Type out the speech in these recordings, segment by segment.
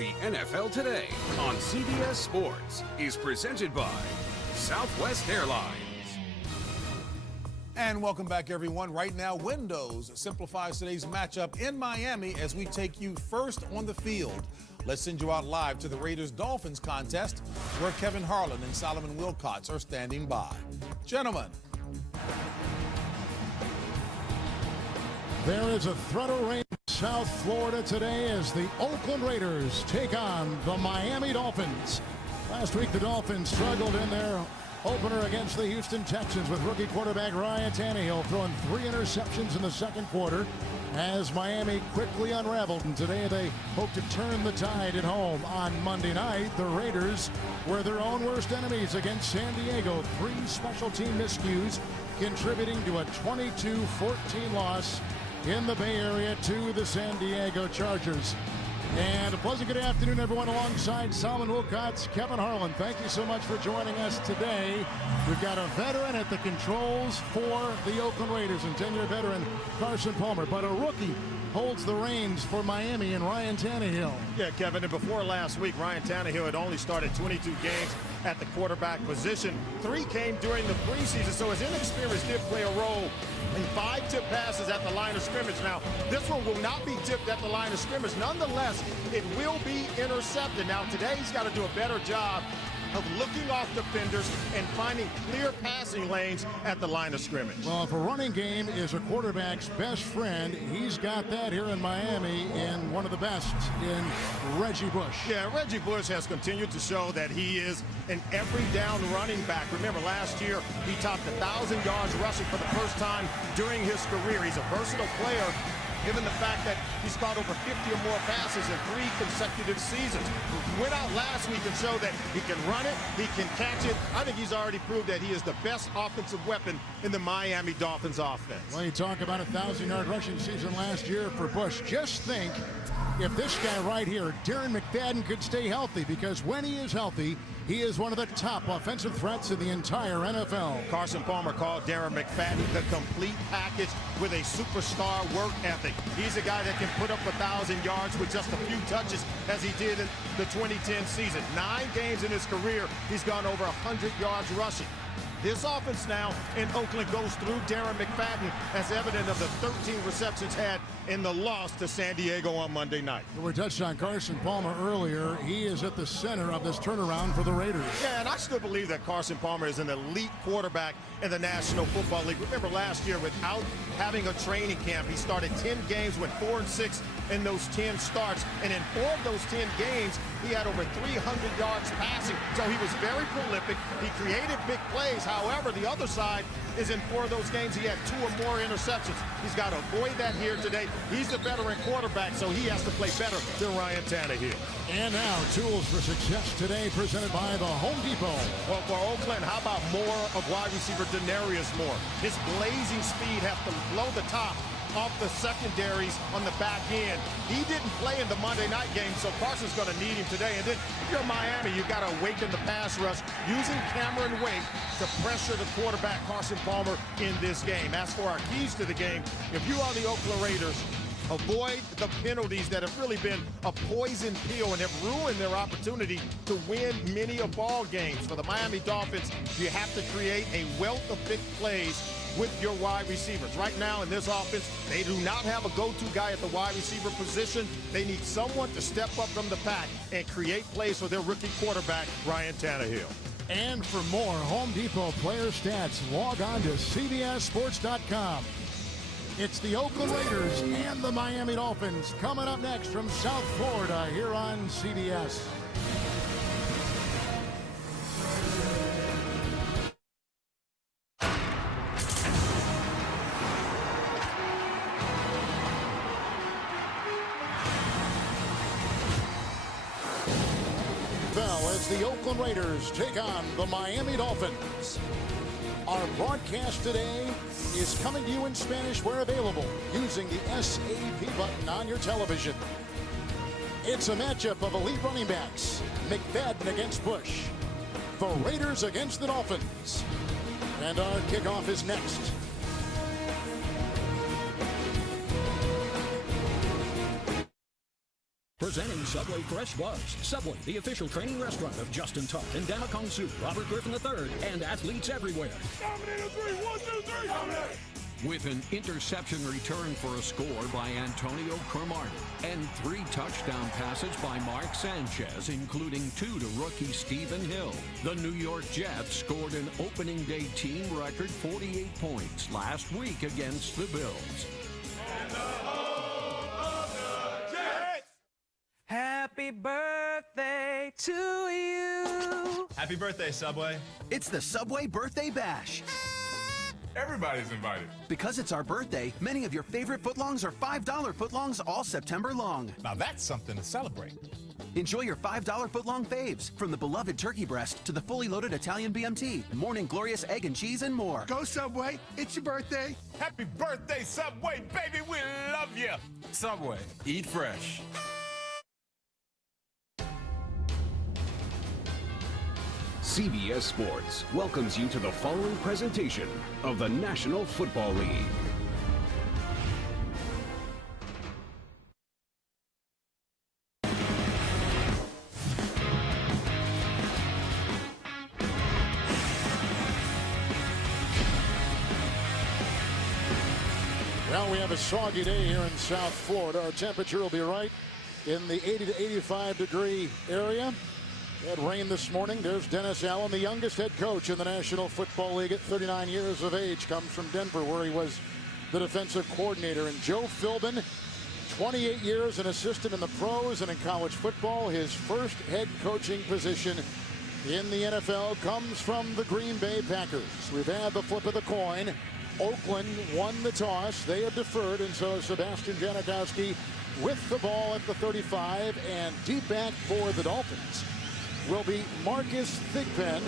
The NFL Today on CBS Sports is presented by Southwest Airlines. And welcome back, everyone. Right now, Windows simplifies today's matchup in Miami as we take you first on the field. Let's send you out live to the Raiders-Dolphins contest, where Kevin Harlan and Solomon Wilcots are standing by. Gentlemen. There is a threat of rain in South Florida today as the Oakland Raiders take on the Miami Dolphins. Last week, the Dolphins struggled in their opener against the Houston Texans with rookie quarterback Ryan Tannehill throwing 3 interceptions in the second quarter as Miami quickly unraveled. And today they hope to turn the tide at home. On Monday night, the Raiders were their own worst enemies against San Diego. 3 special team miscues contributing to a 22-14 loss in the Bay Area to the San Diego Chargers. And a pleasant good afternoon, everyone, alongside Solomon Wilcots, Kevin Harlan. Thank you so much for joining us today. We've got a veteran at the controls for the Oakland Raiders, and 10-year veteran Carson Palmer, but a rookie holds the reins for Miami and Ryan Tannehill. Yeah, Kevin, and before last week, Ryan Tannehill had only started 22 games at the quarterback position. 3 came during the preseason, so his inexperience did play a role in 5 tip passes at the line of scrimmage. Now, this one will not be tipped at the line of scrimmage. Nonetheless, it will be intercepted. Now, today he's got to do a better job of looking off defenders and finding clear passing lanes at the line of scrimmage. Well, if a running game is a quarterback's best friend, he's got that here in Miami, and one of the best in Reggie Bush. Yeah, Reggie Bush has continued to show that he is an every down running back. Remember, last year he topped 1,000 yards rushing for the first time during his career. He's a versatile player, given the fact that he's caught over 50 or more passes in 3 consecutive seasons. He went out last week and showed that he can run it, he can catch it. I think he's already proved that he is the best offensive weapon in the Miami Dolphins offense. Well, you talk about a 1,000-yard rushing season last year for Bush. Just think if this guy right here, Darren McFadden, could stay healthy, because when he is healthy, he is one of the top offensive threats in the entire NFL. Carson Palmer called Darren McFadden the complete package with a superstar work ethic. He's a guy that can put up 1,000 yards with just a few touches, as he did in the 2010 season. 9 games in his career, he's gone over 100 yards rushing. This offense now in Oakland goes through Darren McFadden, as evident of the 13 receptions had in the loss to San Diego on Monday night. We touched on Carson Palmer earlier. He is at the center of this turnaround for the Raiders. Yeah, and I still believe that Carson Palmer is an elite quarterback in the National Football League. Remember last year, without having a training camp, he started 10 games, went 4-6 in those 10 starts, and in 4 of those 10 games, he had over 300 yards passing. So he was very prolific. He created big plays. However, the other side is in 4 of those games, he had 2 or more interceptions. He's got to avoid that here today. He's a veteran quarterback, so he has to play better than Ryan Tannehill. And now, tools for success today presented by the Home Depot. Well, for Oakland, how about more of wide receiver Denarius Moore? His blazing speed has to blow the top off the secondaries on the back end. He didn't play in the Monday night game, so Carson's going to need him today. And then if you're Miami, you've got to awaken the pass rush using Cameron Wake to pressure the quarterback, Carson Palmer, in this game. As for our keys to the game, if you are the Oakland Raiders, avoid the penalties that have really been a poison pill and have ruined their opportunity to win many of ball games. For the Miami Dolphins, you have to create a wealth of big plays with your wide receivers. Right now in this offense, they do not have a go-to guy at the wide receiver position. They need someone to step up from the pack and create plays for their rookie quarterback, Ryan Tannehill. And for more Home Depot player stats, log on to CBSSports.com. It's the Oakland Raiders and the Miami Dolphins coming up next from South Florida here on CBS. As the Oakland Raiders take on the Miami Dolphins. Our broadcast today is coming to you in Spanish where available using the SAP button on your television. It's a matchup of elite running backs, McFadden against Bush, the Raiders against the Dolphins. And our kickoff is next. Presenting Subway Fresh Buzz. Subway, the official training restaurant of Justin Tuck and Dama Kong Su, Robert Griffin III, and athletes everywhere. Dominate a 3, 1, 2, 3, dominate! With an interception return for a score by Antonio Cromartie and 3 touchdown passes by Mark Sanchez, including 2 to rookie Stephen Hill. The New York Jets scored an opening day team record 48 points last week against the Bills. And the home of the Jets! Happy birthday to you. Happy birthday, Subway. It's the Subway Birthday Bash. Everybody's invited. Because it's our birthday, many of your favorite footlongs are $5 footlongs all September long. Now that's something to celebrate. Enjoy your $5 footlong faves, from the beloved turkey breast to the fully loaded Italian BMT, morning glorious egg and cheese, and more. Go Subway, it's your birthday. Happy birthday, Subway, baby, we love you. Subway, eat fresh. CBS Sports welcomes you to the following presentation of the National Football League. Well, we have a soggy day here in South Florida. Our temperature will be right in the 80 to 85 degree area. We had rain this morning. There's Dennis Allen, the youngest head coach in the National Football League at 39 years of age. Comes from Denver, where he was the defensive coordinator. And Joe Philbin, 28 years an assistant in the pros and in college football. His first head coaching position in the NFL comes from the Green Bay Packers. We've had the flip of the coin. Oakland won the toss. They have deferred, and so Sebastian Janikowski with the ball at the 35, and deep back for the Dolphins will be Marcus Thigpen.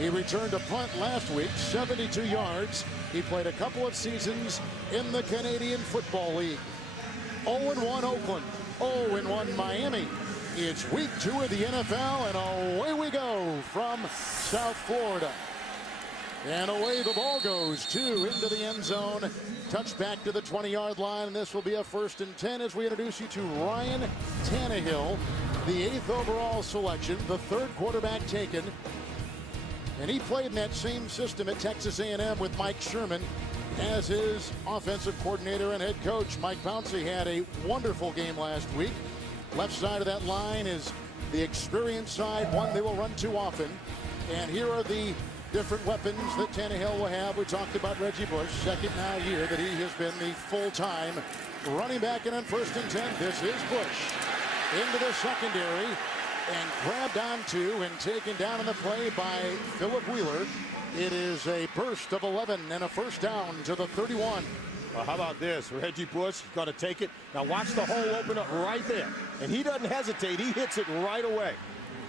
He returned a punt last week, 72 yards. He played a couple of seasons in the Canadian Football League. 0-1 Oakland, 0-1 Miami. It's week 2 of the NFL, and away we go from South Florida. And away the ball goes, 2 into the end zone. Touchback to the 20-yard line, and this will be a 1st and 10 as we introduce you to Ryan Tannehill, the 8th overall selection, the 3rd quarterback taken. And he played in that same system at Texas A&M with Mike Sherman as his offensive coordinator and head coach. Mike Pouncey had a wonderful game last week. Left side of that line is the experienced side, one they will run too often. And here are the different weapons that Tannehill will have. We talked about Reggie Bush, second now year that he has been the full-time running back. And on 1st and 10, this is Bush into the secondary and grabbed onto and taken down in the play by Philip Wheeler. It is a burst of 11 and a 1st down to the 31. Well, how about this? Reggie Bush going to take it. Now watch the hole open up right there. And he doesn't hesitate. He hits it right away.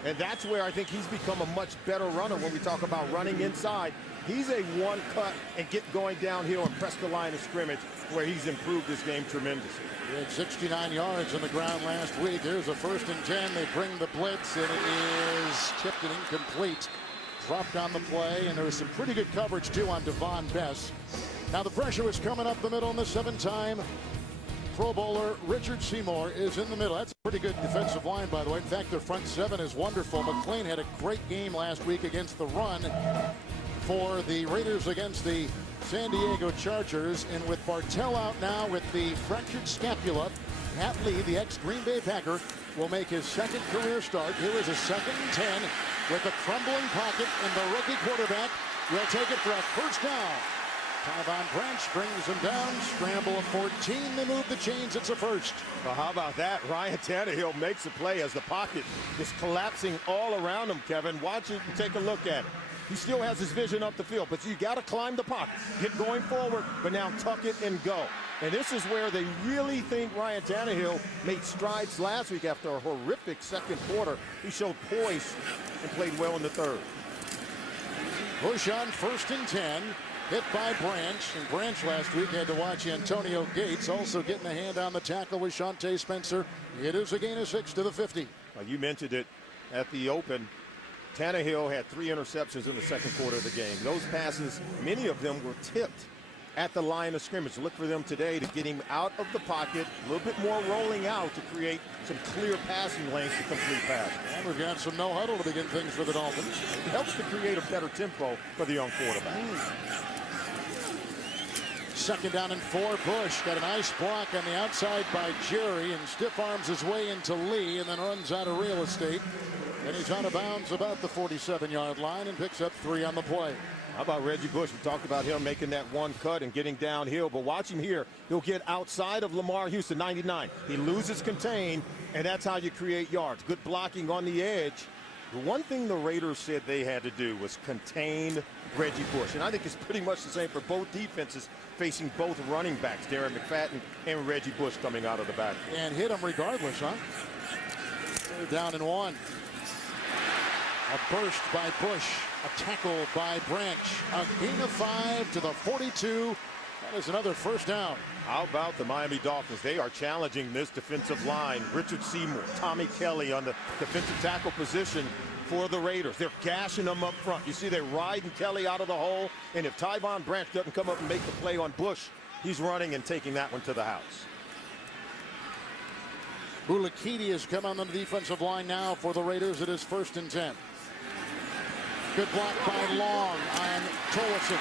And that's where I think he's become a much better runner when we talk about running inside. He's a one cut and get going downhill and press the line of scrimmage, where he's improved his game tremendously. He had 69 yards on the ground last week. There's a 1st and 10. They bring the blitz, and it is tipped and incomplete. Dropped on the play, and there was some pretty good coverage, too, on Devon Bess. Now the pressure is coming up the middle, and the 7-time Pro Bowler Richard Seymour is in the middle. That's a pretty good defensive line, by the way. In fact, their front 7 is wonderful. McClain had a great game last week against the run for the Raiders against the San Diego Chargers. And with Bartell out now with the fractured scapula, Pat Lee, the ex-Green Bay Packer, will make his 2nd career start. Here is a 2nd and 10 with a crumbling pocket, and the rookie quarterback will take it for a 1st down. Tyvon Branch brings him down. Scramble of 14. They move the chains. It's a 1st. Well, how about that? Ryan Tannehill makes a play as the pocket is collapsing all around him, Kevin. Watch it and take a look at it. He still has his vision up the field, but you got to climb the pocket. Get going forward, but now tuck it and go. And this is where they really think Ryan Tannehill made strides last week after a horrific 2nd quarter. He showed poise and played well in the 3rd. Bush on 1st and 10. Hit by Branch, and Branch last week had to watch Antonio Gates also getting a hand on the tackle with Shante Spencer. It is a gain of 6 to the 50. Well, you mentioned it at the open. Tannehill had 3 interceptions in the 2nd quarter of the game. Those passes, many of them were tipped. at the line of scrimmage. Look for them today to get him out of the pocket, a little bit more rolling out to create some clear passing lanes to complete passes. And we've got some no huddle to begin things for the Dolphins. It helps to create a better tempo for the young quarterback. Second down and 4. Bush got a nice block on the outside by Jerry and stiff arms his way into Lee and then runs out of real estate. And he's out of bounds about the 47-yard line and picks up 3 on the play. How about Reggie Bush? We talked about him making that one cut and getting downhill, but watch him here. He'll get outside of Lamar Houston, 99. He loses contain, and that's how you create yards. Good blocking on the edge. The one thing the Raiders said they had to do was contain Reggie Bush, and I think it's pretty much the same for both defenses facing both running backs, Darren McFadden and Reggie Bush coming out of the backfield. And hit him regardless, huh? They're down and 1. A burst by Bush. A tackle by Branch. A gain of 5 to the 42. That is another first down. How about the Miami Dolphins? They are challenging this defensive line. Richard Seymour, Tommy Kelly on the defensive tackle position for the Raiders. They're gashing them up front. You see they're riding Kelly out of the hole. And if Tyvon Branch doesn't come up and make the play on Bush, he's running and taking that one to the house. Bulakidi has come on the defensive line now for the Raiders. It is 1st and 10. Good block by Long on Tolleson.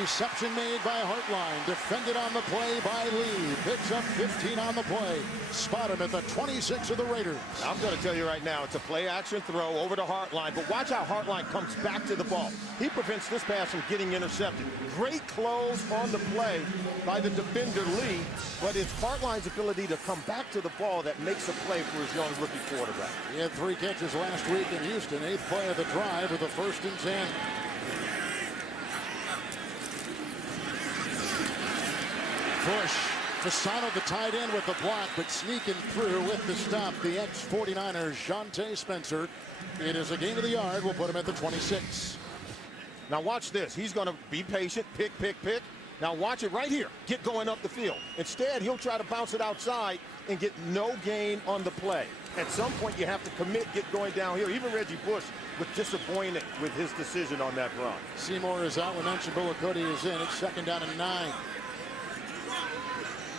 Reception made by Hartline. Defended on the play by Lee. Picks up 15 on the play. Spot him at the 26 of the Raiders. I'm going to tell you right now, it's a play-action throw over to Hartline, but watch how Hartline comes back to the ball. He prevents this pass from getting intercepted. Great close on the play by the defender, Lee, but it's Hartline's ability to come back to the ball that makes a play for his young rookie quarterback. He had 3 catches last week in Houston. 8th play of the drive with a 1st and 10. Bush, Fasano the tight end with the block, but sneaking through with the stop. The ex-49ers, Jonte Spencer. It is a gain of the yard. We'll put him at the 26. Now watch this. He's going to be patient. Pick. Now watch it right here. Get going up the field. Instead, he'll try to bounce it outside and get no gain on the play. At some point, you have to commit, get going down here. Even Reggie Bush was disappointed with his decision on that run. Seymour is out. We mentioned Bulakidi is in. It's 2nd down and 9.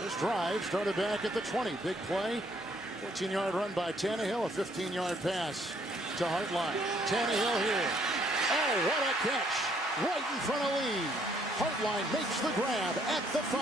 This drive started back at the 20. Big play. 14-yard run by Tannehill. A 15-yard pass to Hartline. Tannehill here. Oh, what a catch. Right in front of Lee. Hartline makes the grab at the 5.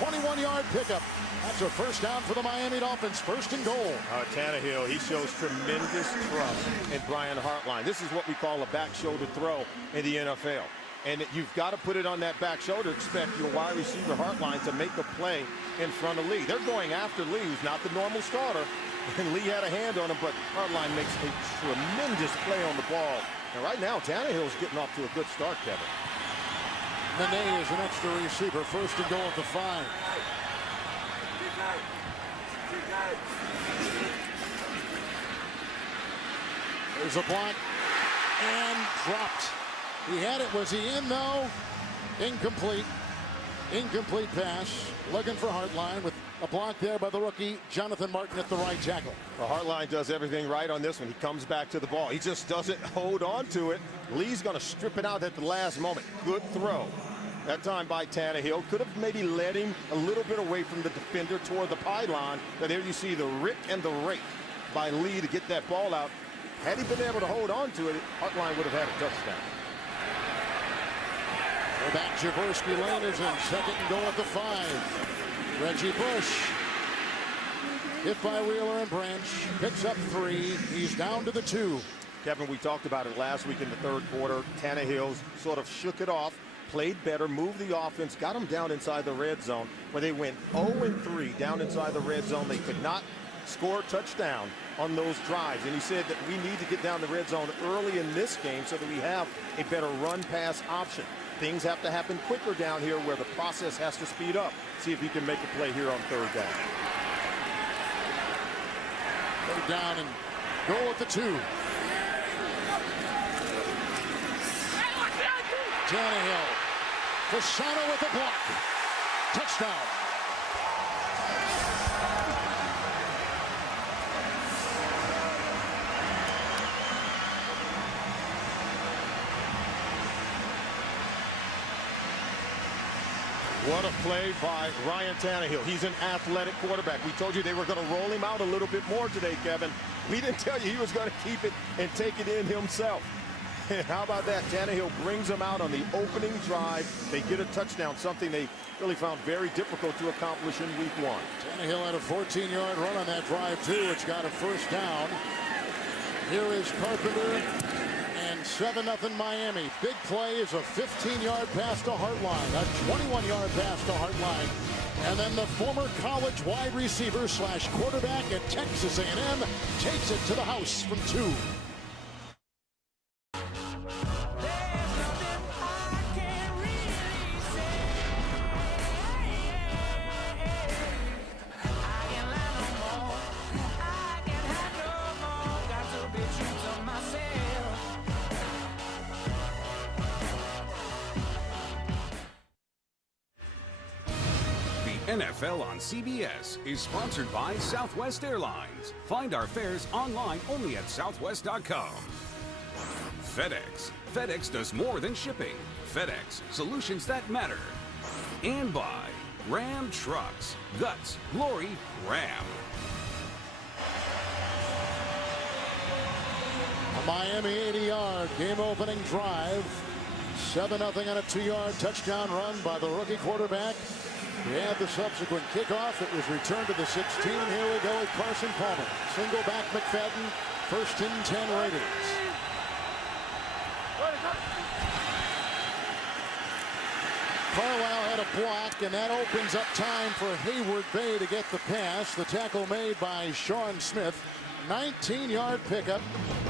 21-yard pickup. That's a first down for the Miami Dolphins. 1st and goal. Tannehill, he shows tremendous trust in Brian Hartline. This is what we call a back shoulder throw in the NFL. And you've got to put it on that back shoulder. Expect your wide receiver Hartline to make a play in front of Lee. They're going after Lee, who's not the normal starter. And Lee had a hand on him, but Hartline makes a tremendous play on the ball. And right now, Tannehill's getting off to a good start, Kevin. Nene is an extra receiver. 1st and goal at the 5. There's a block and dropped. He had it. Was he in, though? Incomplete. Incomplete pass. Looking for Hartline with a block there by the rookie, Jonathan Martin at the right tackle. Well, Hartline does everything right on this one. He comes back to the ball. He just doesn't hold on to it. Lee's going to strip it out at the last moment. Good throw. That time by Tannehill. Could have maybe led him a little bit away from the defender toward the pylon. But there you see the rip and the rake by Lee to get that ball out. Had he been able to hold on to it, Hartline would have had a touchdown. Back Jaworski Lane is in. 2nd and goal at the 5. Reggie Bush hit by Wheeler and Branch. Picks up 3. He's down to the 2. Kevin, we talked about it last week in the 3rd quarter. Tannehill's sort of shook it off, played better, moved the offense, got them down inside the red zone, where they went 0-3 down inside the red zone. They could not score a touchdown on those drives. And he said that we need to get down the red zone early in this game so that we have a better run-pass option. Things have to happen quicker down here where the process has to speed up. See if he can make a play here on 3rd down. 3rd down and goal at the 2. Tannehill. Fasano with the block. Touchdown. What a play by Ryan Tannehill. He's an athletic quarterback. We told you they were going to roll him out a little bit more today, Kevin. We didn't tell you he was going to keep it and take it in himself. And how about that? Tannehill brings them out on the opening drive. They get a touchdown, something they really found very difficult to accomplish in week 1. Tannehill had a 14-yard run on that drive, too, which got a first down. Here is Carpenter, and 7-0 Miami. Big play is a 15-yard pass to Hartline, a 21-yard pass to Hartline. And then the former college wide receiver / quarterback at Texas A&M takes it to the house from 2. NFL on CBS is sponsored by Southwest Airlines. Find our fares online only at southwest.com. FedEx. FedEx does more than shipping. FedEx, solutions that matter. And by Ram Trucks. Guts, glory, Ram. A Miami 80-yard game-opening drive. 7-0 on a 2-yard touchdown run by the rookie quarterback. We had the subsequent kickoff. It was returned to the 16. Here we go with Carson Palmer. Single back McFadden. 1st and 10 Raiders. Carlisle had a block, and that opens up time for Hayward Bay to get the pass. The tackle made by Sean Smith. 19-yard pickup.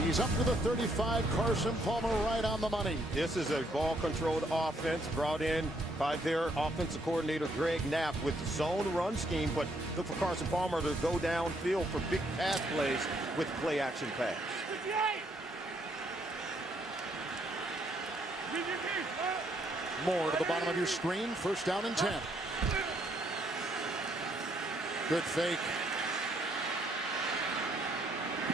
He's up to the 35. Carson Palmer right on the money. This is a ball-controlled offense brought in by their offensive coordinator, Greg Knapp, with zone run scheme. But look for Carson Palmer to go downfield for big pass plays with play-action pass. More to the bottom of your screen. 1st down and 10. Good fake.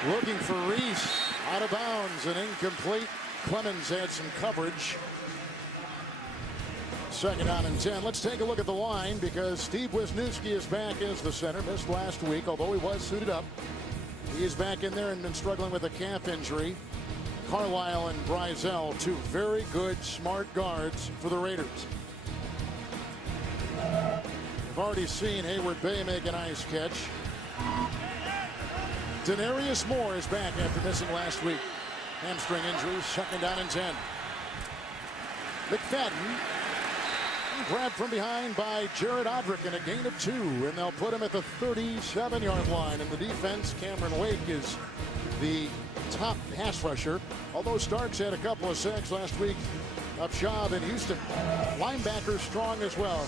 Looking for Reese. Out of bounds and incomplete. Clemens had some coverage. 2nd down and 10. Let's take a look at the line because Steve Wisniewski is back as the center. Missed last week, although he was suited up. He is back in there and been struggling with a calf injury. Carlisle and Brizell, 2 very good, smart guards for the Raiders. We've already seen Hayward Bay make a nice catch. Denarius Moore is back after missing last week. Hamstring injury, 2nd down and 10. McFadden grabbed from behind by Jared Odrick in a gain of 2, and they'll put him at the 37-yard line. And the defense, Cameron Wake is the top pass rusher, although Starks had a couple of sacks last week up Schaub in Houston. Linebackers strong as well.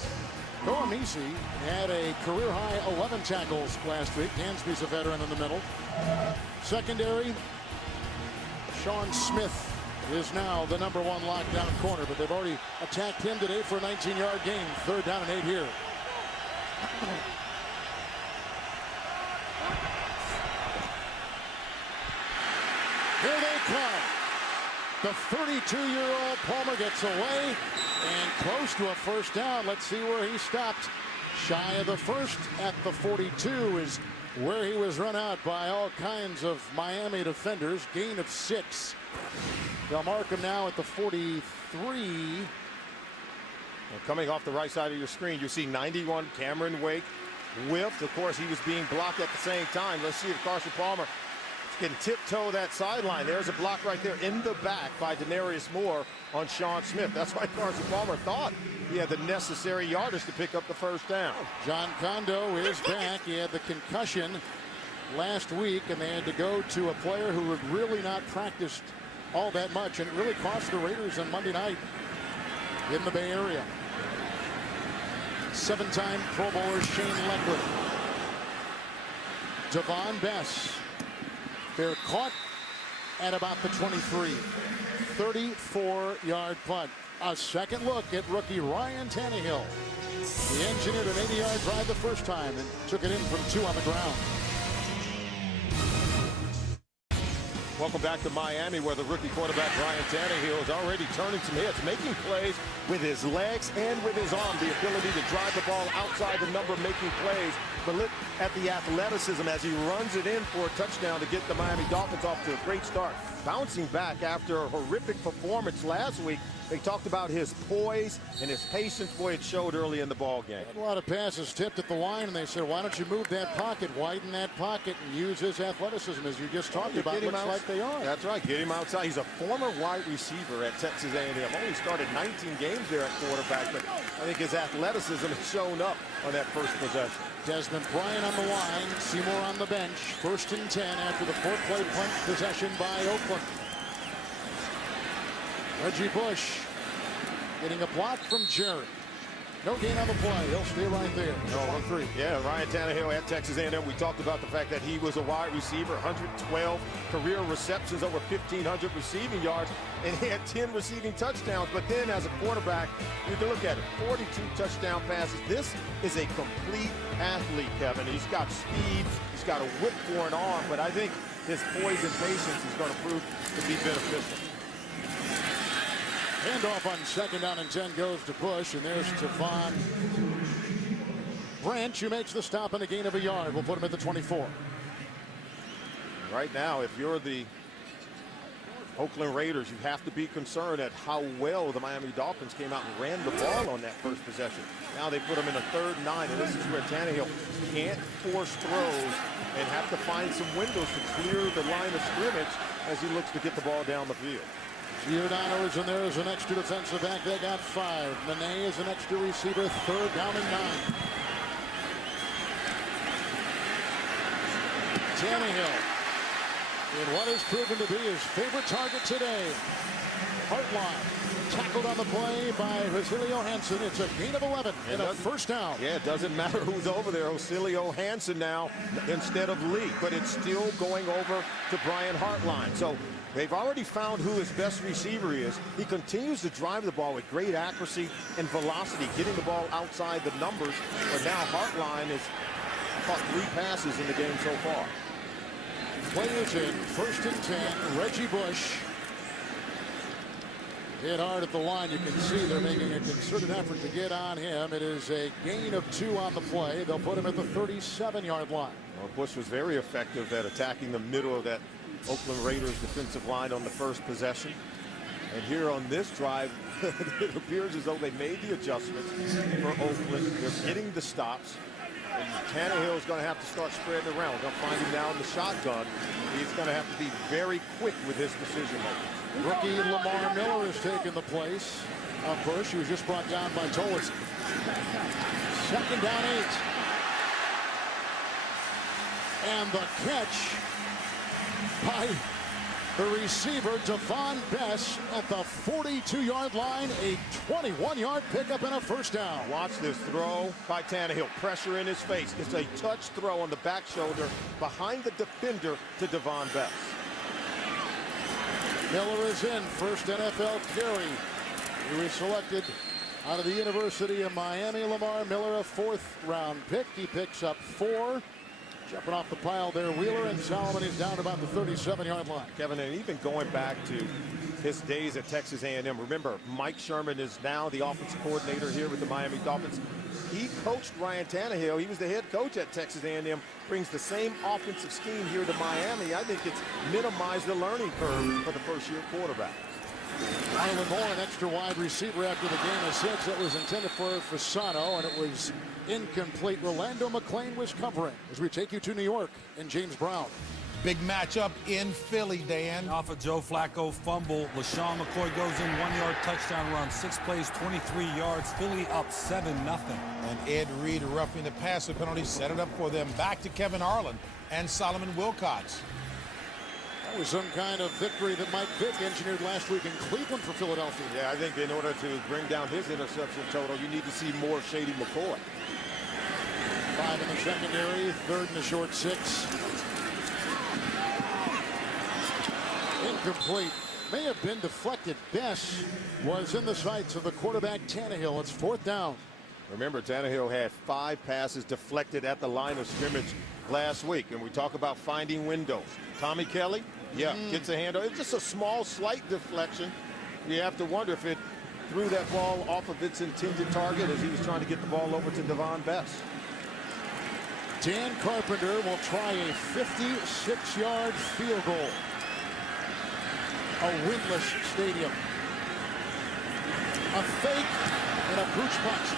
Koamisi had a career-high 11 tackles last week. Hansby's a veteran in the middle. Secondary, Sean Smith is now the #1 lockdown corner, but they've already attacked him today for a 19-yard gain. 3rd down and 8 here. Here they come. The 32-year-old Palmer gets away and close to a 1st down. Let's see where he stopped. Shy of the 1st at the 42 is where he was run out by all kinds of Miami defenders. Gain of 6. They'll mark him now at the 43. Well, coming off the right side of your screen, you see 91 Cameron Wake whiffed. Of course, he was being blocked at the same time. Let's see if Carson Palmer can tiptoe that sideline. There's a block right there in the back by Denarius Moore on Sean Smith. That's why Carson Palmer thought he had the necessary yardage to pick up the 1st down. John Kondo is back. He had the concussion last week, and they had to go to a player who had really not practiced all that much, and it really cost the Raiders on Monday night in the Bay Area. 7-time Pro Bowler Shane Leckler. Devon Bess. They're caught at about the 23. 34-yard punt. A second look at rookie Ryan Tannehill. He engineered an 80-yard drive the first time and took it in from 2 on the ground. Welcome back to Miami, where the rookie quarterback Ryan Tannehill is already turning some hits, making plays with his legs and with his arm. The ability to drive the ball outside the number, making plays. But look at the athleticism as he runs it in for a touchdown to get the Miami Dolphins off to a great start. Bouncing back after a horrific performance last week. They talked about his poise and his patience. Boy, it showed early in the ball game. A lot of passes tipped at the line, and they said, why don't you move that pocket, widen that pocket, and use his athleticism, as you just talked about. Looks like they are. That's right. Get him outside. He's a former wide receiver at Texas A&M. Only started 19 games there at quarterback, but I think his athleticism has shown up on that first possession. Desmond Bryant on the line, Seymour on the bench. 1st and 10 after the 4-play punt possession by Oakland. Reggie Bush getting a block from Jerry. No gain on the play. He'll stay right there. No, 1-3. Yeah, Ryan Tannehill at Texas A&M. We talked about the fact that he was a wide receiver, 112 career receptions, over 1,500 receiving yards, and he had 10 receiving touchdowns. But then as a quarterback, you can look at it, 42 touchdown passes. This is a complete athlete, Kevin. He's got speed. He's got a whip for an arm, but I think his poise and patience is going to prove to be beneficial. Handoff on 2nd down and 10 goes to Bush, and there's Stephon Branch, who makes the stop and a gain of a yard. We'll put him at the 24. Right now, if you're the Oakland Raiders, you have to be concerned at how well the Miami Dolphins came out and ran the ball on that first possession. Now they put him in a 3rd and 9, and this is where Tannehill can't force throws and have to find some windows to clear the line of scrimmage as he looks to get the ball down the field. Giordano is in there as an extra defensive back. They got 5. Manet is an extra receiver. 3rd down and 9. Tannehill in what has proven to be his favorite target today. Hartline tackled on the play by Rosilio Hansen. It's a gain of 11 and a 1st down. Yeah, it doesn't matter who's over there. Rosilio Hansen now instead of Lee, but it's still going over to Brian Hartline. So they've already found who his best receiver is. He continues to drive the ball with great accuracy and velocity, getting the ball outside the numbers. But now Hartline has caught 3 passes in the game so far. Players in 1st and 10. Reggie Bush hit hard at the line. You can see they're making a concerted effort to get on him. It is a gain of 2 on the play. They'll put him at the 37-yard line. Well, Bush was very effective at attacking the middle of that Oakland Raiders defensive line on the first possession. And here on this drive, it appears as though they made the adjustments for Oakland. They're getting the stops. And Tannehill is going to have to start spreading around. We're going to find him now in the shotgun. He's going to have to be very quick with his decision making. Rookie Lamar Miller has taken the place of Bush, who was just brought down by Tollins. 2nd down 8. And the catch by the receiver, Devon Bess, at the 42-yard line. A 21-yard pickup and a 1st down. Watch this throw by Tannehill. Pressure in his face. It's a touch throw on the back shoulder behind the defender to Devon Bess. Miller is in. 1st NFL carry. He was selected out of the University of Miami. Lamar Miller, a 4th-round pick. He picks up 4. Jumping off the pile there, Wheeler, and Solomon is down about the 37-yard line. Kevin, and even going back to his days at Texas A&M, remember, Mike Sherman is now the offensive coordinator here with the Miami Dolphins. He coached Ryan Tannehill. He was the head coach at Texas A&M, brings the same offensive scheme here to Miami. I think it's minimized the learning curve for the first-year quarterback. Marlon Moore, an extra wide receiver after the game of 6. That was intended for Fasano, and it was incomplete. Rolando McClain was covering as we take you to New York and James Brown. Big matchup in Philly, Dan. Off a Joe Flacco fumble, LaShawn McCoy goes in, 1-yard touchdown run, 6 plays, 23 yards. Philly up 7-0. And Ed Reed roughing the passer penalty set it up for them. Back to Kevin Harlan and Solomon Wilcots. That was some kind of victory that Mike Vick engineered last week in Cleveland for Philadelphia. Yeah, I think in order to bring down his interception total, you need to see more Shady McCoy. 5 in the secondary, 3rd in the short 6. Incomplete. May have been deflected. Bess was in the sights of the quarterback Tannehill. It's 4th down. Remember, Tannehill had 5 passes deflected at the line of scrimmage last week. And we talk about finding windows. Tommy Kelly Yeah, gets a handle. It's just a small, slight deflection. You have to wonder if it threw that ball off of its intended target as he was trying to get the ball over to Devon Best. Dan Carpenter will try a 56-yard field goal. A windless stadium. A fake and a pooch punch.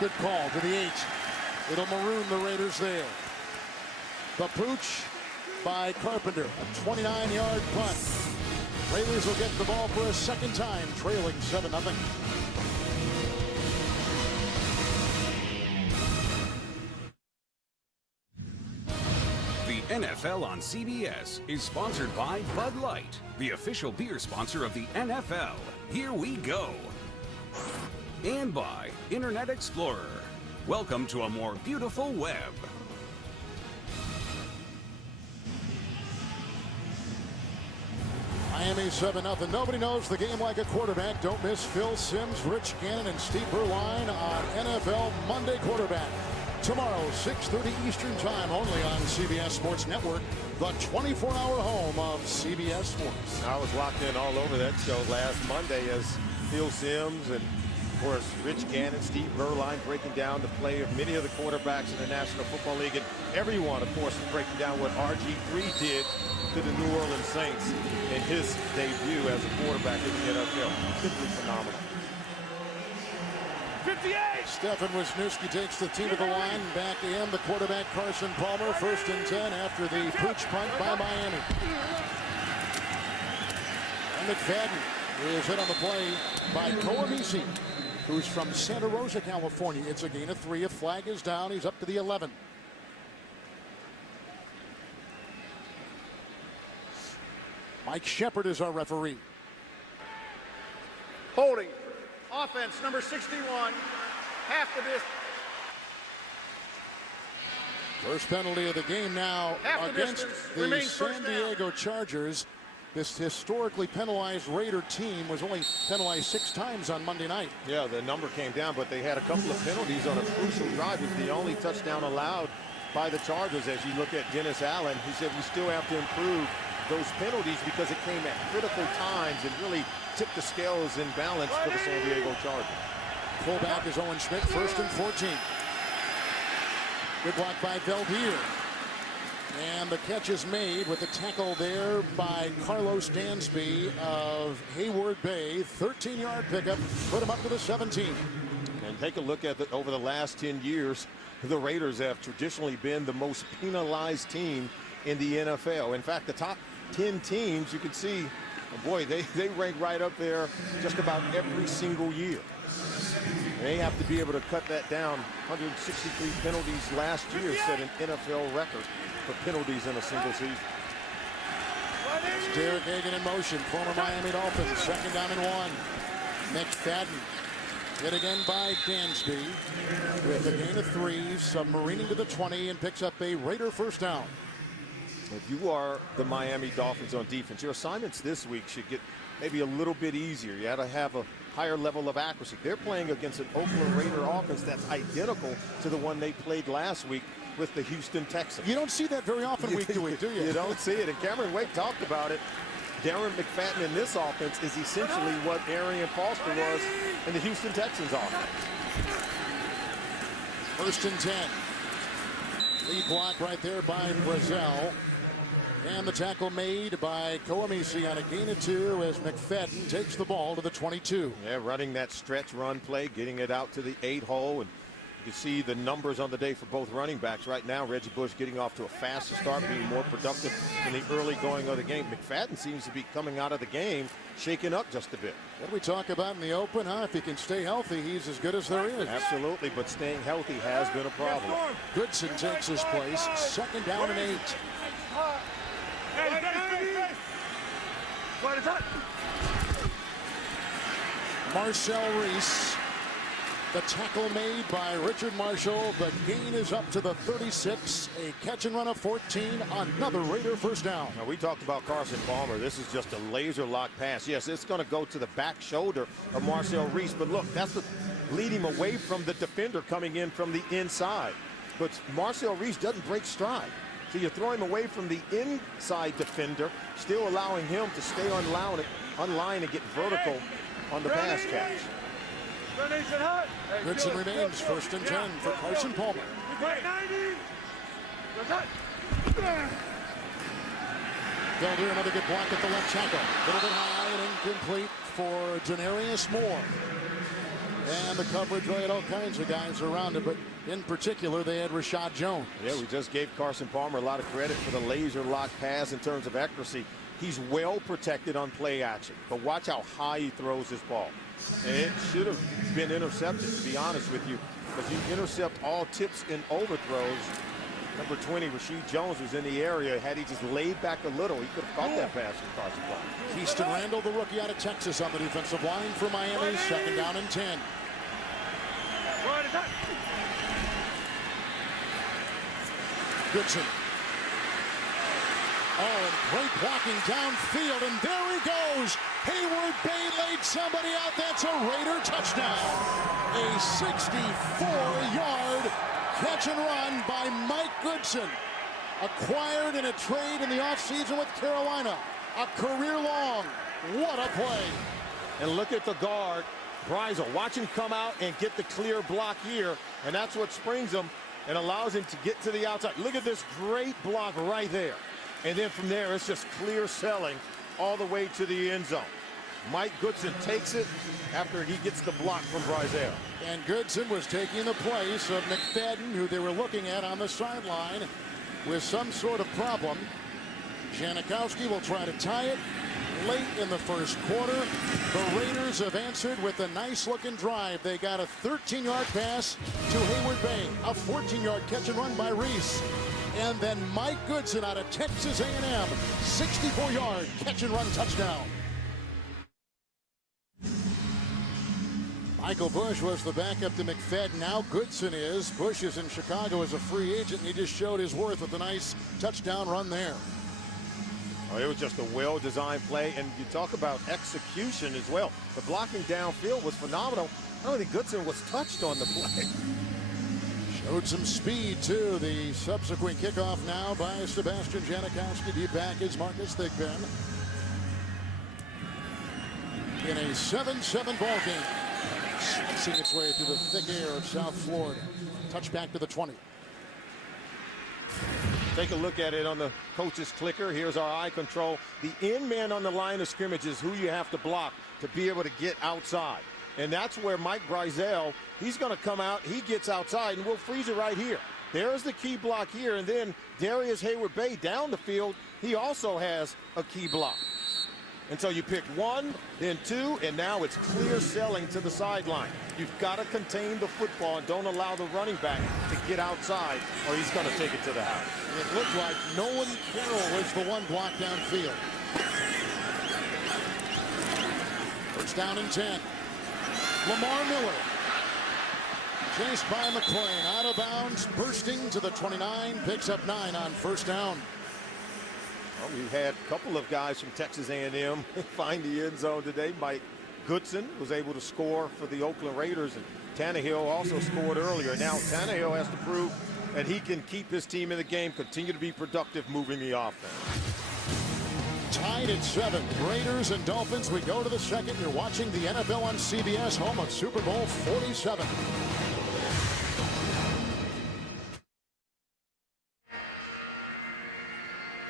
Good call to the 8. It'll maroon the Raiders there. The pooch by Carpenter. A 29-yard punt. Raiders will get the ball for a second time, trailing 7-0. The NFL on CBS is sponsored by Bud Light, the official beer sponsor of the NFL. Here we go. And by Internet Explorer. Welcome to a more beautiful web. Miami 7-0. Nobody knows the game like a quarterback. Don't miss Phil Simms, Rich Gannon, and Steve Berline on NFL Monday Quarterback. Tomorrow, 6:30 Eastern Time, only on CBS Sports Network, the 24-hour home of CBS Sports. I was locked in all over that show last Monday as Phil Simms and, of course, Rich Gannon, Steve Berline breaking down the play of many of the quarterbacks in the National Football League. And everyone, of course, is breaking down what RG3 did to the New Orleans Saints in his debut as a quarterback in the NFL. Simply phenomenal. 58. Stefan Wisniewski takes the team to the line. Back to him, the quarterback Carson Palmer. 1st and 10 after the pooch punt by Miami. And McFadden is hit on the play by Koamisi, who's from Santa Rosa, California. It's a gain of 3. A flag is down. He's up to the 11. Mike Shepard is our referee. Holding. Offense, number 61. Half the distance. First penalty of the game now against the San Diego Chargers. This historically penalized Raider team was only penalized 6 times on Monday night. Yeah, the number came down, but they had a couple of penalties on a crucial drive. It was the only touchdown allowed by the Chargers. As you look at Dennis Allen, he said we still have to improve those penalties because it came at critical times and really tipped the scales in balance for the San Diego Chargers. Fullback is Owen Schmidt, 1st and 14. Good block by Veldier. And the catch is made with the tackle there by Carlos Dansby of Hayward Bay. 13-yard pickup, put him up to the 17. And take a look at over the last 10 years, the Raiders have traditionally been the most penalized team in the NFL. In fact, the top 10 teams, you can see, boy, they rank right up there just about every single year. They have to be able to cut that down. 163 penalties last year set an NFL record for penalties in a single season. It's Derek Hagan in motion, former Miami Dolphins, 2nd down and 1. McFadden hit again by Dansby with a gain of 3, submarining to the 20 and picks up a Raider 1st down. If you are the Miami Dolphins on defense, your assignments this week should get maybe a little bit easier. You got to have a higher level of accuracy. They're playing against an Oakland Raider offense that's identical to the one they played last week with the Houston Texans. You don't see that very often week to week, do you? You don't see it. And Cameron Wake talked about it. Darren McFadden in this offense is essentially what Arian Foster was in the Houston Texans offense. 1st and 10. Lead block right there by Brazel. And the tackle made by Koamisi on a gain of 2 as McFadden takes the ball to the 22. Yeah, running that stretch run play, getting it out to the 8-hole. And you can see the numbers on the day for both running backs right now. Reggie Bush getting off to a faster start, being more productive in the early going of the game. McFadden seems to be coming out of the game, shaking up just a bit. What do we talk about in the open, huh? If he can stay healthy, he's as good as there is. Absolutely, but staying healthy has been a problem. Goodson takes his place, 2nd down and 8. Marcel Reese, the tackle made by Richard Marshall. The gain is up to the 36. A catch and run of 14. Another Raider 1st down. Now, we talked about Carson Palmer. This is just a laser lock pass. Yes, it's going to go to the back shoulder of Marcel Reese. But look, that's to lead him away from the defender coming in from the inside. but Marcel Reese doesn't break stride. So you throw him away from the inside defender, still allowing him to stay on line and get vertical on the pass catch. Goodson remains 1st and 10 for Carson Palmer. They'll do another good block at the left tackle. A little bit high and incomplete for Denarius Moore. And the coverage, they had all kinds of guys around it, but in particular, they had Rashad Jones. Yeah, we just gave Carson Palmer a lot of credit for the laser lock pass in terms of accuracy. He's well protected on play action, but watch how high he throws this ball. And it should have been intercepted, to be honest with you, because you intercept all tips and overthrows. Number 20, Rashad Jones, was in the area. Had he just laid back a little, he could have caught that pass from Carson Palmer. Keyston Randall, the rookie out of Texas, on the defensive line for Miami. 2nd down and 10. Goodson. Oh, and great blocking downfield, and there he goes. Hayward Bay laid somebody out. That's a Raider touchdown. A 64-yard catch and run by Mike Goodson. Acquired in a trade in the offseason with Carolina. A career long. What a play. And look at the guard, Breisel. Watch him come out and get the clear block here. And that's what springs him and allows him to get to the outside. Look at this great block right there. And then from there, it's just clear selling all the way to the end zone. Mike Goodson takes it after he gets the block from Breisel. And Goodson was taking the place of McFadden, who they were looking at on the sideline with some sort of problem. Janikowski will try to tie it late in the first quarter. The Raiders have answered with a nice-looking drive. They got a 13-yard pass to Hayward Bay, a 14-yard catch and run by Reese. And then Mike Goodson out of Texas A&M, 64-yard catch and run touchdown. Michael Bush was the backup to McFadden. Now Goodson is. Bush is in Chicago as a free agent, and he just showed his worth with a nice touchdown run there. Oh, it was just a well-designed play, and you talk about execution as well. The blocking downfield was phenomenal. I don't think Goodson was touched on the play. Showed some speed, too. The subsequent kickoff now by Sebastian Janikowski. Deep back is Marcus Thigpen. In a 7-7 ball game. Slicing its way through the thick air of South Florida. Touchback to the 20. Take a look at it on the coach's clicker. Here's our eye control. The end man on the line of scrimmage is who you have to block to be able to get outside. And that's where Mike Breisel, he's going to come out. He gets outside, and we'll freeze it right here. There's the key block here. And then Darius Hayward Bay down the field, he also has a key block. And so you pick one, then two, and now it's clear selling to the sideline. You've got to contain the football and don't allow the running back to get outside, or he's going to take it to the house. It looked like Nolan Carroll was the one blocked downfield. 1st down and 10. Lamar Miller. Chased by McClain. Out of bounds. Bursting to the 29. Picks up 9 on 1st down. Well, we've had a couple of guys from Texas A&M find the end zone today. Mike Goodson was able to score for the Oakland Raiders, and Tannehill also scored earlier. Now Tannehill has to prove that he can keep his team in the game, continue to be productive moving the offense. Tied at 7. Raiders and Dolphins. We go to the second. You're watching the NFL on CBS, home of Super Bowl 47.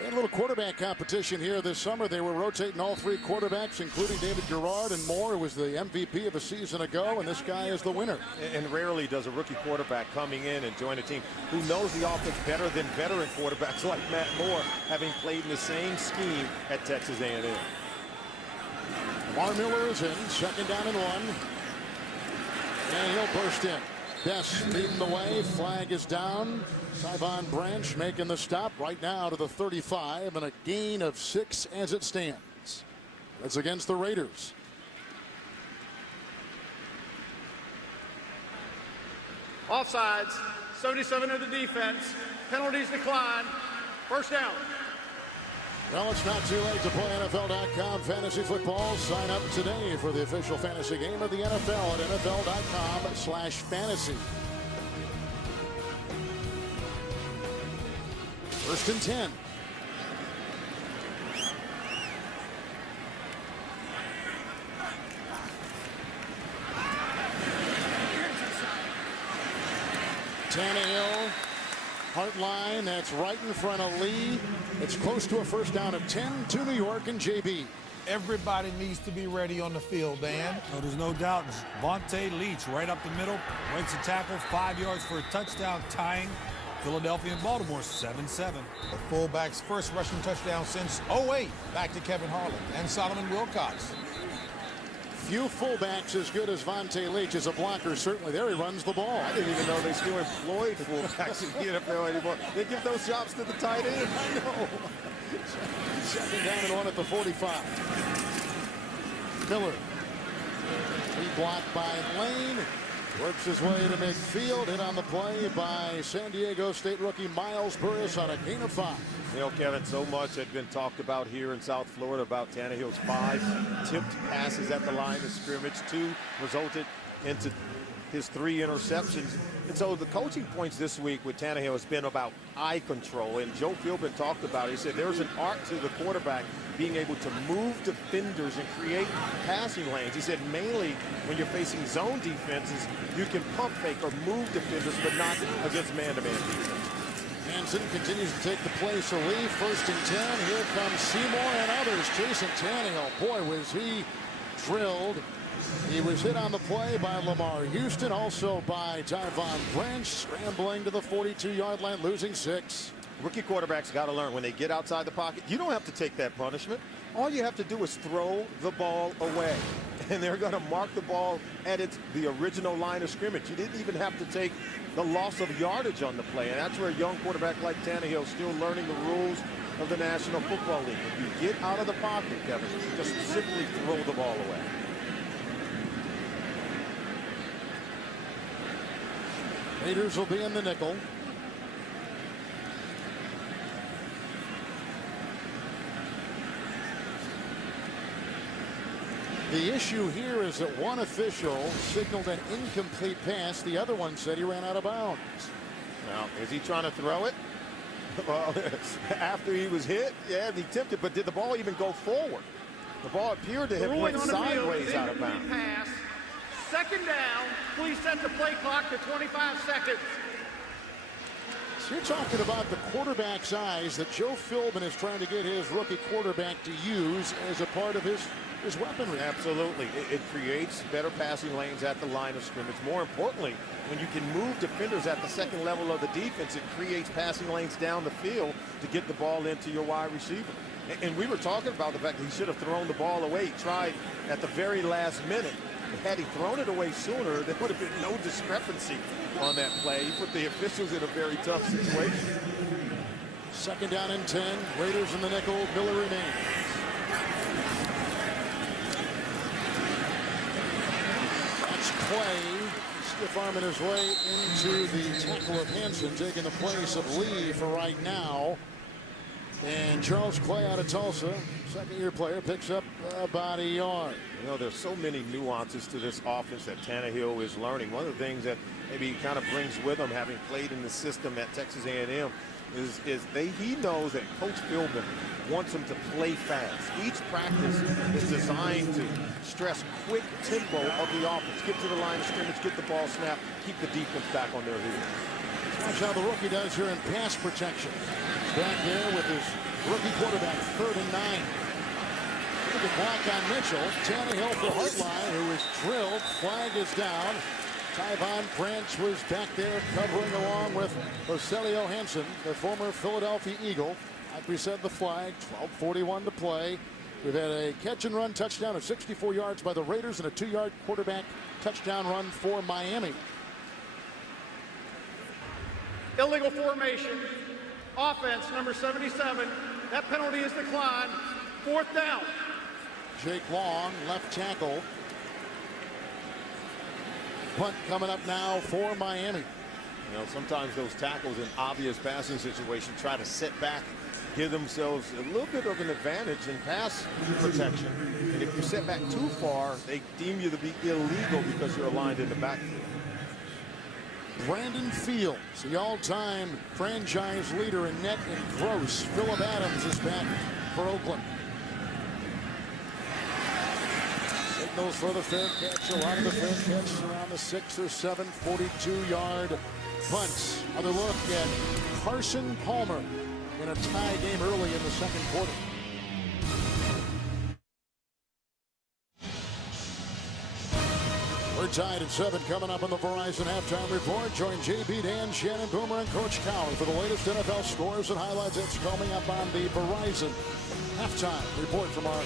And a little quarterback competition here this summer. They were rotating all 3 quarterbacks, including David Garrard and Moore, who was the MVP of a season ago, and this guy is the winner. And rarely does a rookie quarterback coming in and join a team who knows the offense better than veteran quarterbacks like Matt Moore, having played in the same scheme at Texas A&M. Lamar Miller is in, 2nd down and 1. And he'll burst in. Best leading the way. Flag is down. Tyvon Branch making the stop right now to the 35, and a gain of 6 as it stands. That's against the Raiders. Offsides, 77 of the defense. Penalties decline. 1st down. Well, it's not too late to play NFL.com fantasy football. Sign up today for the official fantasy game of the NFL at NFL.com/fantasy. First and 10. Tannehill, heart line, that's right in front of Lee. It's close to a first down of 10 to New York and JB. Everybody needs to be ready on the field, Dan. So there's no doubt. Vontae Leach right up the middle, breaks a tackle, 5 yards for a touchdown, tying Philadelphia and Baltimore 7-7. The fullback's first rushing touchdown since 08. Back to Kevin Harlan and Solomon Wilcox. Few fullbacks as good as Vontae Leach as a blocker. Certainly there he runs the ball. I didn't even know they still employed fullbacks in the NFL anymore. They give those jobs to the tight end. I know. Second down and 1 at the 45. Miller. He blocked by Lane. Works his way to midfield. Hit on the play by San Diego State rookie Miles Burris on a gain of 5. You know, Kevin, so much had been talked about here in South Florida about Tannehill's 5 tipped passes at the line of scrimmage. 2 resulted into his 3 interceptions. And so the coaching points this week with Tannehill has been about eye control. And Joe Philbin talked about it. He said there's an art to the quarterback being able to move defenders and create passing lanes. He said mainly when you're facing zone defenses, you can pump fake or move defenders, but not against man-to-man defense. Hansen continues to take the place of Lee. First and 10. Here comes Seymour and others chasing Tannehill. Boy, was he drilled. He was hit on the play by Lamar Houston, also by Tyvon Branch, scrambling to the 42-yard line, losing 6. Rookie quarterbacks got to learn when they get outside the pocket, you don't have to take that punishment. All you have to do is throw the ball away. And they're going to mark the ball at the original line of scrimmage. You didn't even have to take the loss of yardage on the play. And that's where a young quarterback like Tannehill is still learning the rules of the National Football League. If you get out of the pocket, Kevin, just simply throw the ball away. Raiders will be in the nickel. The issue here is that one official signaled an incomplete pass. The other one said he ran out of bounds. Now, is he trying to throw it? Well, after he was hit, yeah, he attempted, but did the ball even go forward? The ball appeared to have went sideways out of bounds. Pass. Second down. Please set the play clock to 25 seconds. So you're talking about the quarterback's eyes that Joe Philbin is trying to get his rookie quarterback to use as a part of his weaponry. Absolutely. It creates better passing lanes at the line of scrimmage. More importantly, when you can move defenders at the second level of the defense, it creates passing lanes down the field to get the ball into your wide receiver. And we were talking about the fact that he should have thrown the ball away. He tried at the very last minute. Had he thrown it away sooner, there would have been no discrepancy on that play. He put the officials in a very tough situation. Second down and 10. Raiders in the nickel. Miller remains. That's Clay. Stiff arming his way into the tackle of Hansen, taking the place of Lee for right now. And Charles Clay out of Tulsa, second-year player, picks up about a yard. You know, there's so many nuances to this offense that Tannehill is learning. One of the things that maybe he kind of brings with him, having played in the system at Texas A&M, is he knows that Coach Philbin wants him to play fast. Each practice is designed to stress quick tempo of the offense. Get to the line of scrimmage, get the ball snapped, keep the defense back on their heels. Watch how the rookie does here in pass protection. Back there with his rookie quarterback, 3rd and 9. Look at block on Mitchell. Tannehill for Hartline, who is drilled. Flag is down. Tyvon Branch was back there covering along with Rogelio Hansen, the former Philadelphia Eagle. Like we said, the flag, 12:41 to play. We've had a catch-and-run touchdown of 64 yards by the Raiders and a 2-yard quarterback touchdown run for Miami. Illegal formation. Offense, number 77. That penalty is declined. 4th down. Jake Long, left tackle. Punt coming up now for Miami. You know, sometimes those tackles in obvious passing situations try to sit back, give themselves a little bit of an advantage in pass protection. And if you sit back too far, they deem you to be illegal because you're aligned in the backfield. Brandon Fields, the all-time franchise leader in net and gross. Phillip Adams is back for Oakland. Signals for the fair catch. A lot of the fair catch around the 6 or 7 42-yard punts. Another look at Carson Palmer in a tie game early in the second quarter. We're tied at 7. Coming up on the Verizon Halftime Report. Join JB, Dan, Shannon, Boomer, and Coach Cowler for the latest NFL scores and highlights. It's coming up on the Verizon Halftime Report from our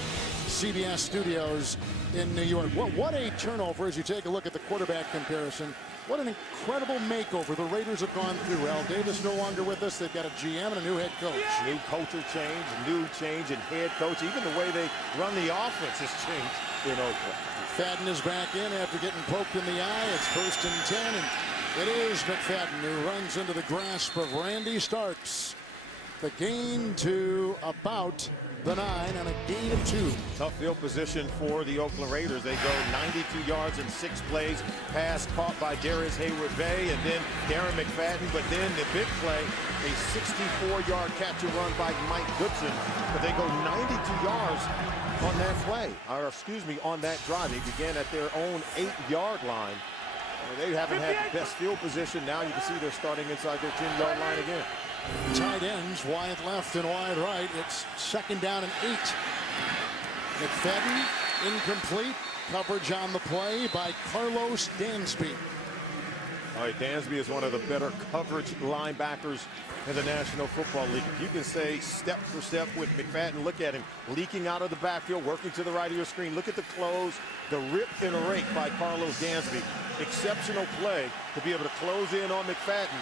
CBS studios in New York. Well, what a turnover as you take a look at the quarterback comparison. What an incredible makeover the Raiders have gone through. Al Davis no longer with us. They've got a GM and a new head coach. New culture change, new change in head coach. Even the way they run the offense has changed in Oakland. McFadden is back in after getting poked in the eye. It's 1st and 10, and it is McFadden who runs into the grasp of Randy Starks. The gain to about the 9 and a gain of 2. Tough field position for the Oakland Raiders. They go 92 yards in 6 plays. Pass caught by Darius Hayward-Bay and then Darren McFadden. But then the big play, a 64-yard catch and run by Mike Goodson. But they go 92 yards on that play, or excuse me, on that drive. They began at their own 8-yard line. They haven't had the best field position. Now you can see they're starting inside their 10-yard line again. Tight ends, wide left and wide right. It's 2nd down and 8. McFadden incomplete. Coverage on the play by Carlos Dansby. All right, Dansby is one of the better coverage linebackers in the National Football League. You can say step for step with McFadden. Look at him leaking out of the backfield, working to the right of your screen. Look at the close, the rip and a rake by Carlos Dansby. Exceptional play to be able to close in on McFadden.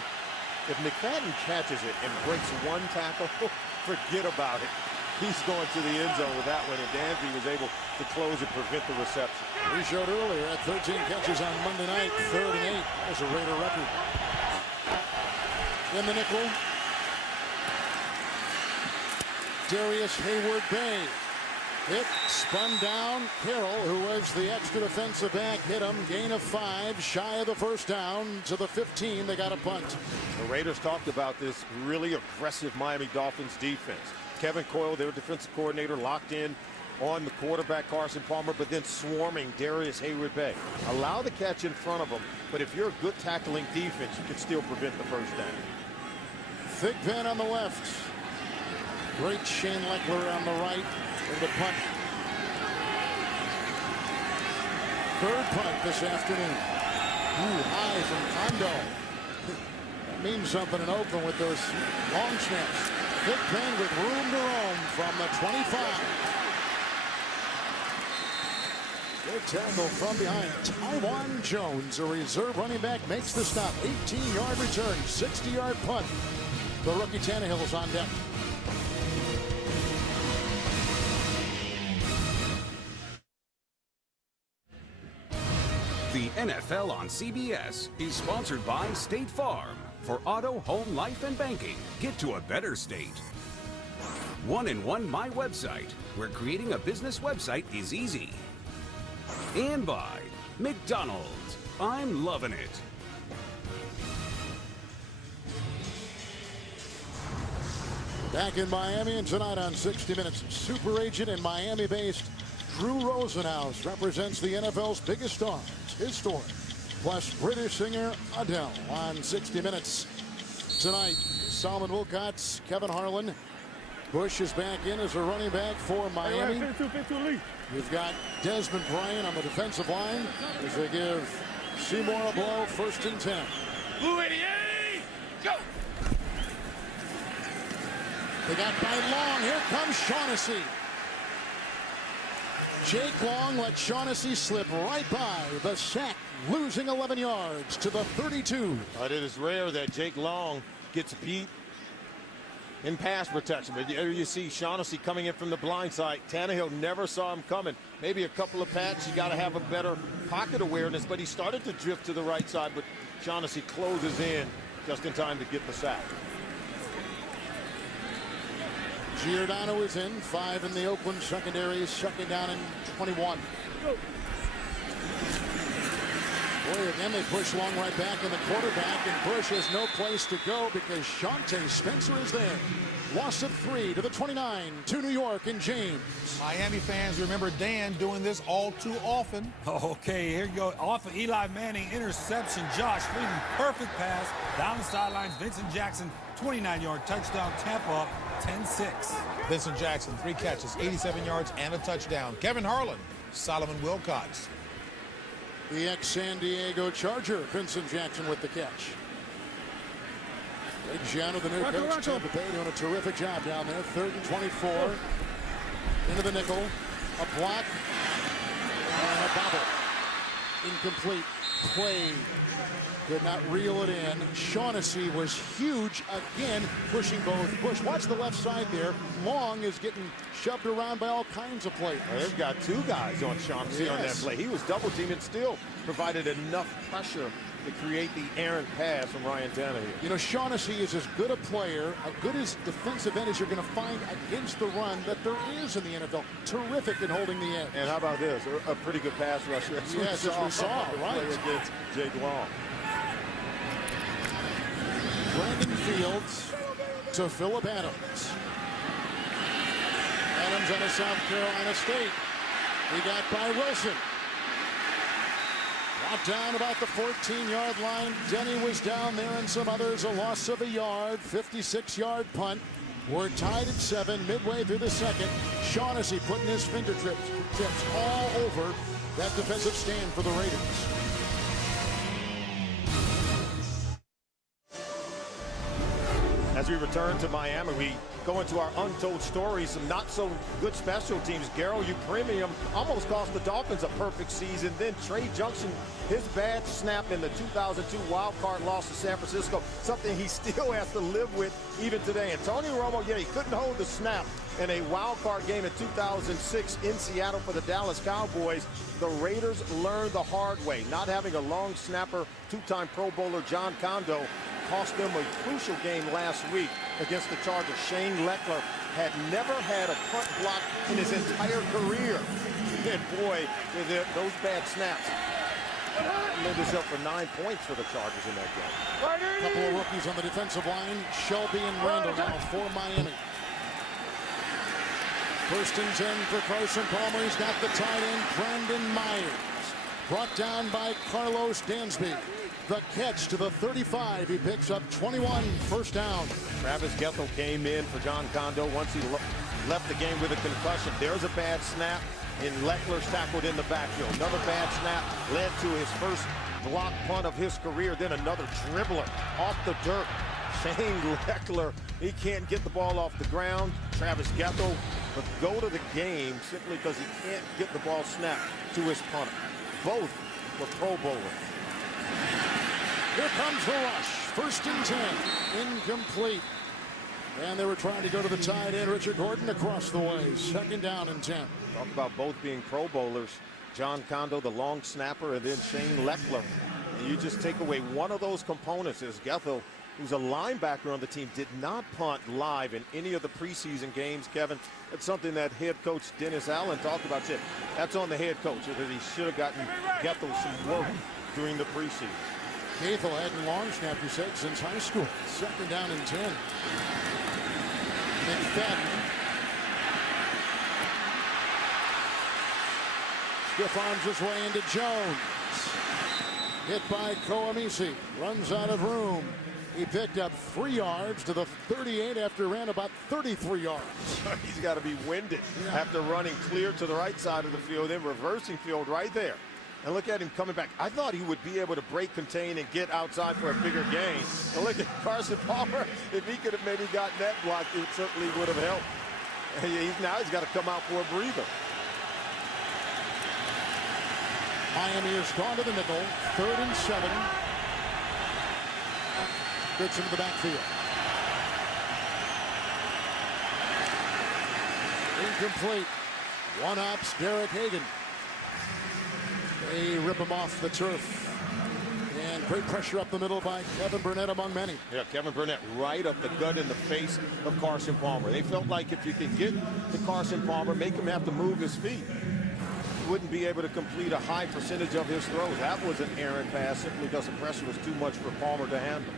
If McFadden catches it and breaks one tackle, forget about it. He's going to the end zone with that one, and Dansby was able to close and prevent the reception. We showed earlier at 13 catches on Monday night, 3rd and 8 as a Raider record. In the nickel, Darius Hayward-Bay. Hit, spun down. Carroll, who was the extra defensive back, hit him. Gain of 5, shy of the 1st down. To the 15, they got a punt. The Raiders talked about this really aggressive Miami Dolphins defense. Kevin Coyle, their defensive coordinator, locked in on the quarterback Carson Palmer, but then swarming Darius Hayward-Bay. Allow the catch in front of him, but if you're a good tackling defense, you can still prevent the 1st down. Thick Van on the left. Great Shane Leckler on the right. And the punt. 3rd punt this afternoon. High from Kondo. That means something in Oakland with those long snaps. Thick Van with room to roam from the 25. Good tackle from behind. Taiwan Jones, a reserve running back, makes the stop. 18-yard return, 60-yard punt. The rookie Tannehill is on deck. The NFL on CBS is sponsored by State Farm. For auto, home, life, and banking, get to a better state. 1-in-1 My Website, where creating a business website is easy. And by McDonald's. I'm loving it. Back in Miami, and tonight on 60 Minutes, super agent and Miami-based Drew Rosenhaus represents the NFL's biggest stars. His story, plus British singer Adele on 60 Minutes. Tonight, Solomon Wilcots, Kevin Harlan. Bush is back in as a running back for Miami. We've got Desmond Bryant on the defensive line as they give Seymour a blow, 1st and 10. Blue 88, go! They got by Long. Here comes Shaughnessy. Jake Long let Shaughnessy slip right by the sack, losing 11 yards to the 32. It is rare that Jake Long gets beat in pass protection, but there you see Shaughnessy coming in from the blind side. Tannehill never saw him coming. Maybe a couple of pats. You got to have a better pocket awareness, but he started to drift to the right side, but Shaughnessy closes in just in time to get the sack. Giordano is in, 5 in the Oakland secondary, 2nd down and 21. Boy, again, they push long right back in the quarterback, and Bush has no place to go because Shante Spencer is there. Loss of 3 to the 29 to New York and James. Miami fans remember Dan doing this all too often. Okay, here you go. Off of Eli Manning, interception. Josh Freeman, perfect pass. Down the sidelines, Vincent Jackson, 29-yard touchdown. Tampa up 10-6. Vincent Jackson, 3 catches, 87 yards, and a touchdown. Kevin Harlan, Solomon Wilcox. The ex-San Diego Charger, Vincent Jackson with the catch. Greg Giano, the new coach, Tampa Bay, doing a terrific job down there. 3rd and 24. Into the nickel. A block. And a bobble. Incomplete. Play. Did not reel it in. Shaughnessy was huge again, pushing both. Bush, watch the left side there. Long is getting shoved around by all kinds of players. Well, they've got 2 guys on Shaughnessy on that play. He was double teamed and still provided enough pressure to create the errant pass from Ryan Tannehill. You know, Shaughnessy is as good a player, a good as defensive end as you're going to find against the run that there is in the NFL. Terrific in holding the edge. And how about this? A pretty good pass rusher. Yes, as we saw, right. Against Jake Long. Brandon Fields to Phillip Adams. Adams out of South Carolina State. He got by Wilson. Brought down about the 14-yard line. Denny was down there and some others. A loss of a yard. 56-yard punt. We're tied at 7 midway through the second. Shaughnessy putting his fingertips all over that defensive stand for the Raiders. As we return to Miami, we go into our untold stories. Some not so good special teams. Garo Upremium almost cost the Dolphins a perfect season. Then Trey Junction, his bad snap in the 2002 wild card loss to San Francisco, something he still has to live with even today. And Tony Romo, yeah, he couldn't hold the snap in a wild card game in 2006 in Seattle for the Dallas Cowboys. The Raiders learned the hard way. Not having a long snapper, 2-time Pro Bowler John Kondo cost them a crucial game last week against the Chargers. Shane Leckler had never had a punt block in his entire career. And boy, those bad snaps made this up for 9 points for the Chargers in that game. A couple of rookies on the defensive line. Shelby and Randall now for Miami. 1st and 10 for Carson Palmer. He's got the tight end, Brandon Myers. Brought down by Carlos Dansby. The catch to the 35. He picks up 21, 1st down. Travis Gethel came in for John Kondo once he left the game with a concussion. There's a bad snap, and Leckler's tackled in the backfield. Another bad snap led to his first block punt of his career. Then another dribbler off the dirt. Shane Leckler, he can't get the ball off the ground. Travis Gethel would go to the game simply because he can't get the ball snapped to his punter. Both were Pro Bowlers. Here comes the rush. 1st and 10. Incomplete. And they were trying to go to the tight end, Richard Gordon, across the way. 2nd down and 10. Talk about both being Pro Bowlers. John Kondo, the long snapper, and then Shane Leckler. And you just take away one of those components as Gethel, who's a linebacker on the team, did not punt live in any of the preseason games. Kevin, that's something that head coach Dennis Allen talked about. Said that's on the head coach, because he should have gotten Gethel some work during the preseason. Gethel hadn't long snapped, he said, since high school. 2nd down and 10. McFadden. Stiff arms his way into Jones. Hit by Koamisi. Runs out of room. He picked up 3 yards to the 38 after ran about 33 yards. He's got to be winded after running clear to the right side of the field, then reversing field right there. And look at him coming back. I thought he would be able to break, contain, and get outside for a bigger gain. And look at Carson Palmer. If he could have maybe gotten that block, it certainly would have helped. And now he's got to come out for a breather. Miami has gone to the nickel. 3rd and 7. Gets into the backfield. Incomplete. One-ups, Derek Hagan. They rip him off the turf. And great pressure up the middle by Kevin Burnett among many. Yeah, Kevin Burnett right up the gut in the face of Carson Palmer. They felt like if you can get to Carson Palmer, make him have to move his feet. wouldn't be able to complete a high percentage of his throws. That was an errant pass simply because the pressure was too much for Palmer to handle.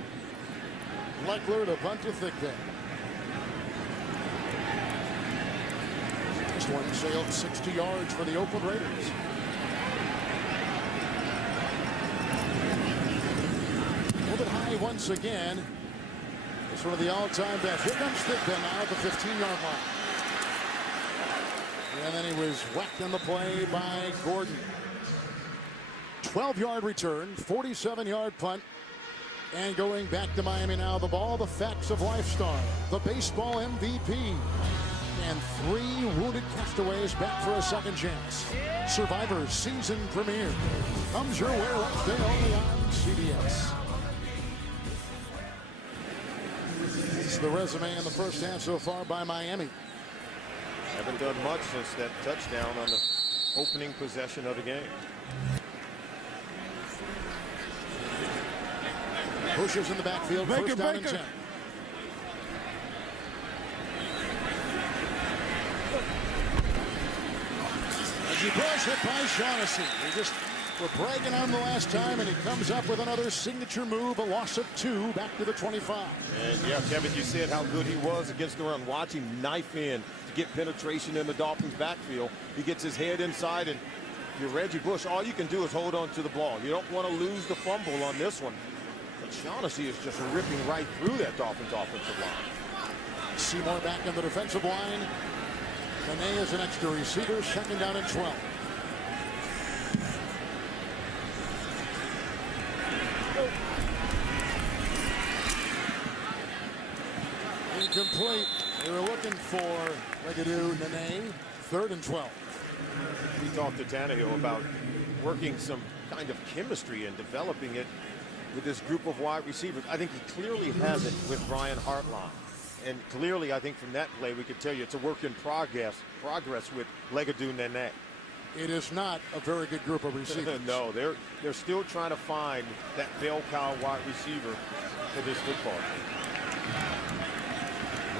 Leckler to punt to Thigpen. This one sailed 60 yards for the Oakland Raiders. A little bit high once again. It's one of the all-time best. Here comes Thigpen now at the 15-yard line. And then he was whacked on the play by Gordon. 12-yard return, 47-yard punt. And going back to Miami now, the ball, the facts of life star, the baseball MVP. And 3 wounded castaways back for a second chance. Survivor season premiere comes your way Wednesday only on CBS. This is the resume in the first half so far by Miami. Haven't done much since that touchdown on the opening possession of the game. Bushes in the backfield, first down and 10. Reggie Bush hit by Shaughnessy. They just were bragging on him the last time, and he comes up with another signature move, a loss of 2, back to the 25. And yeah, Kevin, you said how good he was against the run. Watch him knife in to get penetration in the Dolphins' backfield. He gets his head inside, and if you're Reggie Bush, all you can do is hold on to the ball. You don't want to lose the fumble on this one. But Shaughnessy is just ripping right through that Dolphins offensive line. Seymour back on the defensive line. Nene is an extra receiver, second down and 12. Incomplete. They were looking for Legadou Nene, third and 12. We talked to Tannehill about working some kind of chemistry and developing it with this group of wide receivers. I think he clearly has it with Brian Hartline. And clearly, I think from that play, we could tell you it's a work in progress with Legadou Nene. It is not a very good group of receivers. No, they're still trying to find that bell cow wide receiver for this football team.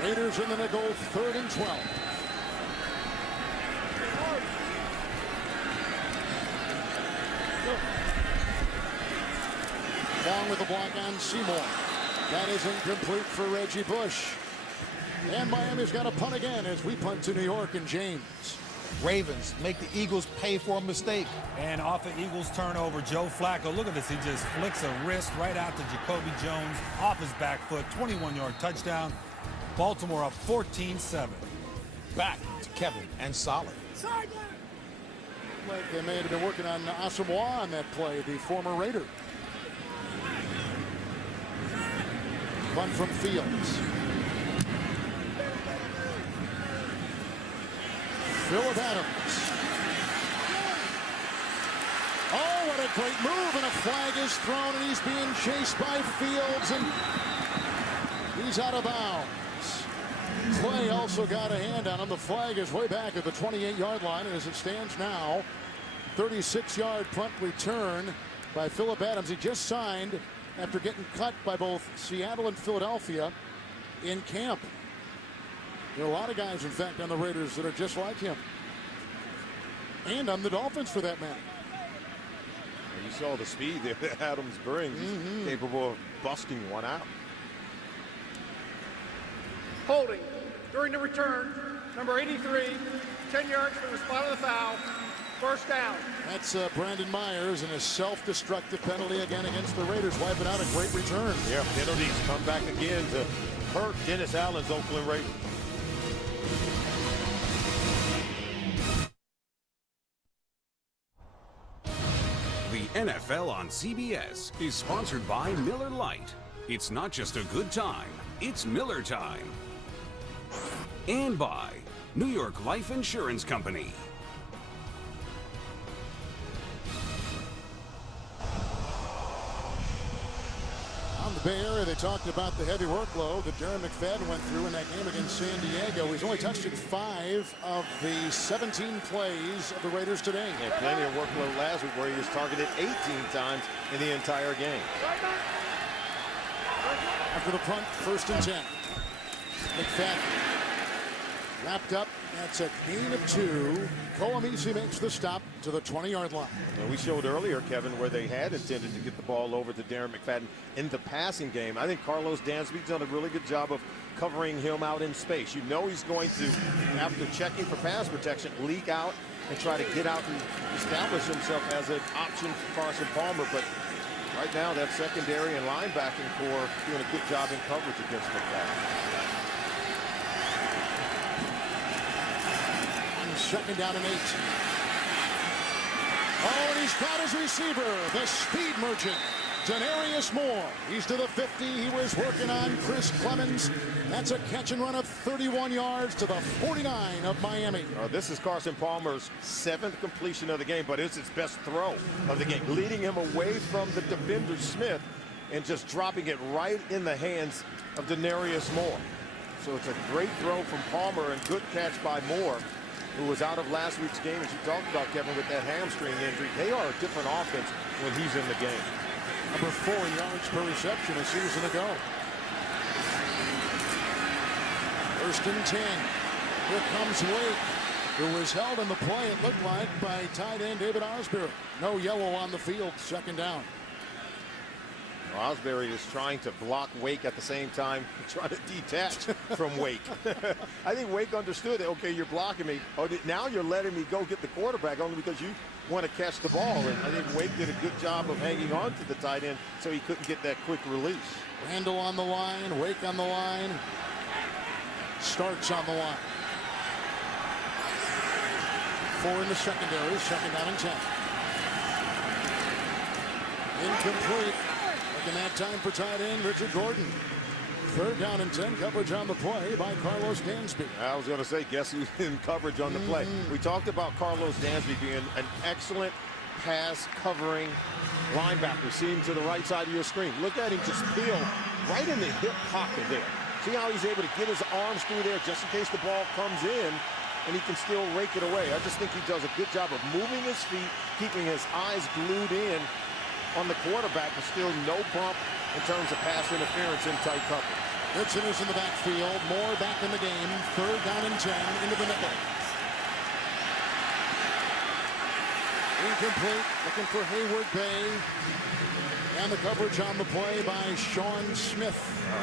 Raiders in the nickel, third and 12. Long with the block on Seymour. That is incomplete for Reggie Bush. And Miami's got to punt again as we punt to New York and James. Ravens make the Eagles pay for a mistake. And off the Eagles turnover, Joe Flacco, look at this. He just flicks a wrist right out to Jacoby Jones off his back foot. 21-yard touchdown. Baltimore up 14-7. Back to Kevin and Solid. Like they may have been working on Asamoah on that play, the former Raider. Punt from Fields. Phillip Adams. Oh, what a great move, and a flag is thrown, and he's being chased by Fields, and he's out of bounds. Clay also got a hand on him. The flag is way back at the 28-yard line, and as it stands now, 36-yard punt return by Phillip Adams. He just signed after getting cut by both Seattle and Philadelphia in camp. There are a lot of guys, in fact, on the Raiders that are just like him. And on the Dolphins, for that matter. And you saw the speed that Adams brings. He's capable of busting one out. Holding during the return, number 83, 10 yards from the spot of the foul. First down. That's Brandon Myers, and a self-destructive penalty again against the Raiders, wiping out a great return. Yeah, penalties come back again to hurt Dennis Allen's Oakland Raiders. The NFL on CBS is sponsored by Miller Lite. It's not just a good time, it's Miller time. And by New York Life Insurance Company. On the Bay Area, they talked about the heavy workload that Darren McFadden went through in that game against San Diego. He's only touched it 5 of the 17 plays of the Raiders today. Yeah, plenty of workload last week where he was targeted 18 times in the entire game. After the punt, first and 10. McFadden Wrapped up. That's a gain of 2. Colomisi makes the stop to the 20-yard line. And we showed earlier, Kevin, where they had intended to get the ball over to Darren McFadden in the passing game. I think Carlos Dansby's done a really good job of covering him out in space. You know he's going to, after checking for pass protection, leak out and try to get out and establish himself as an option for Carson Palmer. But right now, that secondary and linebacking core doing a good job in coverage against McFadden. Second down and 8. Oh, and he's got his receiver, the speed merchant, Denarius Moore. He's to the 50. He was working on Chris Clemens. That's a catch and run of 31 yards to the 49 of Miami. This is Carson Palmer's 7th completion of the game, but it's his best throw of the game, leading him away from the defender Smith and just dropping it right in the hands of Denarius Moore. So it's a great throw from Palmer and good catch by Moore, who was out of last week's game, as you talked about, Kevin, with that hamstring injury. They are a different offense when he's in the game. Number 4 yards per reception a season ago. First and 10. Here comes Wake, who was held in the play, it looked like, by tight end David Osbury. No yellow on the field, second down. Osbury is trying to block Wake at the same time, trying to detach from Wake. I think Wake understood that, okay, you're blocking me. Oh, now you're letting me go get the quarterback only because you want to catch the ball. And I think Wake did a good job of hanging on to the tight end so he couldn't get that quick release. Randall on the line, Wake on the line. Starks on the line. 4 in the secondary, second down and 10. Incomplete. And that time for tight end Richard Gordon. Third down and 10, coverage on the play by Carlos Dansby. I was going to say, guess who's in coverage on the play? We talked about Carlos Dansby being an excellent pass covering linebacker. See him to the right side of your screen. Look at him just peel right in the hip pocket there. See how he's able to get his arms through there just in case the ball comes in, and he can still rake it away. I just think he does a good job of moving his feet, keeping his eyes glued in on the quarterback, but still no bump in terms of pass interference in tight coverage. Goodson is in the backfield. Moore back in the game. Third down and 10 into the nickel. Incomplete. Looking for Hayward Bay. And the coverage on the play by Sean Smith.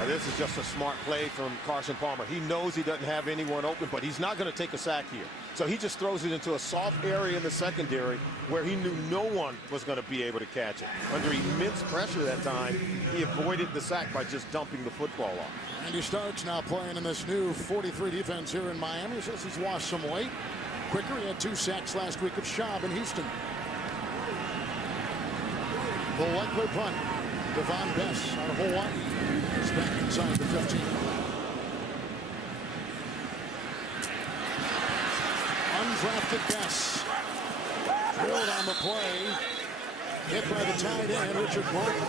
This is just a smart play from Carson Palmer. He knows he doesn't have anyone open, but he's not going to take a sack here. So he just throws it into a soft area in the secondary where he knew no one was going to be able to catch it. Under immense pressure that time, he avoided the sack by just dumping the football off. Andy Starks now playing in this new 43 defense here in Miami. Says he's lost some weight. Quicker, he had 2 sacks last week of Schaub in Houston. The likely punt. Devon Bess out of Hawaii is back inside the 15. Undrafted Bess. Drilled on the play. Hit by the tight end, Richard Gordon.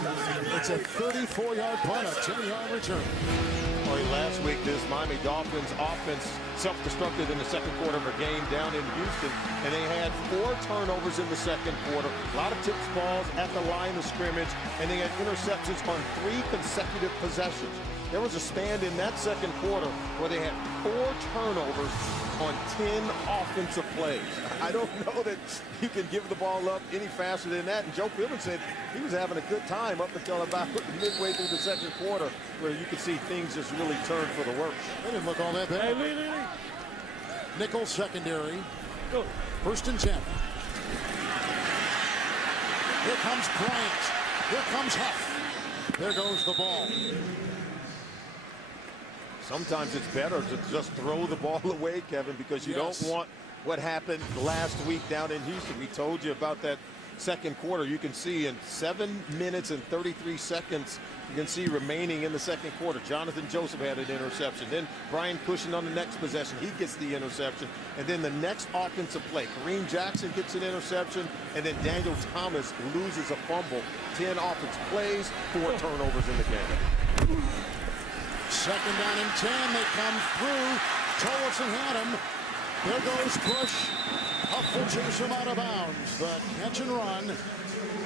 It's a 34-yard punt, a 10-yard return. Last week, this Miami Dolphins offense self-destructed in the second quarter of a game down in Houston, and they had 4 turnovers in the second quarter. A lot of tipped balls at the line of scrimmage, and they had interceptions on 3 consecutive possessions. There was a span in that second quarter where they had 4 turnovers on 10 offensive plays. I don't know that you can give the ball up any faster than that. And Joe Philbin said he was having a good time up until about midway through the second quarter, where you could see things just really turn for the worse. They didn't look all that bad. Nickel secondary. First and 10. Here comes Bryant. Here comes Huff. There goes the ball. Sometimes it's better to just throw the ball away, Kevin, because you don't want what happened last week down in Houston. We told you about that second quarter. You can see in 7 minutes and 33 seconds, you can see remaining in the second quarter, Jonathan Joseph had an interception. Then Brian Cushing on the next possession, he gets the interception. And then the next offensive play, Kareem Jackson gets an interception, and then Daniel Thomas loses a fumble. 10 offensive plays, 4 turnovers in the game. Second down and 10. They come through. Tollefson had him. There goes Bush. Huff will chase him out of bounds. The catch and run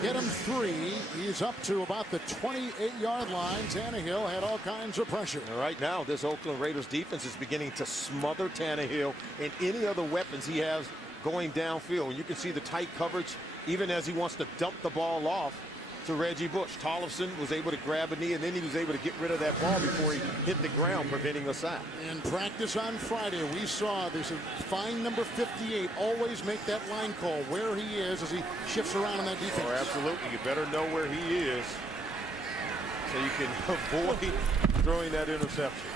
get him 3. He's up to about the 28-yard line. Tannehill had all kinds of pressure. And right now, this Oakland Raiders defense is beginning to smother Tannehill and any other weapons he has going downfield. And you can see the tight coverage, even as he wants to dump the ball off to Reggie Bush. Tollefson was able to grab a knee, and then he was able to get rid of that ball before he hit the ground, preventing a sack. In practice on Friday, we saw there's a fine number 58 always make that line call where he is as he shifts around in that defense. Oh, absolutely. You better know where he is so you can avoid throwing that interception.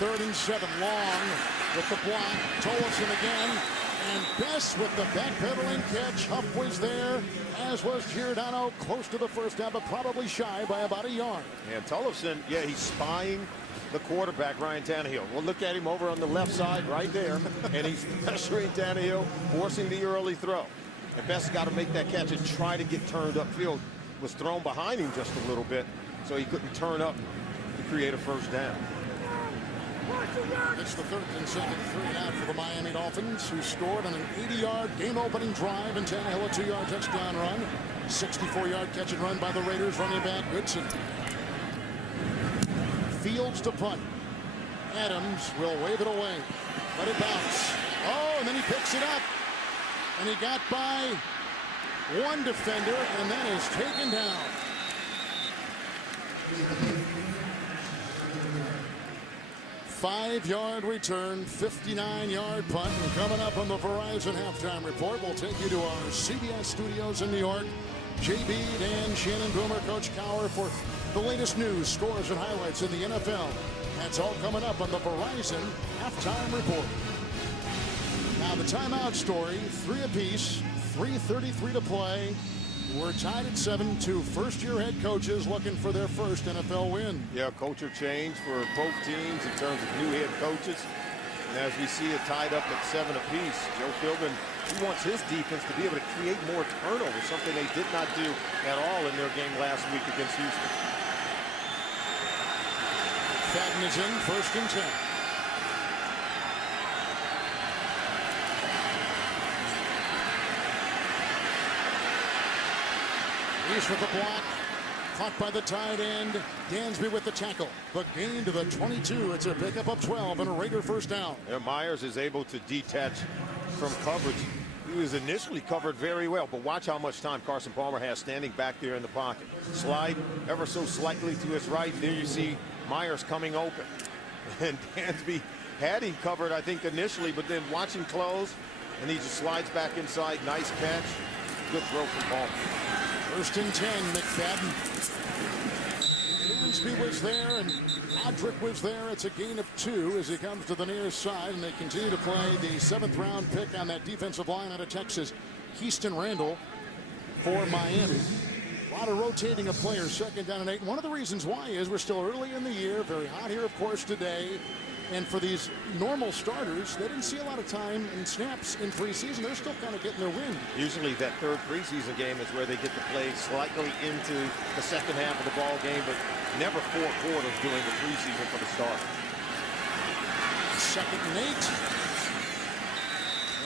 3rd and 7, long with the block. Tollefson again. And Bess with the backpedaling catch. Huff was there, as was Giordano, close to the first down, but probably shy by about a yard. And Tollefson, yeah, he's spying the quarterback, Ryan Tannehill. We'll look at him over on the left side right there, and he's pressuring Tannehill, forcing the early throw. And Bess got to make that catch and try to get turned upfield. Was thrown behind him just a little bit, so he couldn't turn up to create a first down. It's the 3rd and 2nd, 3-and-out for the Miami Dolphins, who scored on an 80-yard game-opening drive, and Tannehill a 2-yard touchdown run. 64-yard catch and run by the Raiders running back Goodson. Fields to punt. Adams will wave it away. Let it bounce. Oh, and then he picks it up. And he got by one defender, and then is taken down. 5-yard return, 59-yard punt. And coming up on the Verizon Halftime Report, we'll take you to our CBS studios in New York. JB, Dan, Shannon, Boomer, Coach Cowher for the latest news, scores, and highlights in the NFL. That's all coming up on the Verizon Halftime Report. Now the timeout story, 3 apiece, 3:33 to play. We're tied at 7-2. First-year head coaches looking for their first NFL win. Yeah, culture change for both teams in terms of new head coaches. And as we see it tied up at 7 apiece, Joe Philbin, he wants his defense to be able to create more turnovers, something they did not do at all in their game last week against Houston. Fadden is in, 1st and 10. East with the block, caught by the tight end. Dansby with the tackle. The gain to the 22. It's a pickup of 12 and a Raider first down. Yeah, Myers is able to detach from coverage. He was initially covered very well, but watch how much time Carson Palmer has standing back there in the pocket. Slide ever so slightly to his right. There you see Myers coming open. And Dansby had him covered, I think, initially, but then watch him close, and he just slides back inside. Nice catch. Good throw from Palmer. 1st and 10, McFadden. Dansby was there, and Odrick was there. It's a gain of 2 as he comes to the near side, and they continue to play the 7th-round pick on that defensive line out of Texas, Houston Randall, for Miami. A lot of rotating of players, 2nd down and 8. And one of the reasons why is we're still early in the year, very hot here, of course, today. And for these normal starters, they didn't see a lot of time and snaps in preseason. They're still kind of getting their wind. Usually that 3rd preseason game is where they get to play slightly into the 2nd half of the ball game, but never 4 quarters during the preseason for the start. 2nd and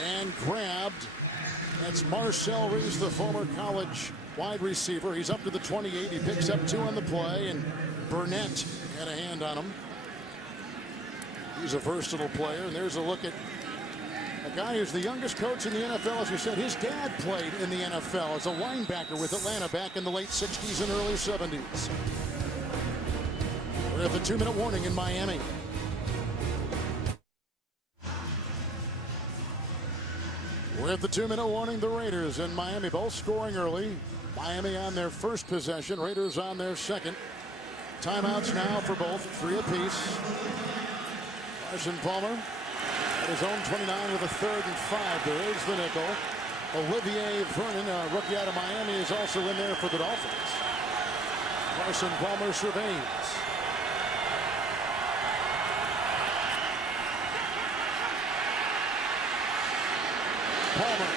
8. And grabbed. That's Marcel Reese, the former college wide receiver. He's up to the 28. He picks up 2 on the play, and Burnett had a hand on him. He's a versatile player, and there's a look at a guy who's the youngest coach in the NFL. As we said, his dad played in the NFL as a linebacker with Atlanta back in the late 60s and early 70s. We're at the 2-minute warning in Miami. We're at the 2-minute warning. The Raiders and Miami both scoring early. Miami on their first possession, Raiders on their second. Timeouts now for both, 3 apiece. Carson Palmer at his own 29 with a 3rd and 5. There is the nickel. Olivier Vernon, a rookie out of Miami, is also in there for the Dolphins. Carson Palmer surveys. Palmer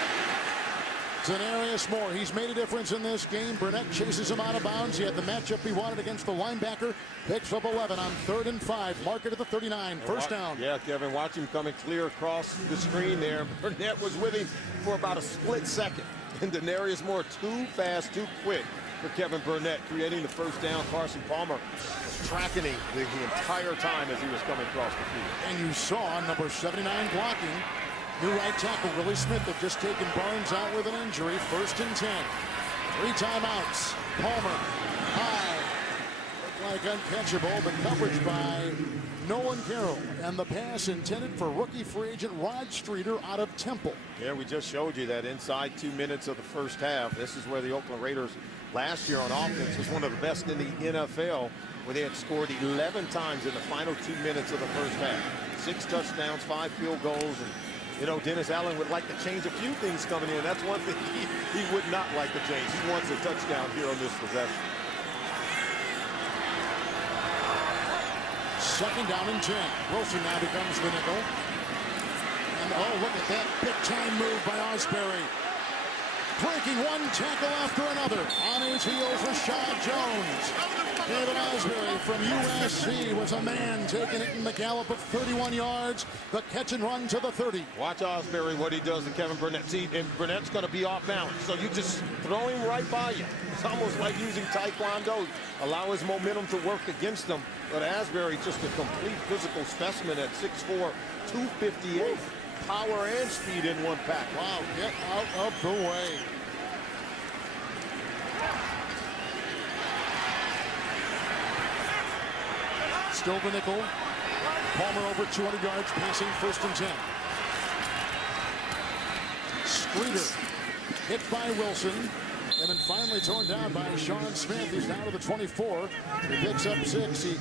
Denarius Moore, he's made a difference in this game. Burnett chases him out of bounds. He had the matchup he wanted against the linebacker. Picks up 11 on 3rd and 5. Mark it at the 39. First down. Yeah, Kevin, watch him coming clear across the screen there. Burnett was with him for about a split second. And Denarius Moore, too fast, too quick for Kevin Burnett, creating the first down. Carson Palmer was tracking him the entire time as he was coming across the field. And you saw number 79 blocking. New right tackle Willie Smith had just taken Barnes out with an injury. 1st and 10. 3 timeouts. Palmer high. Looked like uncatchable, but coverage by Nolan Carroll. And the pass intended for rookie free agent Rod Streeter out of Temple. Yeah, we just showed you that inside 2 minutes of the first half. This is where the Oakland Raiders last year on offense was one of the best in the NFL, where they had scored 11 times in the final 2 minutes of the first half. 6 touchdowns, 5 field goals, and you know, Dennis Allen would like to change a few things coming in. That's one thing he would not like to change. He wants a touchdown here on this possession. 2nd down and 10. Wilson now becomes the nickel. And oh, look at that big time move by Osbury. Breaking one tackle after another. On his heels, Rashad Jones. David Osbury from USC was a man taking it in the gallop of 31 yards. The catch and run to the 30. Watch Osbury, what he does to Kevin Burnett. See, and Burnett's going to be off balance, so you just throw him right by you. It's almost like using Taekwondo. Allow his momentum to work against him. But Osbury, just a complete physical specimen at 6'4", 258. Power and speed in one pack. Wow, get out of the way. Still the nickel. Palmer over 200 yards passing, 1st and 10. Streeter hit by Wilson and then finally torn down by Sean Smith. He's down to the 24. He picks up 6. He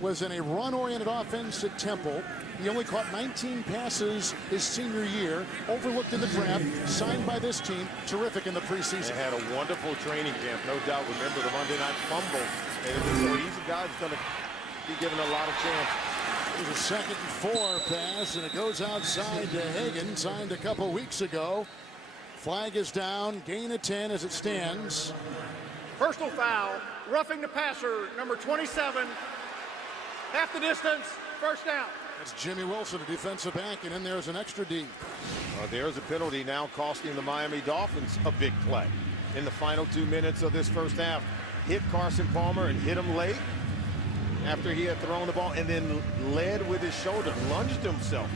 was in a run-oriented offense at Temple. He only caught 19 passes his senior year, overlooked in the draft, signed by this team, terrific in the preseason. They had a wonderful training camp, no doubt. Remember the Monday night fumble. And he's a guy that's going to be given a lot of chance. There's a 2nd and 4 pass, and it goes outside to Hagan, signed a couple weeks ago. Flag is down, gain of 10 as it stands. Personal foul, roughing the passer, number 27. Half the distance, 1st down. That's Jimmy Wilson, a defensive back, and then there's an extra D. There's a penalty now costing the Miami Dolphins a big play. In the final 2 minutes of this first half, hit Carson Palmer and hit him late after he had thrown the ball, and then led with his shoulder, lunged himself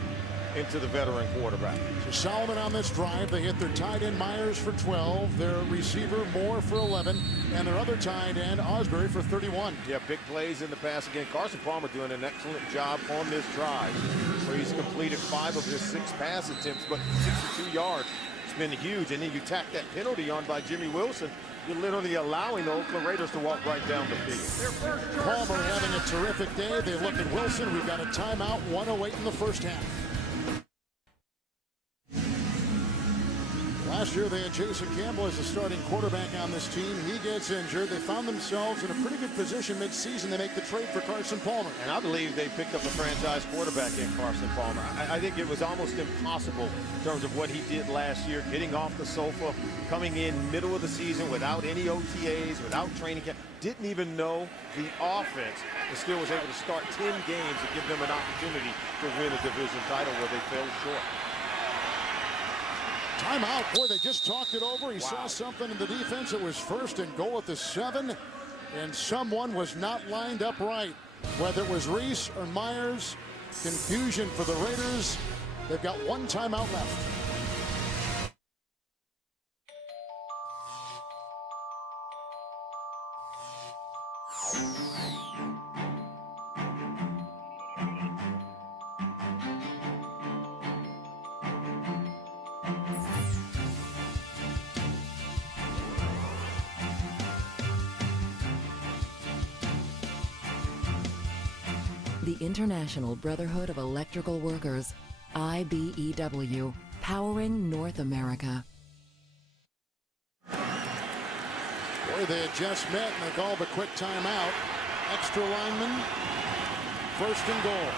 into the veteran quarterback. So Solomon on this drive, they hit their tight end Myers for 12, their receiver Moore for 11, and their other tight end Osbury for 31. Yeah, big plays in the pass again. Carson Palmer doing an excellent job on this drive, where he's completed 5 of his 6 pass attempts, but 62 yards. It's been huge, and then you tack that penalty on by Jimmy Wilson. You're literally allowing the Oakland Raiders to walk right down the field. Palmer having a terrific day. They look at Wilson. We've got a timeout, 1:08 in the first half. Last year, they had Jason Campbell as the starting quarterback on this team. He gets injured. They found themselves in a pretty good position mid-season. They make the trade for Carson Palmer. And I believe they picked up a franchise quarterback in Carson Palmer. I think it was almost impossible in terms of what he did last year, getting off the sofa, coming in middle of the season without any OTAs, without training camp. Didn't even know the offense, and still was able to start 10 games and give them an opportunity to win a division title where they fell short. Timeout. Boy, they just talked it over. He saw something in the defense. It was 1st and goal at the 7, and someone was not lined up right. Whether it was Reese or Myers, confusion for the Raiders. They've got 1 timeout left. The International Brotherhood of Electrical Workers, IBEW, powering North America. Boy, they had just met and they called a quick timeout. Extra lineman, 1st and goal.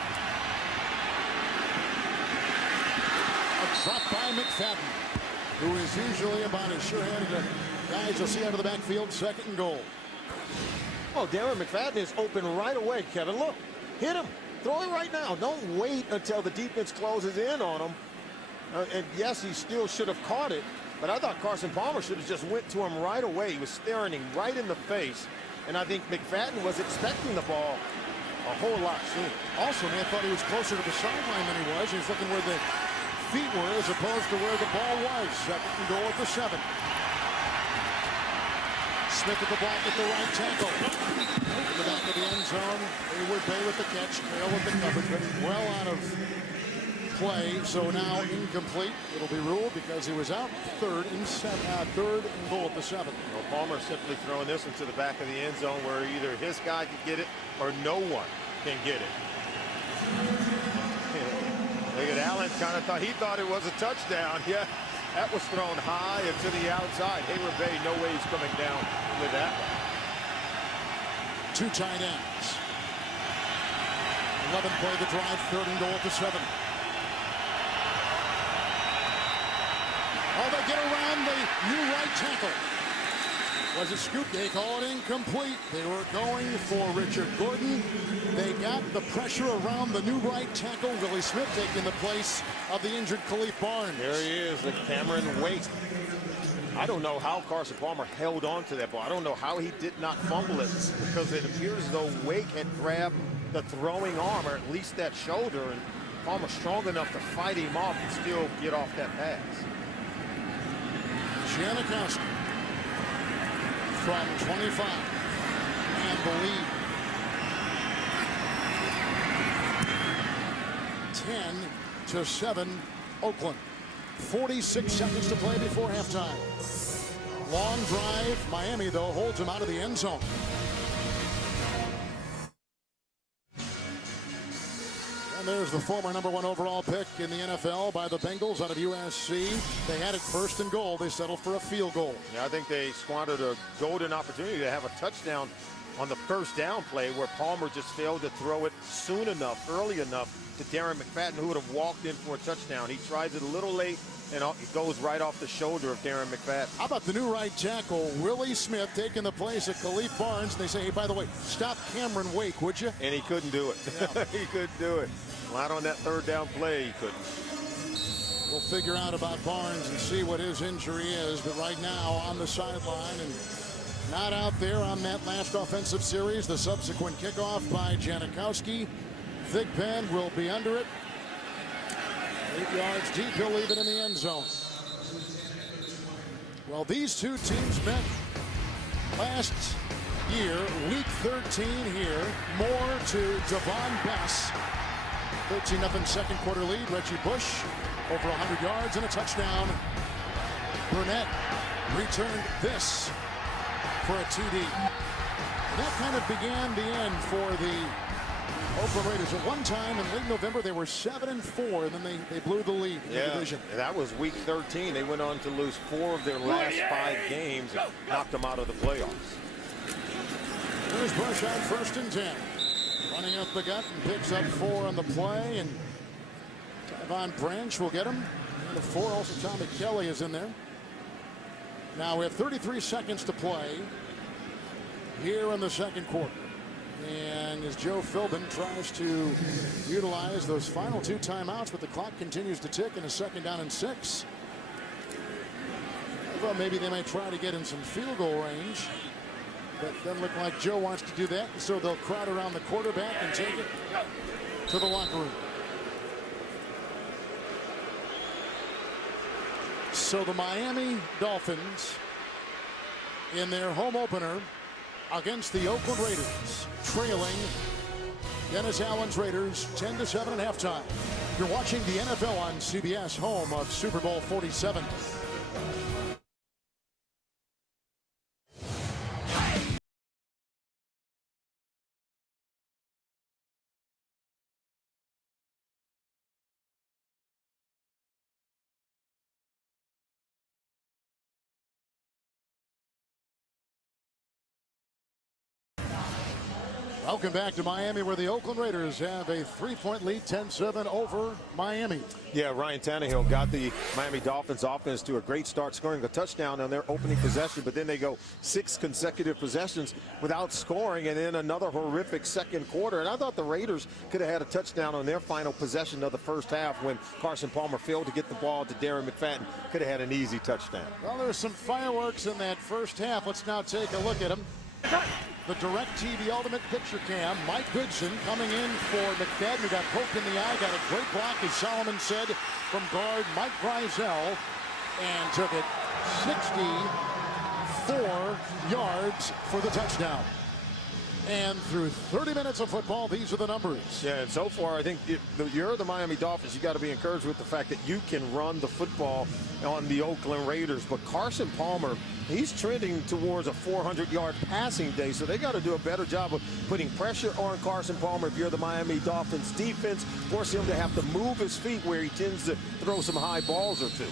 A drop by McFadden. who is usually about as sure-handed a guys you'll see out of the backfield. 2nd and goal. Oh, Darren McFadden is open right away, Kevin. Look, hit him. Throw it right now. Don't wait until the defense closes in on him. And yes, he still should have caught it, but I thought Carson Palmer should have just went to him right away. He was staring him right in the face, and I think McFadden was expecting the ball a whole lot sooner. Also, man, thought he was closer to the sideline than he was. He was looking where the feet were as opposed to where the ball was. 2nd and goal at the 7. Smith at the block at the right tackle. In the back of the end zone, Hayward Bay with the catch, Hale with the coverage, but well out of play, so now incomplete. It'll be ruled because he was out. 3rd and goal at the 7. Well, Palmer simply throwing this into the back of the end zone where either his guy can get it or no one can get it. Look at Allen, he thought it was a touchdown. Yeah, that was thrown high and to the outside. Hayward Bay, no way he's coming down with that one. 2 tight ends. 11 play the drive, 3rd and goal at the 7. Oh, they get around the new right tackle. Was it scoop? They call it incomplete. They were going for Richard Gordon. They got the pressure around the new right tackle. Willie Smith taking the place of the injured Khalif Barnes. There he is, the Cameron Wake. I don't know how Carson Palmer held on to that ball. I don't know how he did not fumble it, because it appears as though Wake had grabbed the throwing arm, or at least that shoulder, and Palmer strong enough to fight him off and still get off that pass. Janikowski from 25 and the lead. 10-7 Oakland. 46 seconds to play before halftime. Long drive. Miami, though, holds him out of the end zone. And there's the former #1 overall pick in the NFL by the Bengals out of USC. They had it 1st and goal. They settled for a field goal. Yeah, I think they squandered a golden opportunity to have a touchdown on the 1st down play where Palmer just failed to throw it soon enough, early enough to Darren McFadden, who would have walked in for a touchdown. He tries it a little late, and it goes right off the shoulder of Darren McFadden. How about the new right tackle, Willie Smith, taking the place of Khalif Barnes? They say, hey, by the way, stop Cameron Wake, would you? And he couldn't do it. Yeah. He couldn't do it. Not on that 3rd down play, he couldn't. We'll figure out about Barnes and see what his injury is, but right now on the sideline and not out there on that last offensive series. The subsequent kickoff by Janikowski. Thigpen will be under it. 8 yards deep, he'll leave it in the end zone. Well, these two teams met last year, week 13 here. More to Devon Bess. 13-0 second quarter lead. Reggie Bush over 100 yards and a touchdown. Burnett returned this for a TD. That kind of began the end for the Oakland Raiders. At one time in late November, they were 7-4, and then they blew the lead in the division. That was week 13. They went on to lose 4 of their last 5 games and knocked them out of the playoffs. There's Bush on 1st and 10. Running up the gut and picks up 4 on the play, and Tyvon Branch will get him. And the 4, also Tommy Kelly is in there. Now we have 33 seconds to play here in the second quarter. And as Joe Philbin tries to utilize those final 2 timeouts, but the clock continues to tick in a 2nd down and 6. I thought maybe they may try to get in some field goal range. But doesn't look like Joe wants to do that, so they'll crowd around the quarterback and take it to the locker room. So the Miami Dolphins in their home opener against the Oakland Raiders, trailing Dennis Allen's Raiders 10-7 at halftime. You're watching the NFL on CBS, home of Super Bowl 47. Welcome back to Miami, where the Oakland Raiders have a 3-point lead, 10-7 over Miami. Yeah, Ryan Tannehill got the Miami Dolphins offense to a great start, scoring a touchdown on their opening possession, but then they go 6 consecutive possessions without scoring, and then another horrific second quarter. And I thought the Raiders could have had a touchdown on their final possession of the first half when Carson Palmer failed to get the ball to Darren McFadden. Could have had an easy touchdown. Well, there's some fireworks in that first half. Let's now take a look at them. The DirecTV Ultimate Picture Cam. Mike Goodson coming in for McFadden, who got poked in the eye. Got a great block, as Solomon said, from guard Mike Grizel, and took it 64 yards for the touchdown. And through 30 minutes of football, these are the numbers. Yeah, and so far, I think if you're the Miami Dolphins, you got to be encouraged with the fact that you can run the football on the Oakland Raiders. But Carson Palmer, he's trending towards a 400-yard passing day, so they got to do a better job of putting pressure on Carson Palmer. If you're the Miami Dolphins defense, force him to have to move his feet where he tends to throw some high balls or two.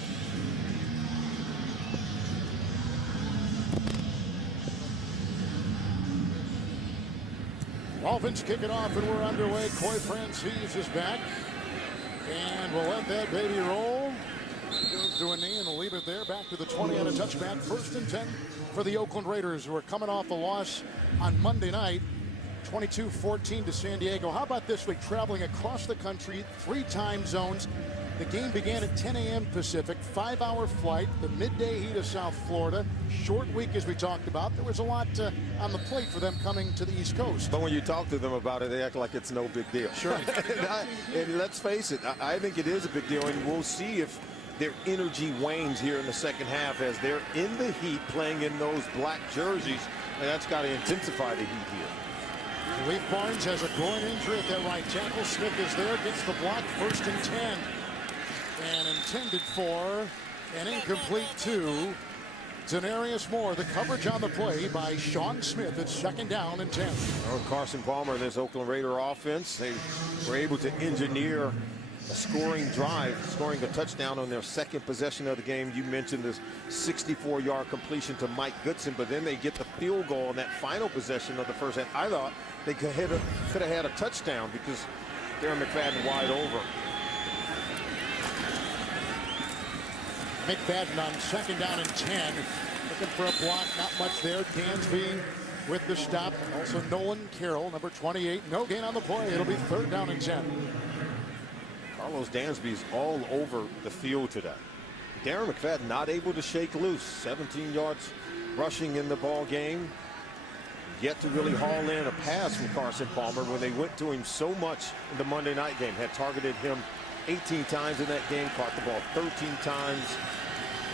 Dolphins kick it off, and we're underway. Coy Francis is back, and we'll let that baby roll. Goes to a knee, and we'll leave it there. Back to the 20 on a touchback. 1st and 10 for the Oakland Raiders, who are coming off a loss on Monday night, 22-14 to San Diego. How about this week, traveling across the country, 3 time zones? The game began at 10 a.m. Pacific, 5-hour flight, the midday heat of South Florida. Short week, as we talked about. There was a lot on the plate for them coming to the East Coast. But when you talk to them about it, they act like it's no big deal. Sure. And let's face it, I think it is a big deal, and we'll see if their energy wanes here in the second half as they're in the heat playing in those black jerseys, and that's got to intensify the heat here. Leif Barnes has a groin injury at that right tackle. Smith is there, gets the block, 1st and 10. And intended for an incomplete to Denarius Moore. The coverage on the play by Sean Smith. It's 2nd down and 10. Oh, Carson Palmer, this Oakland Raider offense, they were able to engineer a scoring drive, scoring a touchdown on their 2nd possession of the game. You mentioned this 64-yard completion to Mike Goodson, but then they get the field goal on that final possession of the first half. I thought they could have had a touchdown because Darren McFadden wide over. McFadden on 2nd down and 10. Looking for a block, not much there. Dansby with the stop. Also Nolan Carroll, number 28. No gain on the play. It'll be 3rd down and 10. Carlos Dansby's all over the field today. Darren McFadden not able to shake loose. 17 yards rushing in the ball game. Yet to really haul in a pass from Carson Palmer when they went to him so much in the Monday night game. Had targeted him 18 times in that game, caught the ball 13 times.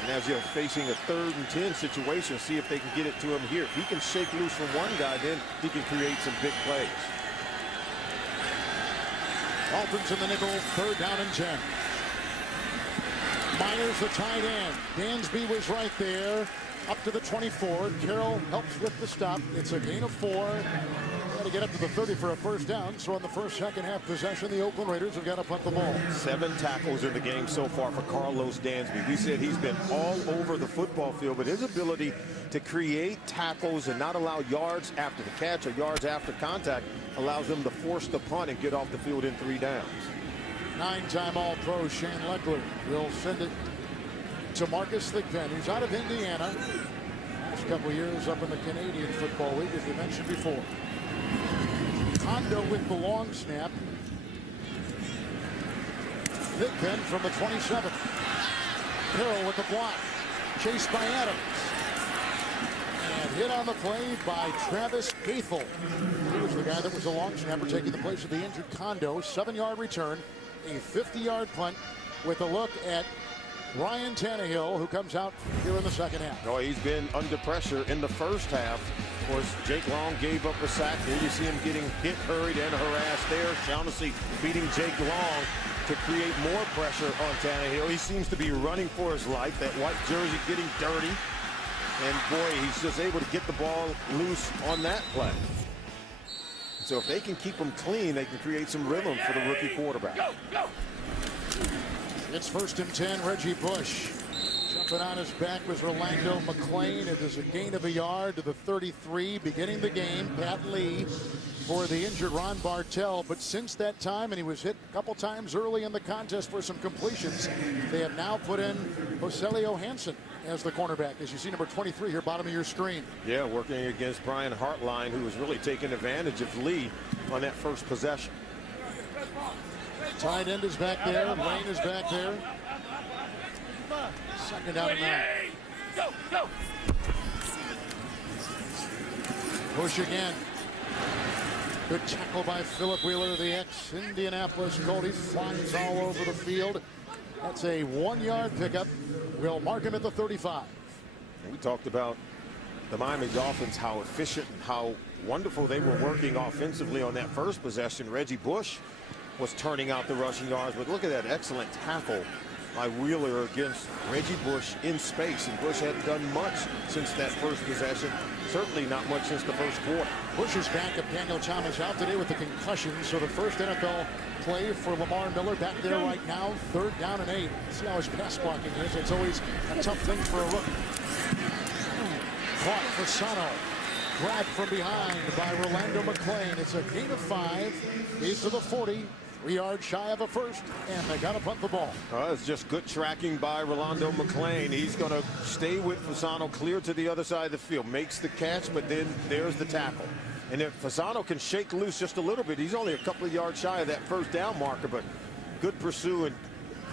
And as you're facing a 3rd and 10 situation, see if they can get it to him here. If he can shake loose from one guy, then he can create some big plays. Dolphins in the nickel, 3rd down and 10. Myers, the tight end. Dansby was right there. Up to the 24. Carroll helps with the stop. It's a gain of 4. Got to get up to the 30 for a 1st down. So on the second half possession, the Oakland Raiders have got to punt the ball. 7 tackles in the game so far for Carlos Dansby. We said he's been all over the football field, but his ability to create tackles and not allow yards after the catch or yards after contact allows them to force the punt and get off the field in 3 downs. 9-time All-Pro Shane Leckler will send it to Marcus Thigpen, who's out of Indiana. Last couple years up in the Canadian Football League, as we mentioned before. Kondo with the long snap. Thigpen from the 27th. Carroll with the block. Chased by Adams. And hit on the play by Travis Gaethel. He was the guy that was a long snapper taking the place of the injured Kondo. 7-yard return. A 50-yard punt with a look at Ryan Tannehill, who comes out here in the second half. Oh, he's been under pressure in the first half. Of course, Jake Long gave up a sack. Here you see him getting hit, hurried, and harassed there. Shaughnessy beating Jake Long to create more pressure on Tannehill. He seems to be running for his life. That white jersey getting dirty. And boy, he's just able to get the ball loose on that play. So if they can keep him clean, they can create some rhythm for the rookie quarterback. Go, go. It's 1st and 10, Reggie Bush. Jumping on his back was Rolando McClain. It is a gain of a yard to the 33. Beginning the game, Pat Lee for the injured Ron Bartell, but since that time, and he was hit a couple times early in the contest for some completions, they have now put in Joselio Hansen as the cornerback, as you see number 23 here, bottom of your screen. Yeah, working against Brian Hartline, who was really taking advantage of Lee on that first possession. Tight end is back there. Lane is back there. Second down and 9. Go! Bush again. Good tackle by Philip Wheeler, the ex-Indianapolis Colt. He flies all over the field. That's a 1-yard pickup. We'll mark him at the 35. We talked about the Miami Dolphins, how efficient and how wonderful they were working offensively on that first possession. Reggie Bush was turning out the rushing yards, but look at that excellent tackle by Wheeler against Reggie Bush in space. And Bush hadn't done much since that first possession. Certainly not much since the first quarter. Bush's backup, Daniel Thomas, out today with the concussion. So the first NFL play for Lamar Miller back there right now. 3rd down and 8. See how his pass blocking is. It's always a tough thing for a rookie. Caught for Sano. Grabbed from behind by Rolando McClain. It's a gain of 5. He's to the 40. 3 yards shy of a first, and they got to punt the ball. It's just good tracking by Rolando McClain. He's going to stay with Fasano clear to the other side of the field. Makes the catch, but then there's the tackle. And if Fasano can shake loose just a little bit, he's only a couple of yards shy of that first down marker, but good pursuit. And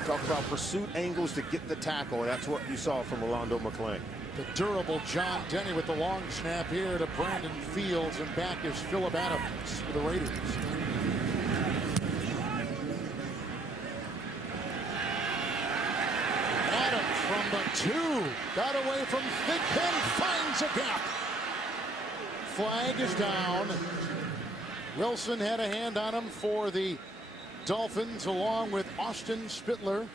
talk about pursuit angles to get the tackle. That's what you saw from Rolando McClain. The durable John Denny with the long snap here to Brandon Fields, and back is Philip Adams for the Raiders. From the 2, got away from Thigpen, finds a gap. Flag is down. Wilson had a hand on him for the Dolphins, along with Austin Spittler.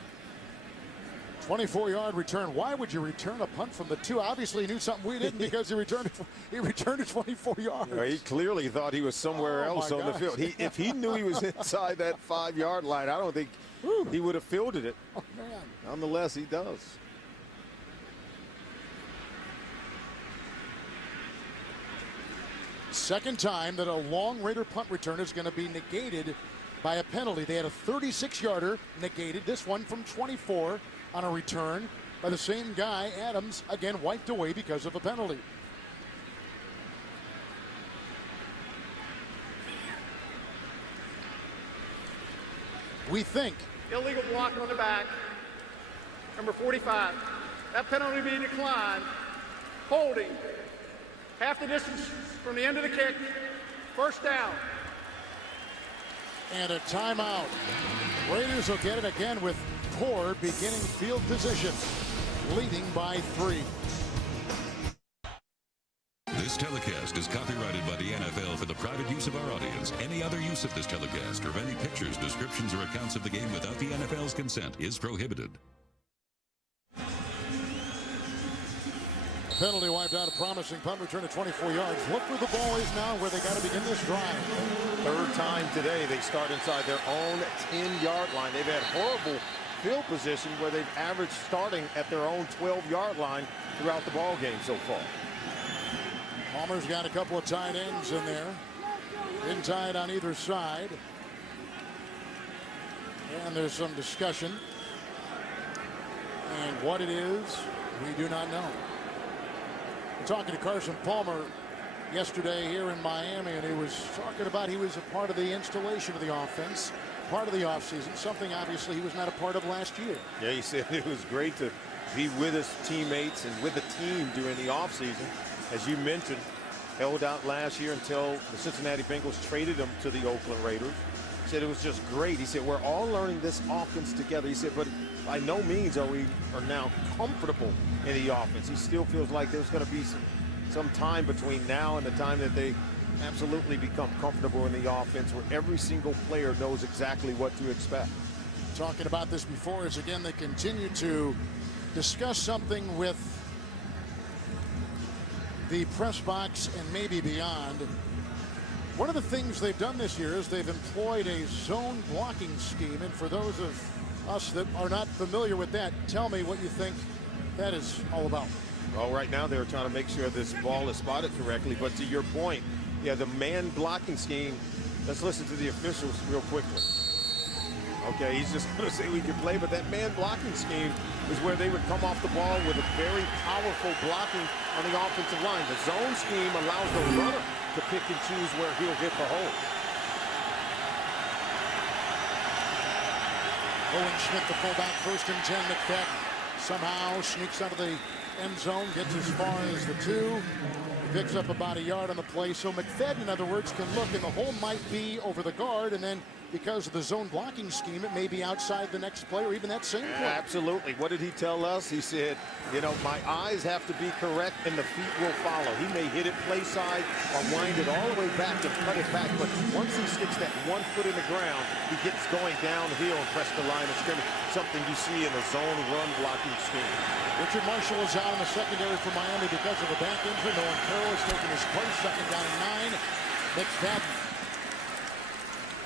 24-yard return. Why would you return a punt from the 2? Obviously, he knew something we didn't, because he returned it 24 yards. He clearly thought he was somewhere else on the field. If he knew he was inside that 5-yard line, I don't think he would have fielded it. Oh, man. Nonetheless, he does. Second time that a long Raider punt return is going to be negated by a penalty. They had a 36-yarder negated. This one from 24 on a return by the same guy. Adams again wiped away because of a penalty. We think. Illegal blocking on the back. Number 45. That penalty being declined. Holding. Half the distance from the end of the kick. First down. And a timeout. Raiders will get it again with poor beginning field position, leading by 3. This telecast is copyrighted by the NFL for the private use of our audience. Any other use of this telecast or of any pictures, descriptions, or accounts of the game without the NFL's consent is prohibited. Penalty wiped out a promising punt return at 24 yards. Look where the ball is now, where they got to begin this drive. 3rd time today they start inside their own 10-yard line. They've had horrible field position where they've averaged starting at their own 12-yard line throughout the ball game so far. Palmer's got a couple of tight ends in there. Inside on either side. And there's some discussion. And what it is, we do not know. We're talking to Carson Palmer yesterday here in Miami, and he was talking about he was a part of the installation of the offense, part of the offseason, something obviously he was not a part of last year. Yeah, he said it was great to be with his teammates and with the team during the offseason. As you mentioned, held out last year until the Cincinnati Bengals traded him to the Oakland Raiders. He said it was just great. He said, we're all learning this offense together. He said, but by no means are now comfortable in the offense. He still feels like there's going to be some time between now and the time that they absolutely become comfortable in the offense, where every single player knows exactly what to expect. Talking about this before, is again they continue to discuss something with the press box and maybe beyond. One of the things they've done this year is they've employed a zone blocking scheme, and for those of us that are not familiar with that, tell me what you think that is all about. Well, right now they're trying to make sure this ball is spotted correctly, but to your point, Yeah, the man blocking scheme. Let's listen to the officials real quickly. Okay, he's just going to say we can play, but that man blocking scheme is where they would come off the ball with a very powerful blocking on the offensive line. The zone scheme allows the runner to pick and choose where he'll hit the hole. Owen Schmidt, the fullback, 1st and 10. McFadden somehow sneaks out of the end zone, gets as far as the 2. Picks up about a yard on the play. So McFadden, in other words, can look, and the hole might be over the guard, and then because of the zone blocking scheme, it may be outside the next play or even that same play. Absolutely. What did he tell us? He said, you know, my eyes have to be correct and the feet will follow. He may hit it play side or wind it all the way back and cut it back, but once he sticks that 1 foot in the ground, he gets going downhill and press the line of scrimmage, something you see in a zone run blocking scheme. Richard Marshall is out in the secondary for Miami because of a back injury. Nolan Carroll is taking his place, 2nd down and 9. McFadden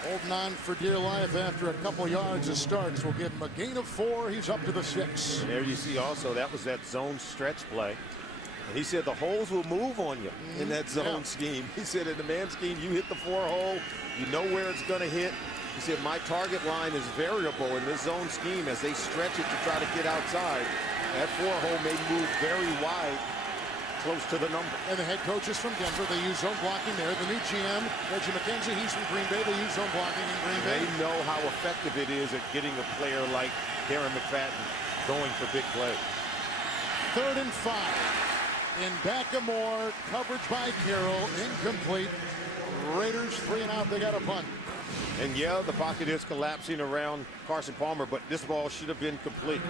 holding on for dear life after a couple yards of starts. We'll give him a gain of 4. He's up to the 6. And there you see also that was that zone stretch play. And he said the holes will move on you in that zone scheme. He said in the man scheme, you hit the 4 hole, you know where it's going to hit. He said my target line is variable in this zone scheme as they stretch it to try to get outside. That 4 hole may move very wide, close to the number. And the head coach is from Denver. They use zone blocking there. The new GM, Reggie McKenzie, he's from Green Bay. They use zone blocking in Green Bay. They know how effective it is at getting a player like Darren McFadden going for big plays. 3rd and 5. In back of Moore, coverage by Carroll, incomplete. Raiders 3 and out. They got a punt. And yeah, the pocket is collapsing around Carson Palmer, but this ball should have been complete.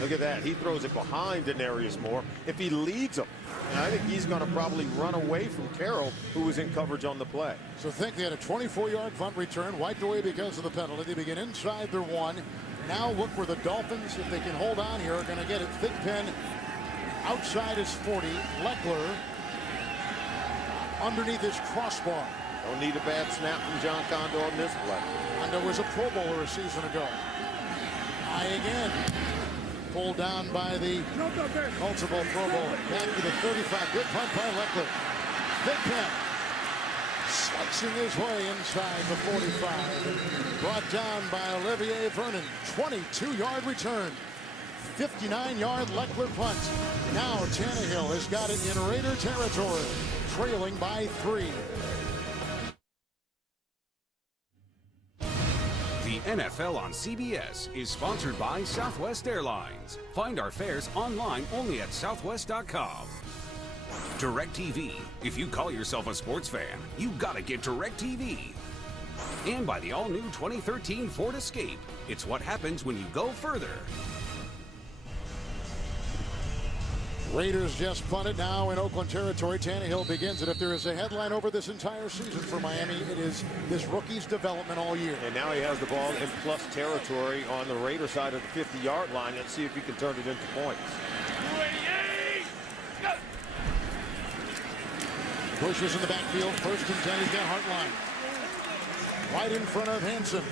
Look at that. He throws it behind Denarius Moore. If he leads him, and I think he's going to probably run away from Carroll, who was in coverage on the play. So think they had a 24-yard punt return, wiped away because of the penalty. They begin inside their 1. Now look where the Dolphins, if they can hold on here, are going to get it. Thigpen outside his 40. Leckler underneath his crossbar. Don't need a bad snap from John Condor on this play. Condor was a Pro Bowler a season ago. High again. Pulled down by the multiple Pro Bowler. Back to the 35. Good punt by Leckler. Thigpen slicing his way inside the 45. Brought down by Olivier Vernon. 22-yard return. 59-yard Leckler punt. Now Tannehill has got it in Raider territory. Trailing by 3. The NFL on CBS is sponsored by Southwest Airlines. Find our fares online only at southwest.com. DirecTV. If you call yourself a sports fan, you gotta get DirecTV. And by the all-new 2013 Ford Escape. It's what happens when you go further. Raiders just punted now in Oakland territory. Tannehill begins it. If there is a headline over this entire season for Miami, it is this rookie's development all year. And now he has the ball in plus territory on the Raider side of the 50-yard line. Let's see if he can turn it into points. Bush is in the backfield. 1st and 10. He's got Hartline right in front of Hansen.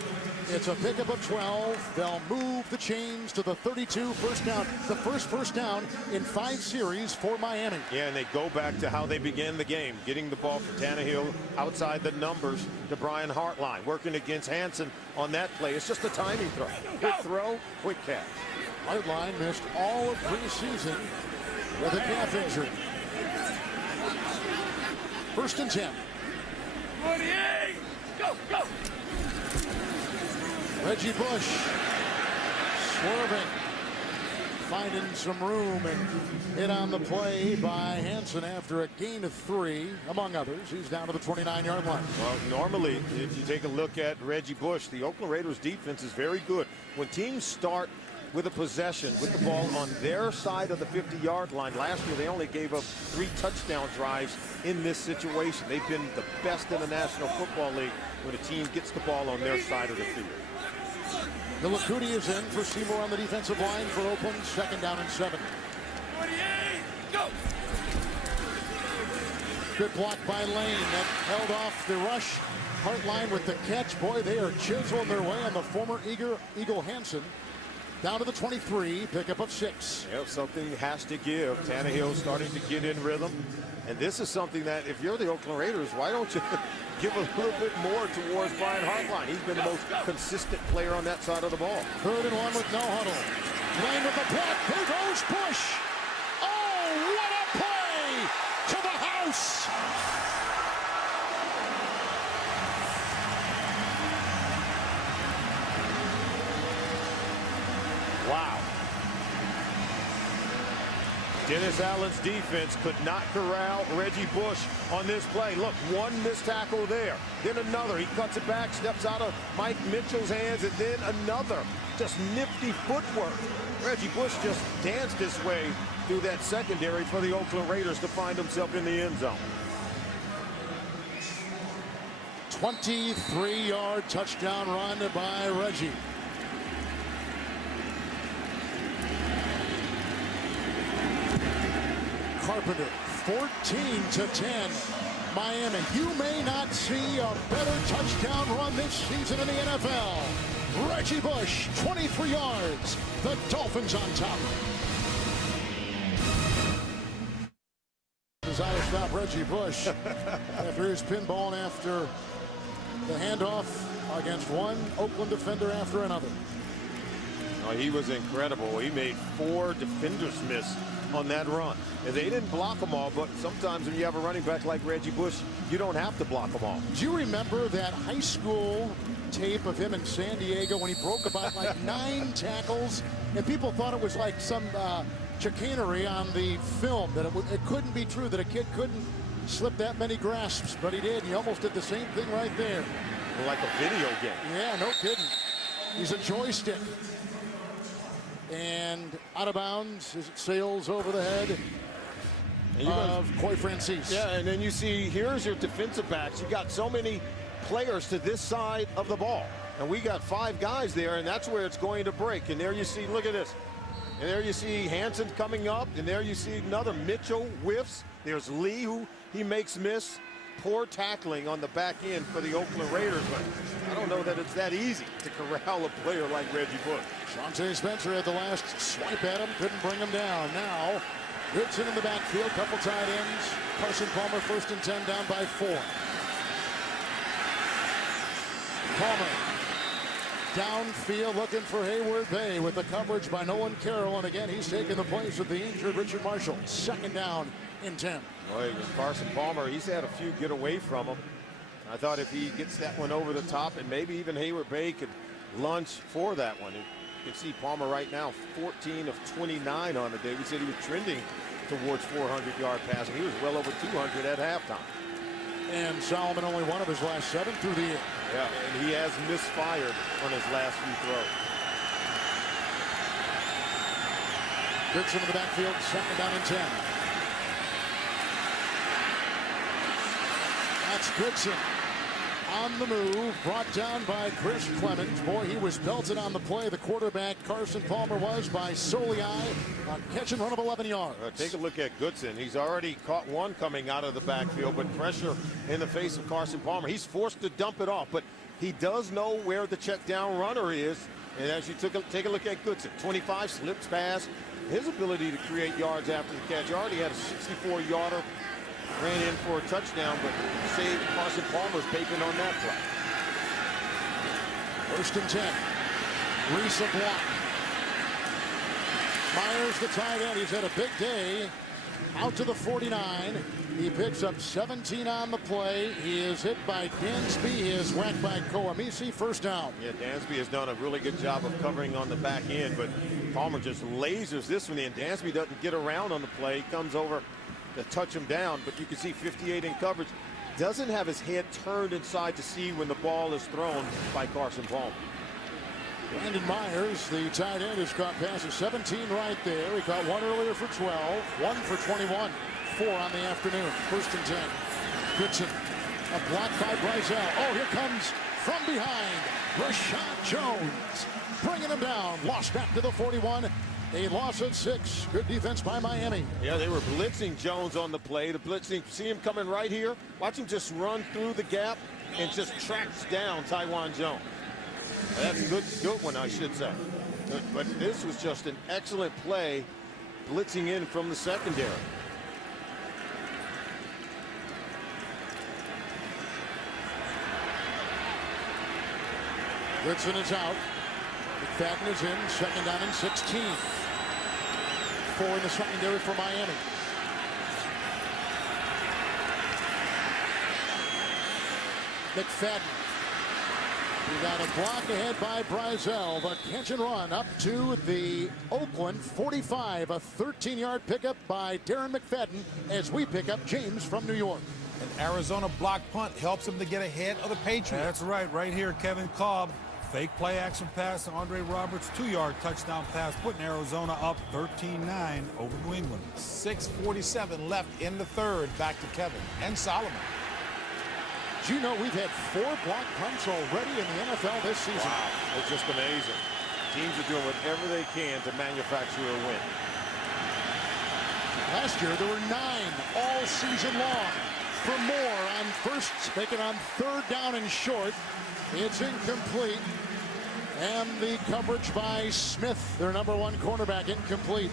It's a pickup of 12. They'll move the chains to the 32. First down. The first down in 5 series for Miami. Yeah, and they go back to how they began the game. Getting the ball for Tannehill outside the numbers to Brian Hartline. Working against Hansen on that play. It's just a timing throw. Quick throw, quick catch. Hartline missed all of preseason with a calf injury. 1st and 10. 48. Go. Reggie Bush swerving, finding some room, and hit on the play by Hansen after a gain of 3, among others. He's down to the 29-yard line. Well, normally, if you take a look at Reggie Bush, the Oakland Raiders defense is very good. When teams start with a possession with the ball on their side of the 50-yard line, last year they only gave up 3 touchdown drives in this situation. They've been the best in the National Football League when a team gets the ball on their side of the field. Nilakudi is in for Seymour on the defensive line for Oakland. 2nd down and 7. 48. Go. Good block by Lane. That held off the rush. Hartline with the catch. Boy, they are chiseling their way on the former Eagle Hansen. Down to the 23, pickup of 6. Yep, something has to give. Tannehill's starting to get in rhythm. And this is something that if you're the Oakland Raiders, why don't you give a little bit more towards Brian Hartline? He's been the most consistent player on that side of the ball. 3rd and 1 with no huddle. Lane with the block. Here goes Bush. Oh, what a play to the house. Wow. Dennis Allen's defense could not corral Reggie Bush on this play. Look, one missed tackle there, then another. He cuts it back, steps out of Mike Mitchell's hands, and then another. Just nifty footwork. Reggie Bush just danced his way through that secondary for the Oakland Raiders to find himself in the end zone. 23-yard touchdown run by Reggie. Carpenter, 14-10. Miami, you may not see a better touchdown run this season in the NFL. Reggie Bush, 23 yards. The Dolphins on top. Desire to stop Reggie Bush after his pinball and after the handoff against one Oakland defender after another. Oh, he was incredible. He made 4 defenders miss on that run. And they didn't block them all, but sometimes when you have a running back like Reggie Bush, you don't have to block them all. Do you remember that high school tape of him in San Diego when he broke about like 9 tackles? And people thought it was like some chicanery on the film, that it couldn't be true, that a kid couldn't slip that many grasps, but he did. He almost did the same thing right there. Like a video game. Yeah, no kidding. He's a joystick. And out of bounds as it sails over the head of Coy Francis. Yeah, and then you see, here's your defensive backs. You got so many players to this side of the ball. And we got 5 guys there, and that's where it's going to break. And there you see, look at this. And there you see Hansen coming up, and there you see another Mitchell whiffs. There's Lee, who he makes miss. Poor tackling on the back end for the Oakland Raiders, but I don't know that it's that easy to corral a player like Reggie Bush. Shante Spencer had the last swipe at him, couldn't bring him down. Now, Goodson in the backfield, couple tight ends. Carson Palmer 1st and 10, down by 4. Palmer downfield looking for Hayward Bay with the coverage by Nolan Carroll, and again he's taking the place of the injured Richard Marshall. 2nd down and 10. Boy, Carson Palmer, he's had a few get away from him. I thought if he gets that one over the top, and maybe even Hayward Bay could lunge for that one. You can see Palmer right now, 14 of 29 on the day. We said he was trending towards 400-yard passing. He was well over 200 at halftime. And Solomon only one of his last 7 through the air. Yeah, and he has misfired on his last few throws. Goodson in the backfield, 2nd down and 10. That's Goodson on the move, brought down by Chris Clemens. Boy, he was belted on the play. The quarterback, Carson Palmer, was by Soliai. A catch and run of 11 yards. Take a look at Goodson. He's already caught one coming out of the backfield, but pressure in the face of Carson Palmer. He's forced to dump it off, but he does know where the check down runner is. And as you take a look at Goodson, 25 slips past. His ability to create yards after the catch. He already had a 64-yarder. Ran in for a touchdown, but saved Carson Palmer's paping on that play. 1st and 10. Reese a block. Myers, the tight end. He's had a big day. Out to the 49. He picks up 17 on the play. He is hit by Dansby. He is whacked by Koamisi. 1st down. Yeah, Dansby has done a really good job of covering on the back end, but Palmer just lasers this one in. Dansby doesn't get around on the play. He comes over to touch him down, but you can see 58 in coverage. Doesn't have his head turned inside to see when the ball is thrown by Carson Palmer. Brandon Myers, the tight end, has caught passes 17 right there. He caught one earlier for 12, one for 21, 4 on the afternoon. 1st and 10. Goodson, a block by Bryzell. Oh, here comes from behind Rashad Jones, bringing him down. Lost back to the 41. A loss of 6. Good defense by Miami. Yeah, they were blitzing Jones on the play. The blitzing, see him coming right here. Watch him just run through the gap and just tracks down Taiwan Jones. That's a good one, I should say. But this was just an excellent play, blitzing in from the secondary. Goodson is out. McFadden is in. Second down and 16. 4 in the secondary for Miami. McFadden. We got a block ahead by Brizell. The catch and run up to the Oakland 45. A 13-yard pickup by Darren McFadden as we pick up James from New York. An Arizona block punt helps him to get ahead of the Patriots. That's right here, Kevin Cobb. Fake play action pass to Andre Roberts, 2-yard touchdown pass, putting Arizona up 13-9 over New England. 6:47 left in the third. Back to Kevin and Solomon. Do you know we've had 4 block punts already in the NFL this season? Wow, it's just amazing. Teams are doing whatever they can to manufacture a win. Last year there were 9 all season long. For Moore on first, making on third down and short. It's incomplete. And the coverage by Smith, their number 1 cornerback, incomplete.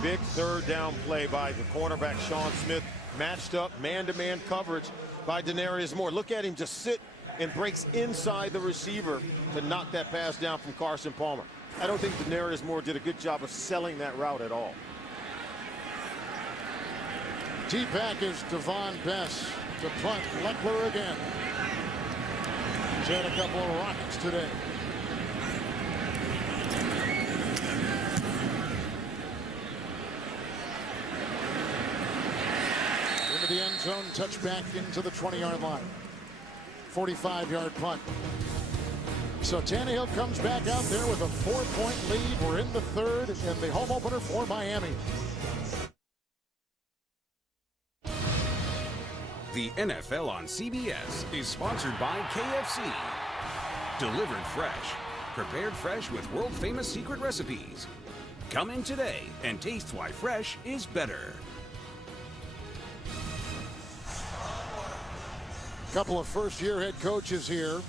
Big third down play by the cornerback, Sean Smith. Matched up man-to-man coverage by Denarius Moore. Look at him just sit and breaks inside the receiver to knock that pass down from Carson Palmer. I don't think Denarius Moore did a good job of selling that route at all. T-back is Devon Bess to punt. Leckler again. He's had a couple of rockets today. Into the end zone, touchback into the 20-yard line. 45-yard punt. So Tannehill comes back out there with a 4-point lead. We're in the third in the home opener for Miami. The NFL on CBS is sponsored by KFC. Delivered fresh. Prepared fresh with world-famous secret recipes. Come in today and taste why fresh is better. Couple of first-year head coaches here.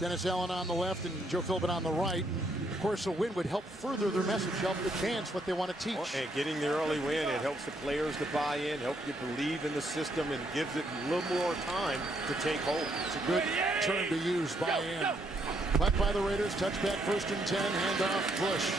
Dennis Allen on the left and Joe Philbin on the right. Of course, a win would help further their message, help advance what they want to teach. And getting the early win, it helps the players to buy in, help you believe in the system, and gives it a little more time to take hold. It's a good term to use, buy in. Punt by the Raiders, touchback 1st and 10, handoff Bush.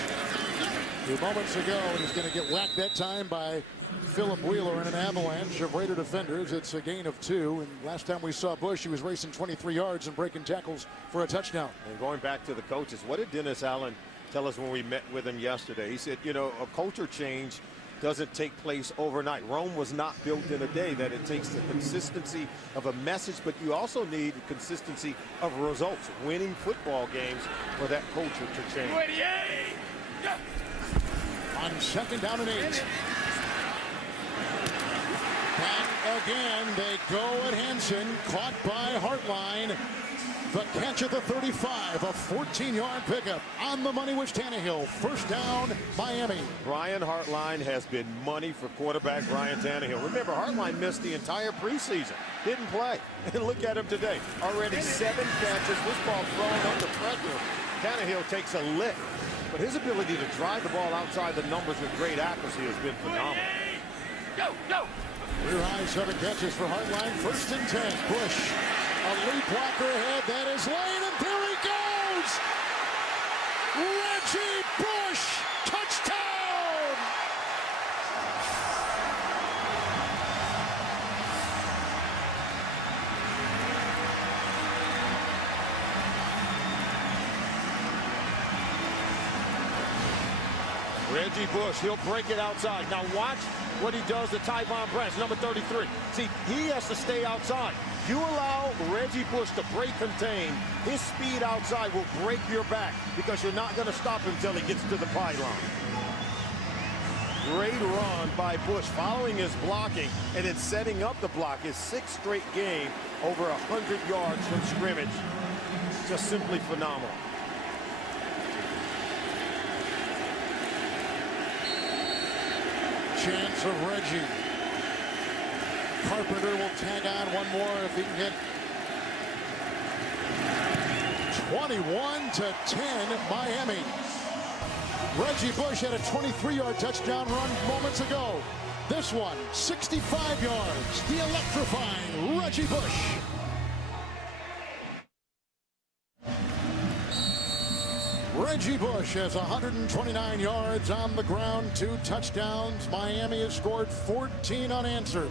A few moments ago, and he's going to get whacked that time by Philip Wheeler in an avalanche of Raider defenders. It's a gain of 2, and last time we saw Bush, he was racing 23 yards and breaking tackles for a touchdown. And going back to the coaches, what did Dennis Allen tell us when we met with him yesterday? He said, you know, a culture change doesn't take place overnight. Rome was not built in a day, that it takes the consistency of a message, but you also need consistency of results, winning football games for that culture to change. On 2nd down and 8. Back again, they go at Hansen, caught by Hartline. The catch at the 35, a 14-yard pickup. On the money was Tannehill. 1st down, Miami. Brian Hartline has been money for quarterback Brian Tannehill. Remember, Hartline missed the entire preseason. Didn't play. And look at him today. Already 7 catches. This ball thrown under pressure. Tannehill takes a lick. But his ability to drive the ball outside the numbers with great accuracy has been phenomenal. Go, go. Career high 7 catches for Hartline. 1st and 10. Bush. A lead blocker ahead. That is Lane, and there he goes! Reggie Bush! Touchdown! Reggie Bush, he'll break it outside. Now watch what he does to Tyvon Branch, number 33. See, he has to stay outside. You allow Reggie Bush to break contain, his speed outside will break your back because you're not going to stop him until he gets to the pylon. Great run by Bush following his blocking and then setting up the block. His 6th straight game over 100 yards from scrimmage. Just simply phenomenal. Chance of Reggie. Carpenter will tag on one more if he can get 21-10 Miami. Reggie Bush had a 23-yard touchdown run moments ago. This one, 65 yards. The electrifying Reggie Bush. Reggie Bush has 129 yards on the ground, 2 touchdowns. Miami has scored 14 unanswered.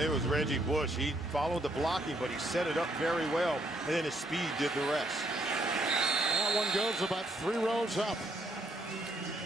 It was Reggie Bush. He followed the blocking, but he set it up very well, and then his speed did the rest. That one goes about 3 rows up.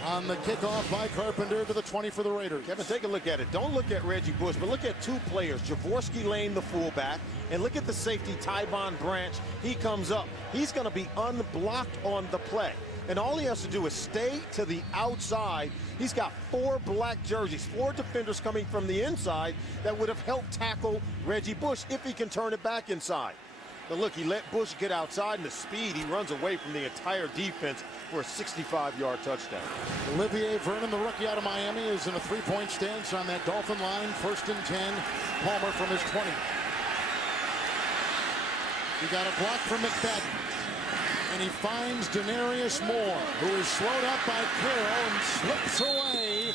On the kickoff by Carpenter to the 20 for the Raiders. Kevin, take a look at it. Don't look at Reggie Bush, but look at 2 players. Jaworski Lane, the fullback, and look at the safety, Tyvon Branch. He comes up. He's going to be unblocked on the play. And all he has to do is stay to the outside. He's got 4 black jerseys, 4 defenders coming from the inside that would have helped tackle Reggie Bush if he can turn it back inside. But look, he let Bush get outside, and the speed, he runs away from the entire defense for a 65-yard touchdown. Olivier Vernon, the rookie out of Miami, is in a 3-point stance on that Dolphin line. 1st and 10. Palmer from his 20. He got a block from McFadden. And he finds Denarius Moore, who is slowed up by Carroll and slips away.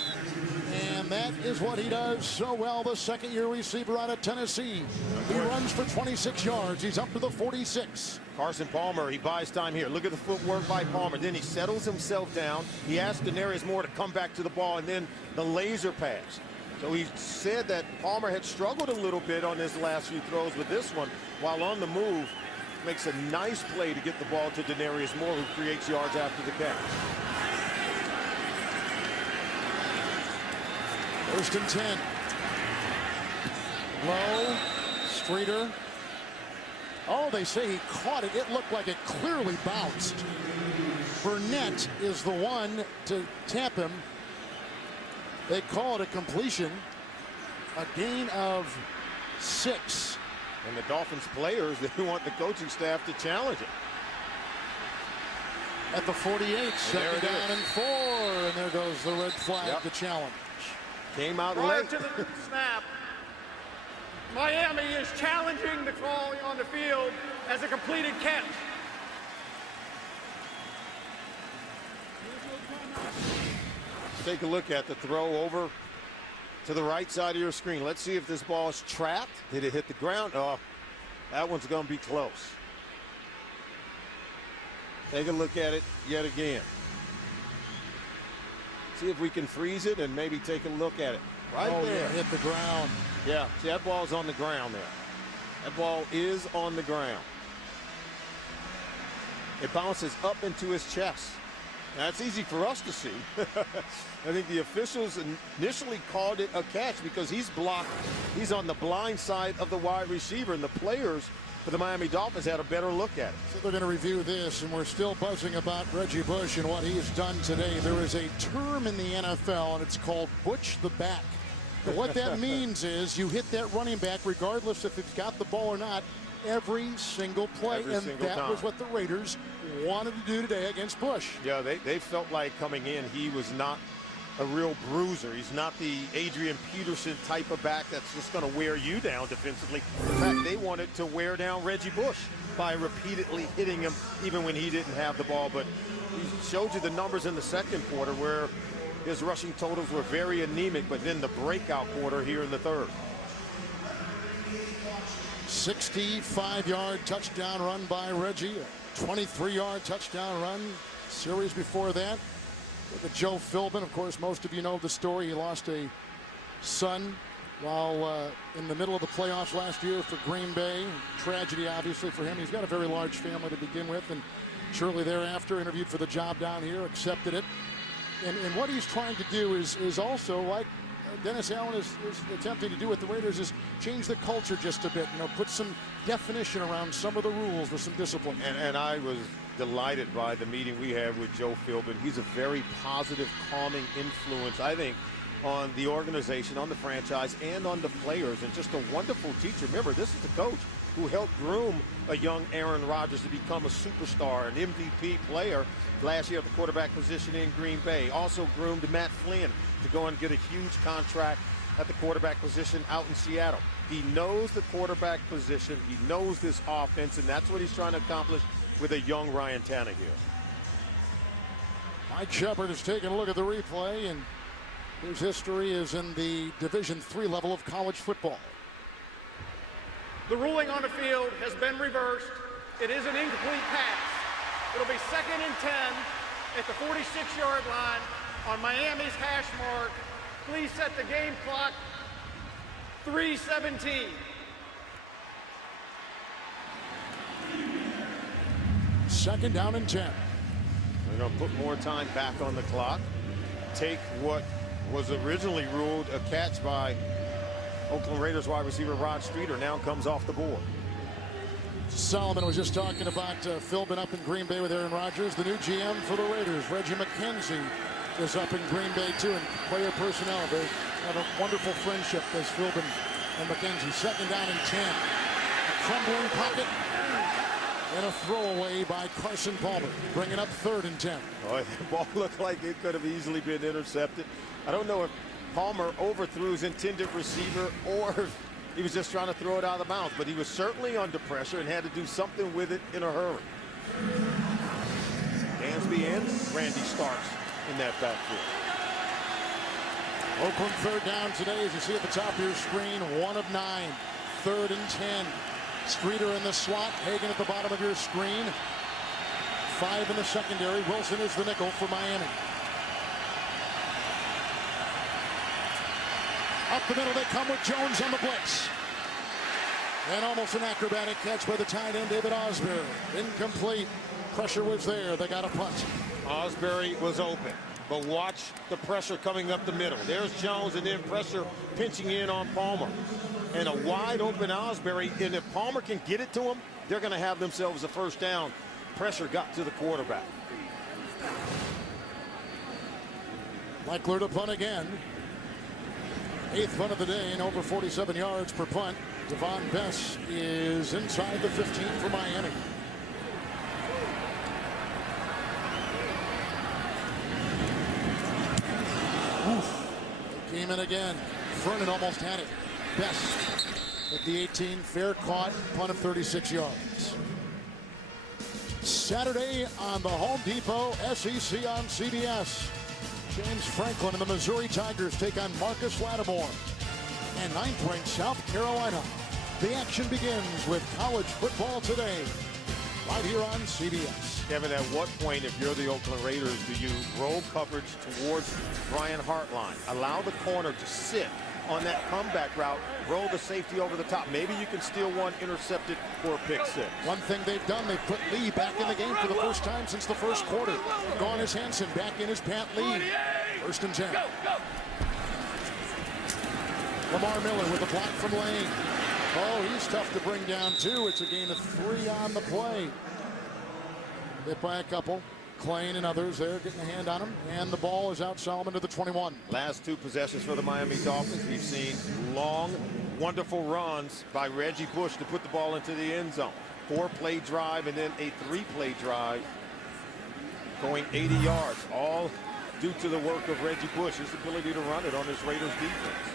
And that is what he does so well, the second-year receiver out of Tennessee. He runs for 26 yards. He's up to the 46. Carson Palmer, he buys time here. Look at the footwork by Palmer. Then he settles himself down. He asks Denarius Moore to come back to the ball, and then the laser pass. So he said that Palmer had struggled a little bit on his last few throws, but this one, while on the move, makes a nice play to get the ball to Denarius Moore, who creates yards after the catch. 1st and 10. Low. Streeter. Oh, they say he caught it. It looked like it clearly bounced. Burnett is the one to tap him. They call it a completion. A gain of 6. And the Dolphins players, they want the coaching staff to challenge it. At the 48, second down and 4. And there goes the red flag, the challenge. Came out Prior late. to the snap, Miami is challenging the call on the field as a completed catch. Take a look at the throw over to the right side of your screen. Let's see if this ball is trapped. Did it hit the ground? Oh, that one's going to be close. Take a look at it yet again. See if we can freeze it and maybe take a look at it. Right there. Yeah, hit the ground. Yeah, see, that ball's on the ground there. That ball is on the ground. It bounces up into his chest. Now, it's easy for us to see. I think the officials initially called it a catch because he's blocked. He's on the blind side of the wide receiver, and the players for the Miami Dolphins had a better look at it. So they're going to review this, and we're still buzzing about Reggie Bush and what he has done today. There is a term in the NFL, and it's called Butch the back. And what that means is you hit that running back regardless if he's got the ball or not every single play, and that was what the Raiders wanted to do today against Bush. Yeah, they felt like coming in, he was not a real bruiser. He's not the Adrian Peterson type of back that's just going to wear you down defensively. In fact, they wanted to wear down Reggie Bush by repeatedly hitting him even when he didn't have the ball. But he showed you the numbers in the second quarter where his rushing totals were very anemic, but then the breakout quarter here in the third. 65-yard touchdown run by Reggie. A 23-yard touchdown run series before that. Look at Joe Philbin. Of course, most of you know the story. He lost a son while in the middle of the playoffs last year for Green Bay. Tragedy, obviously, for him. He's got a very large family to begin with, and shortly thereafter interviewed for the job down here, accepted it. And what he's trying to do is also, like Dennis Allen is attempting to do with the Raiders, is change the culture just a bit. You know, put some definition around some of the rules with some discipline. And I was delighted by the meeting we had with Joe Philbin. He's a very positive, calming influence, I think, on the organization, on the franchise, and on the players, and just a wonderful teacher. Remember, this is the coach who helped groom a young Aaron Rodgers to become a superstar, an MVP player last year at the quarterback position in Green Bay. Also groomed Matt Flynn to go and get a huge contract at the quarterback position out in Seattle. He knows the quarterback position. He knows this offense, and that's what he's trying to accomplish with a young Ryan Tannehill. Mike Shepard is taking a look at the replay, and his history is in the Division III level of college football. The ruling on the field has been reversed. It is an incomplete pass. It'll be 2nd and 10 at the 46-yard line on Miami's hash mark. Please set the game clock 3:17. Second down and 10. They're going to put more time back on the clock. Take what was originally ruled a catch by Oakland Raiders wide receiver Rod Streeter now comes off the board. Solomon was just talking about Phil been up in Green Bay with Aaron Rodgers. The new GM for the Raiders, Reggie McKenzie, is up in Green Bay too, and player personnel. They have a wonderful friendship as Philbin and McKenzie. Second down and 10. A crumbling pocket and a throwaway by Carson Palmer, bringing up 3rd and 10. Oh, the ball looked like it could have easily been intercepted. I don't know if Palmer overthrew his intended receiver or if he was just trying to throw it out of bounds, but he was certainly under pressure and had to do something with it in a hurry. Dansby and Randy Starks in that backfield. Oakland 3rd down today, as you see at the top of your screen, 1 of 9. 3rd and 10. Streeter in the slot, Hagan at the bottom of your screen. 5 in the secondary. Wilson is the nickel for Miami. Up the middle they come with Jones on the blitz. And almost an acrobatic catch by the tight end David Osbury. Incomplete. Pressure was there. They got a punt. Osbury was open, but watch the pressure coming up the middle. There's Jones, and then pressure pinching in on Palmer. And a wide open Osbury, and if Palmer can get it to him, they're going to have themselves a first down. Pressure got to the quarterback. Leichler to punt again. 8th punt of the day and over 47 yards per punt. Devon Bess is inside the 15 for Miami. Oof. They came in again. Vernon almost had it. Bess at the 18, fair caught, punt of 36 yards. Saturday on the Home Depot, SEC on CBS. James Franklin and the Missouri Tigers take on Marcus Lattimore. And 9th-ranked South Carolina. The action begins with college football today, right here on CBS. Kevin, at what point, if you're the Oakland Raiders, do you roll coverage towards Brian Hartline, allow the corner to sit on that comeback route, roll the safety over the top? Maybe you can steal one, intercept it for a pick 6. One thing they've done, they've put Lee back in the game for the first time since the first quarter. Gone is Hansen, back in is Pat Lee. 1st and 10. Lamar Miller with a block from Lane. Oh, he's tough to bring down too. It's a gain of 3 on the play. Hit by a couple. Klein and others there getting a hand on him. And the ball is out, Solomon, to the 21. Last 2 possessions for the Miami Dolphins. We've seen long, wonderful runs by Reggie Bush to put the ball into the end zone. 4-play drive and then a 3-play drive going 80 yards. All due to the work of Reggie Bush, his ability to run it on his Raiders defense.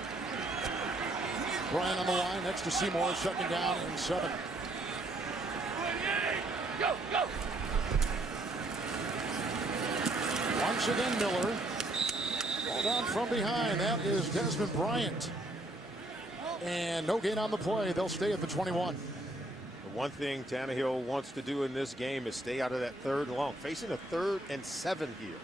Bryant on the line next to Seymour. 2nd down and 7. Go, go. Once again, Miller. Ball down from behind. That is Desmond Bryant. And no gain on the play. They'll stay at the 21. The one thing Tannehill wants to do in this game is stay out of that 3rd and long. Facing a 3rd and 7 here.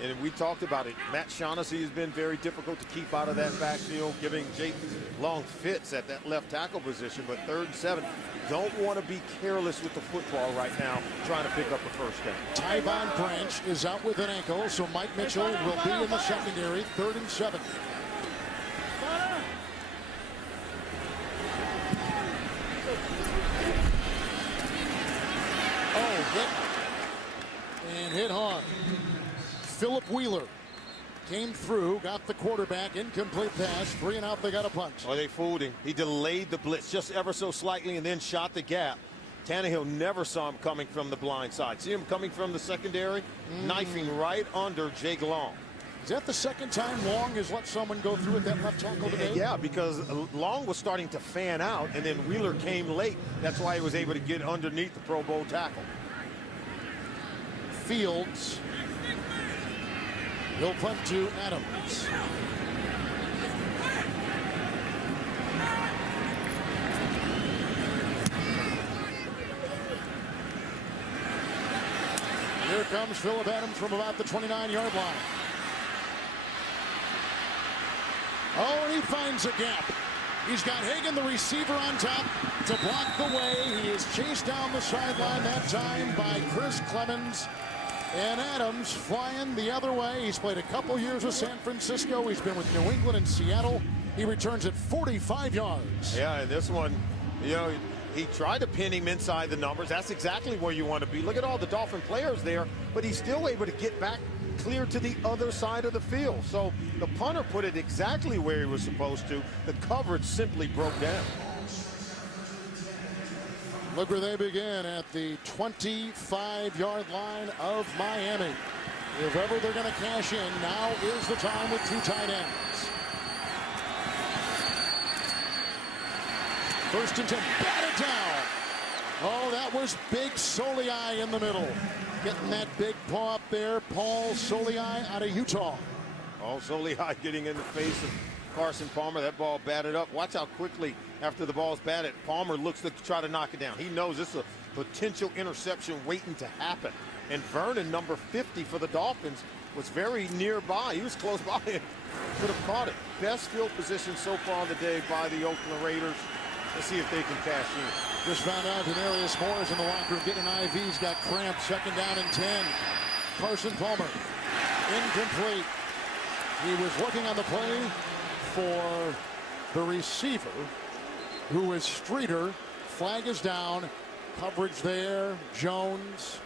And we talked about it. Matt Shaughnessy has been very difficult to keep out of that backfield, giving Jake Long fits at that left tackle position. But 3rd and 7, don't want to be careless with the football right now, trying to pick up a first down. Tyvon Branch is out with an ankle, so Mike Mitchell will be in the secondary. 3rd and 7. Oh, hit. And hit hard. Philip Wheeler came through, got the quarterback, incomplete pass, 3 and out, they got a punt. Oh, they fooled him. He delayed the blitz just ever so slightly and then shot the gap. Tannehill never saw him coming from the blind side. See him coming from the secondary, knifing right under Jake Long. Is that the 2nd time Long has let someone go through at that left tackle today? Yeah, because Long was starting to fan out, and then Wheeler came late. That's why he was able to get underneath the Pro Bowl tackle. Fields He'll punt to Adams. Here comes Phillip Adams from about the 29-yard line. Oh, and he finds a gap. He's got Hagan, the receiver, on top to block the way. He is chased down the sideline that time by Chris Clemens. And Adams flying the other way. He's played a couple years with San Francisco. He's been with New England and Seattle. He returns at 45 yards. Yeah, and this one, you know, he tried to pin him inside the numbers. That's exactly where you want to be. Look at all the Dolphin players there, but he's still able to get back clear to the other side of the field. So the punter put it exactly where he was supposed to. The coverage simply broke down. Look where they begin, at the 25-yard line of Miami. If ever they're going to cash in, now is the time with two tight ends. First and 10, batted down. Oh, that was big Soliai in the middle. Getting that big paw up there, Paul Soliai out of Utah. Paul Soliai getting in the face of Carson Palmer. That ball batted up. Watch how quickly, after the ball's batted, Palmer looks to try to knock it down. He knows this is a potential interception waiting to happen. And Vernon, number 50 for the Dolphins, was very nearby. He was close by and could have caught it. Best field position so far on the day by the Oakland Raiders. Let's see if they can cash in. Just found out Denarius Moore is in the locker room getting an IV. He's got cramps. Second down and 10. Carson Palmer, incomplete. He was working on the play for the receiver, who is Streeter. Flag is down. Coverage there. Jones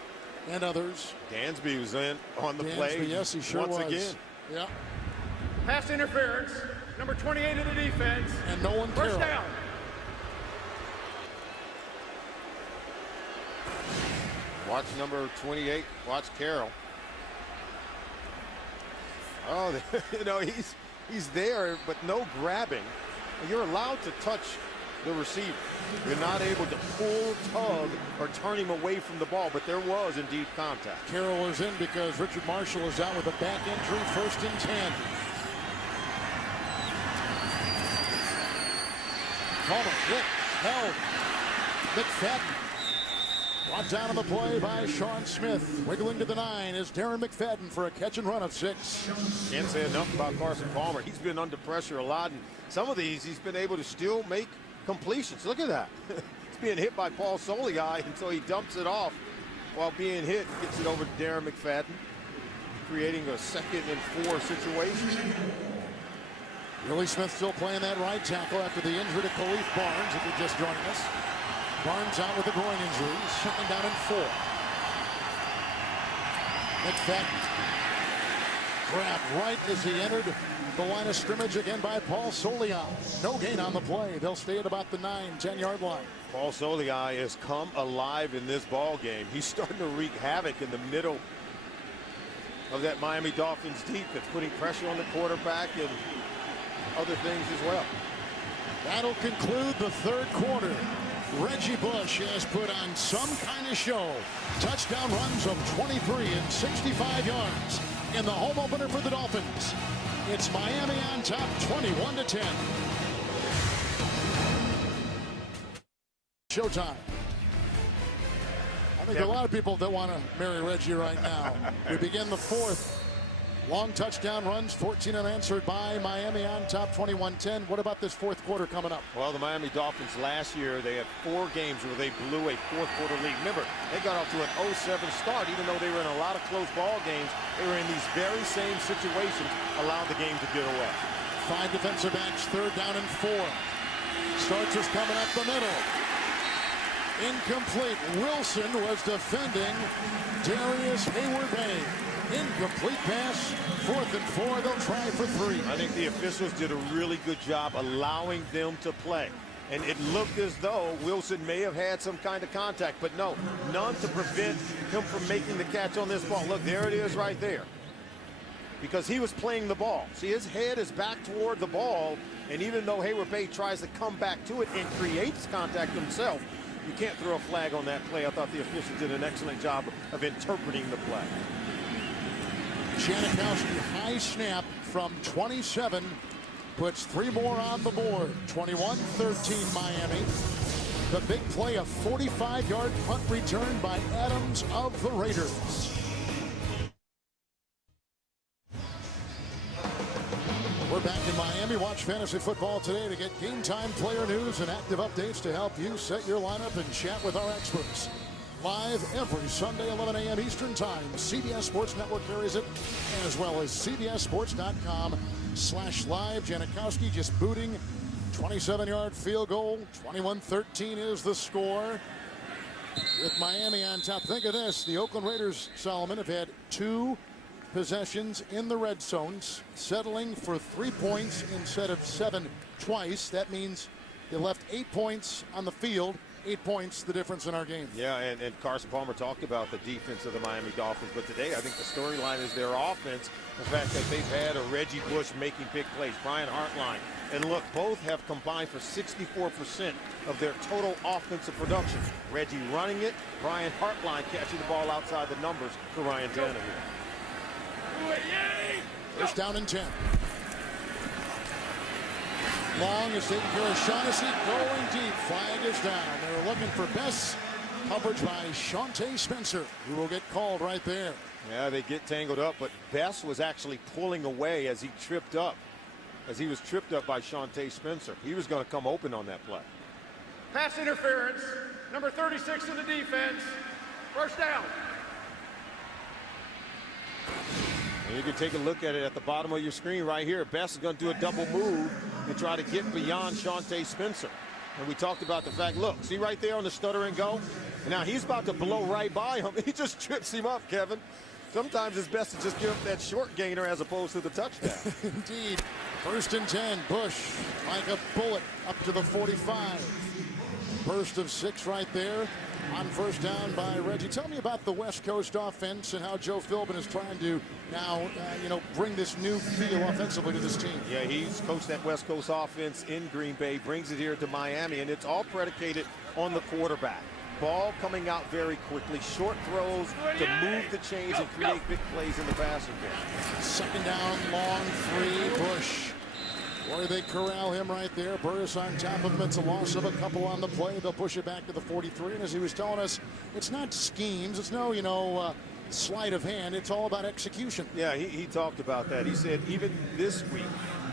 and others. Dansby was in on the play. Yes, he sure was. Once again. Yeah. Pass interference. Number 28 of the defense. And no one First down. Watch number 28. Watch Carroll. Oh, you know, he's there, but no grabbing. You're allowed to touch the receiver. You're not able to pull, tug, or turn him away from the ball, but there was indeed contact. Carroll is in because Richard Marshall is out with a back injury. First and 10. Palmer hit, held. McFadden. Brought down on the play by Sean Smith. Wiggling to the 9 is Darren McFadden for a catch and run of 6. Can't say enough about Carson Palmer. He's been under pressure a lot, and some of these he's been able to still make completions. Look at that. He's being hit by Paul Soliai until he dumps it off while being hit. Gets it over to Darren McFadden, creating a 2nd and 4 situation. Willie Smith still playing that right tackle after the injury to Khalif Barnes, if you're just joining us. Barnes out with a groin injury. 2nd down and 4. McFadden grabbed right as he entered the line of scrimmage again by Paul Soliai. No gain on the play. They'll stay at about the 9-10-yard line. Paul Soliai has come alive in this ball game. He's starting to wreak havoc in the middle of that Miami Dolphins defense, putting pressure on the quarterback and other things as well. That'll conclude the 3rd quarter. Reggie Bush has put on some kind of show. Touchdown runs of 23 and 65 yards in the home opener for the Dolphins. It's Miami on top, 21-10. Showtime. I think a lot of people that want to marry Reggie right now. We begin the 4th. Long touchdown runs, 14 unanswered by Miami on top, 21-10. What about this 4th quarter coming up? Well, the Miami Dolphins last year, they had 4 games where they blew a 4th quarter lead. Remember, they got off to an 0-7 start, even though they were in a lot of close ball games. They were in these very same situations, allowed the game to get away. 5 defensive backs, 3rd down and 4. Starts coming up the middle. Incomplete. Wilson was defending Darius Hayward-Bay. Incomplete pass. 4th and 4. They'll try for 3. I think the officials did a really good job allowing them to play. And it looked as though Wilson may have had some kind of contact, but no, none to prevent him from making the catch on this ball. Look, there it is right there. Because he was playing the ball. See, his head is back toward the ball, and even though Hayward-Bay tries to come back to it and creates contact himself, you can't throw a flag on that play. I thought the officials did an excellent job of interpreting the play. Janikowski, high snap from 27, puts 3 more on the board. 21-13 Miami. The big play, a 45-yard punt return by Adams of the Raiders. We're back in Miami. Watch Fantasy Football Today to get game time player news and active updates to help you set your lineup and chat with our experts. Live every Sunday, 11 a.m. Eastern Time. CBS Sports Network carries it, as well as CBSSports.com/live. Janikowski just booting. 27-yard field goal. 21-13 is the score. With Miami on top. Think of this. The Oakland Raiders, Solomon, have had 2 possessions in the red zones, settling for 3 points instead of 7 twice. That means they left 8 points on the field. 8 points, the difference in our game. Yeah, and Carson Palmer talked about the defense of the Miami Dolphins, but today I think the storyline is their offense. The fact that they've had a Reggie Bush making big plays, Brian Hartline. And look, both have combined for 64% of their total offensive production. Reggie running it, Brian Hartline catching the ball outside the numbers for Ryan Tannehill. First down and 10. Long is taking care of Shaughnessy, going deep. Flag is down. They're looking for best coverage by Shante Spencer, who will get called right there. Yeah, they get tangled up, but Best was actually pulling away as he tripped up. As he was tripped up by Shante Spencer. He was going to come open on that play. Pass interference, number 36 in the defense. First down. And you can take a look at it at the bottom of your screen right here. Best is going to do a double move and try to get beyond Shante Spencer. And we talked about the fact, look, see right there on the stutter and go? And now he's about to blow right by him. He just trips him up, Kevin. Sometimes it's best to just give up that short gainer as opposed to the touchdown. Indeed. First and 10. Bush like a bullet up to the 45. Burst of 6 right there on first down by Reggie. Tell me about the West Coast offense and how Joe Philbin is trying to now, bring this new feel offensively to this team. Yeah, he's coached that West Coast offense in Green Bay, brings it here to Miami, and it's all predicated on the quarterback. Ball coming out very quickly, short throws to move the chains and create big plays in the passing game. Second down, long 3, Bush. Boy, they corral him right there. Burris on top of him. It's a loss of a couple on the play. They'll push it back to the 43. And as he was telling us, it's not schemes. It's no, sleight of hand. It's all about execution. Yeah, he talked about that. He said even this week,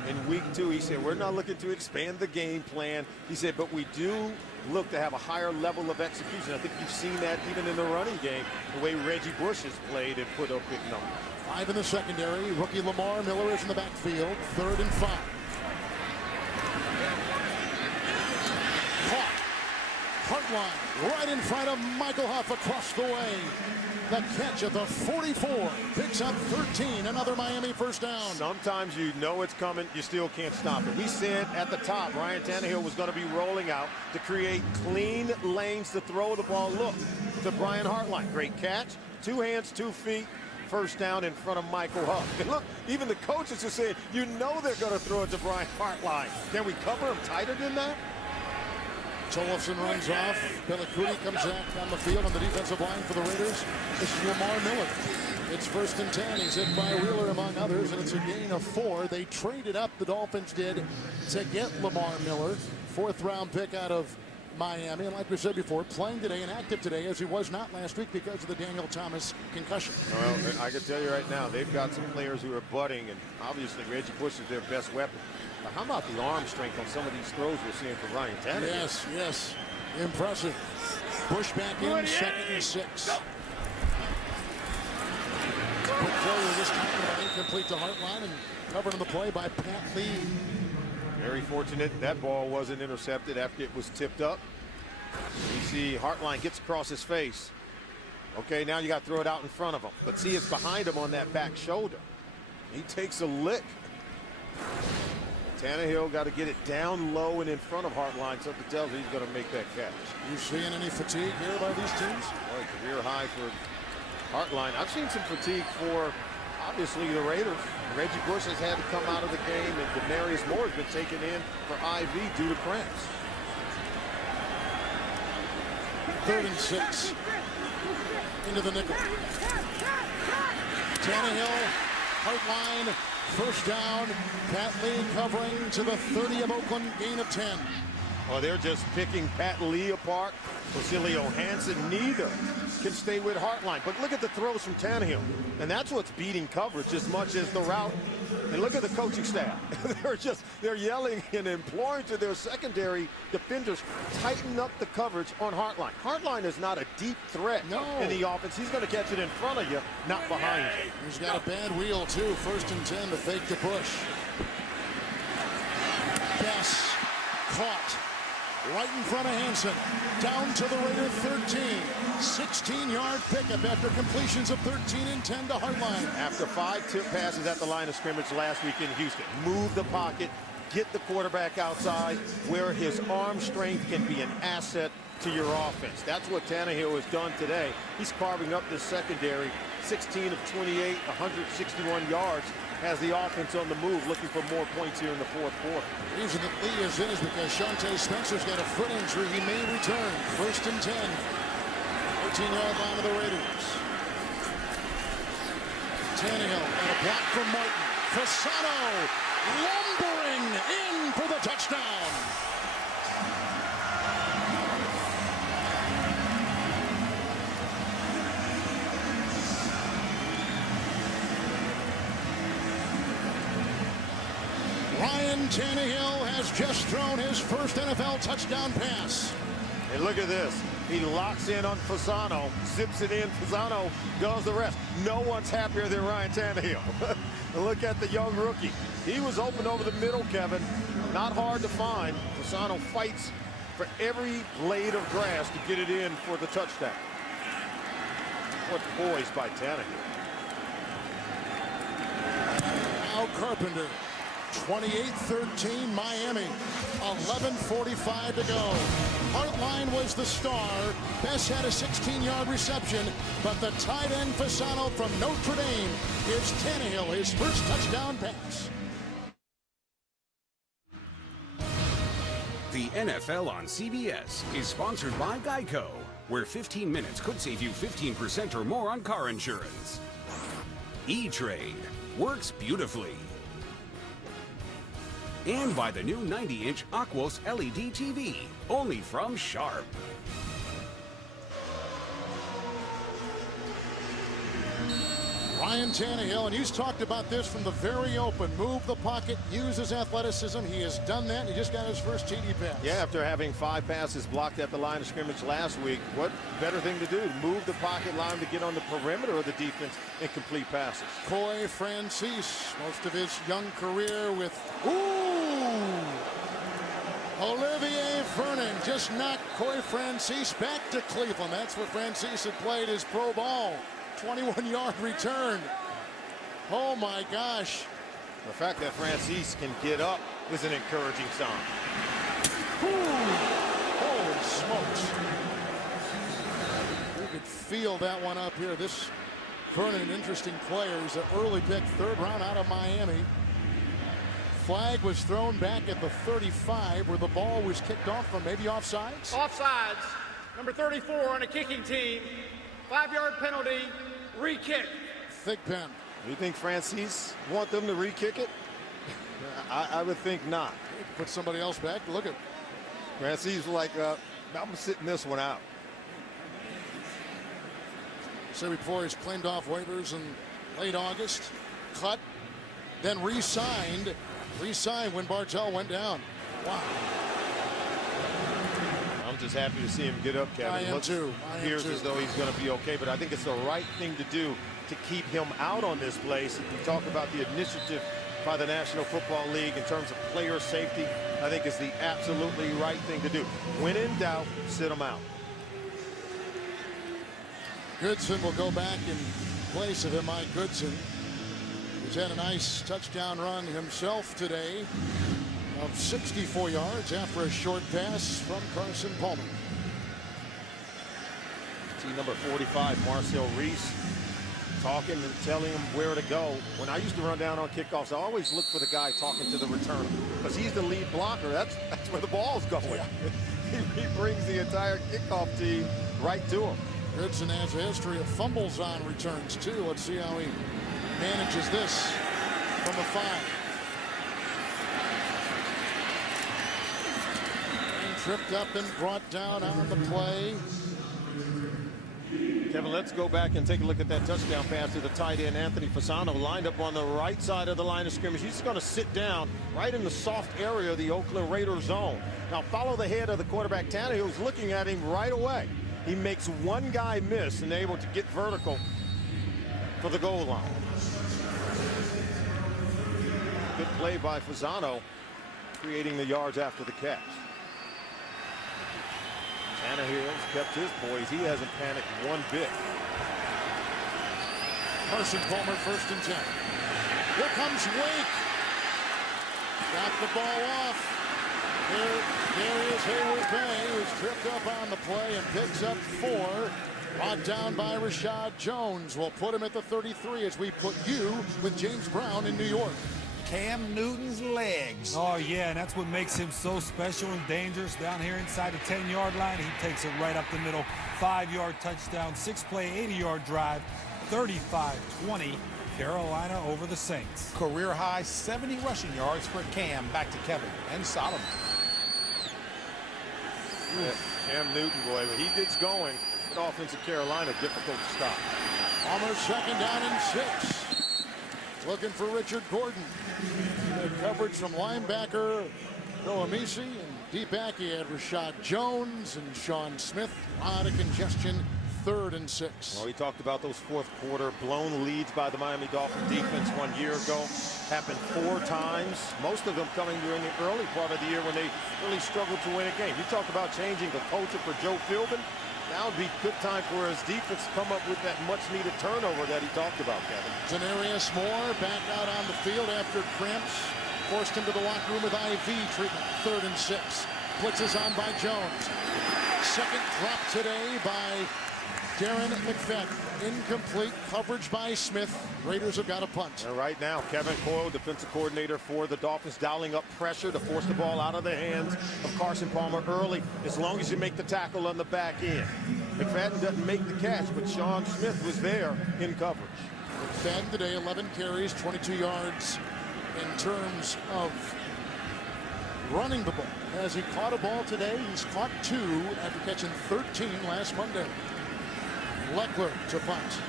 in week 2, he said, we're not looking to expand the game plan. He said, but we do look to have a higher level of execution. I think you've seen that even in the running game, the way Reggie Bush has played and put up big numbers. 5 in the secondary. Rookie Lamar Miller is in the backfield. 3rd and 5. Hartline right in front of Michael Huff across the way. The catch at the 44. Picks up 13. Another Miami first down. Sometimes you know it's coming. You still can't stop it. We said at the top, Ryan Tannehill was going to be rolling out to create clean lanes to throw the ball. Look to Brian Hartline. Great catch. 2 hands, 2 feet. First down in front of Michael Huff. And look, even the coaches are saying, you know they're going to throw it to Brian Hartline. Can we cover him tighter than that? Tollefson runs off. Bellicuti comes back on the field on the defensive line for the Raiders. This is Lamar Miller. It's 1st and 10. He's hit by Wheeler among others, and it's a gain of 4. They traded up, the Dolphins did, to get Lamar Miller. 4th round pick out of Miami. And like we said before, playing today and active today as he was not last week because of the Daniel Thomas concussion. Well, I can tell you right now, they've got some players who are budding, and obviously Reggie Bush is their best weapon. But how about the arm strength on some of these throws we're seeing from Ryan Tannehill? Yes. Impressive. Bush back in, 2nd and 6. Quick failure this time, but incomplete to Hartline and covered on the play by Pat Lee. Very fortunate that ball wasn't intercepted after it was tipped up. You see Hartline gets across his face. Okay, now you got to throw it out in front of him. But see, it's behind him on that back shoulder. He takes a lick. Tannehill got to get it down low and in front of Hartline. Something tells me he's going to make that catch. You seeing any fatigue here by these teams? Boy, career high for Hartline. I've seen some fatigue for, obviously, the Raiders. Reggie Bush has had to come out of the game, and Demarius Moore has been taken in for IV due to cramps. 3rd and 6. Into the nickel. Tannehill Hartline, first down. Pat Lee covering to the 30 of Oakland, gain of 10. Well, they're just picking Pat Lee apart. Basilio Hansen, neither can stay with Hartline. But look at the throws from Tannehill. And that's what's beating coverage as much as the route. And look at the coaching staff. they're yelling and imploring to their secondary defenders, tighten up the coverage on Hartline. Hartline is not a deep threat in the offense. He's going to catch it in front of you, not behind you. He's got a bad wheel, too. 1st and 10 to fake the push. Bess caught. Right in front of Hansen. Down to the Raider 13. 16-yard pickup after completions of 13 and 10 to Hartline. After 5 tip passes at the line of scrimmage last week in Houston. Move the pocket. Get the quarterback outside where his arm strength can be an asset to your offense. That's what Tannehill has done today. He's carving up this secondary. 16 of 28, 161 yards. Has the offense on the move, looking for more points here in the 4th quarter. The reason that Lee is in is because Shante Spencer's got a foot injury. He may return. 1st and 10. 14-yard line of the Raiders. Tannehill and a block from Martin. Fasano lumbering in for the touchdown. Ryan Tannehill has just thrown his first NFL touchdown pass. And look at this. He locks in on Fasano, zips it in. Fasano does the rest. No one's happier than Ryan Tannehill. Look at the young rookie. He was open over the middle, Kevin. Not hard to find. Fasano fights for every blade of grass to get it in for the touchdown. What poise by Tannehill. Now Carpenter. 28-13 Miami. 11:45 to go. Hartline was the star. Bess had a 16-yard reception, but the tight end Fasano from Notre Dame gives Tannehill his first touchdown pass. The NFL on CBS is sponsored by Geico, where 15 minutes could save you 15% or more on car insurance. E-Trade works beautifully. And by the new 90-inch Aquos LED TV, only from Sharp. Ryan Tannehill, and he's talked about this from the very open. Move the pocket, use his athleticism. He has done that. He just got his first TD pass. Yeah, after having 5 passes blocked at the line of scrimmage last week, what better thing to do? Move the pocket, allow him to get on the perimeter of the defense and complete passes. Coy Francis, most of his young career with, Olivier Vernon just knocked Coy Francis back to Cleveland. That's where Francis had played his pro ball. 21-yard return. Oh my gosh. The fact that Francis can get up is an encouraging sign. Holy smokes. You could feel that one up here. This Vernon, an interesting player. He's an early pick, 3rd round out of Miami. Flag was thrown back at the 35 where the ball was kicked off from, maybe offsides? Offsides. Number 34 on a kicking team. 5-yard penalty, re-kick. Thick pen. You think Francis want them to re-kick it? I would think not. Put somebody else back. Look at Francis like, I'm sitting this one out. So before he's claimed off waivers in late August, cut, then re-signed when Bartell went down. Wow. I'm just happy to see him get up, Kevin. I am too. Appears as though he's going to be okay, but I think it's the right thing to do to keep him out on this place. If we talk about the initiative by the National Football League in terms of player safety, I think it's the absolutely right thing to do. When in doubt, sit him out. Goodson will go back in place of Mike Goodson. He's had a nice touchdown run himself today of 64 yards after a short pass from Carson Palmer. See number 45, Marcel Reese, talking and telling him where to go. When I used to run down on kickoffs, I always look for the guy talking to the returner because he's the lead blocker. That's where the ball's going. Yeah. He brings the entire kickoff team right to him. Goodson has a history of fumbles on returns too. Let's see how he manages this from the 5. And tripped up and brought down on the play. Kevin, let's go back and take a look at that touchdown pass to the tight end, Anthony Fasano, lined up on the right side of the line of scrimmage. He's going to sit down right in the soft area of the Oakland Raiders zone. Now follow the head of the quarterback, Tannehill's looking at him right away. He makes one guy miss and able to get vertical for the goal line. Good play by Fasano, creating the yards after the catch. Tannehill's kept his poise. He hasn't panicked one bit. Carson Palmer, 1st and 10. Here comes Wake. Got the ball off. There is Hayward Bay, who's tripped up on the play and picks up 4. Brought down by Rashad Jones. We'll put him at the 33 as we put you with James Brown in New York. Cam Newton's legs. Oh, yeah, and that's what makes him so special and dangerous. Down here inside the 10-yard line, he takes it right up the middle. 5-yard touchdown, 6-play, 80-yard drive, 35-20. Carolina over the Saints. Career high 70 rushing yards for Cam. Back to Kevin and Solomon. Yeah, Cam Newton, boy, when he gets going, the offense of Carolina difficult to stop. Almost 2nd down and 6. Looking for Richard Gordon. Good coverage from linebacker Noah Misi, and deep back he had Rashad Jones and Sean Smith. Out of congestion, 3rd and 6. Well, we talked about those 4th quarter blown leads by the Miami Dolphins defense 1 year ago. Happened 4 times, most of them coming during the early part of the year when they really struggled to win a game. You talk about changing the culture for Joe Philbin. Now would be a good time for his defense to come up with that much-needed turnover that he talked about, Kevin. Denarius Moore back out on the field after cramps. Forced him to the locker room with IV treatment. 3rd and 6. Blitzes on by Jones. 2nd drop today by Darren McFadden. Incomplete coverage by Smith. Raiders have got a punt. And right now, Kevin Coyle, defensive coordinator for the Dolphins, dialing up pressure to force the ball out of the hands of Carson Palmer early, as long as you make the tackle on the back end. McFadden doesn't make the catch, but Sean Smith was there in coverage. McFadden today, 11 carries, 22 yards in terms of running the ball. Has he caught a ball today? He's caught 2 after catching 13 last Monday. Leckler to punt.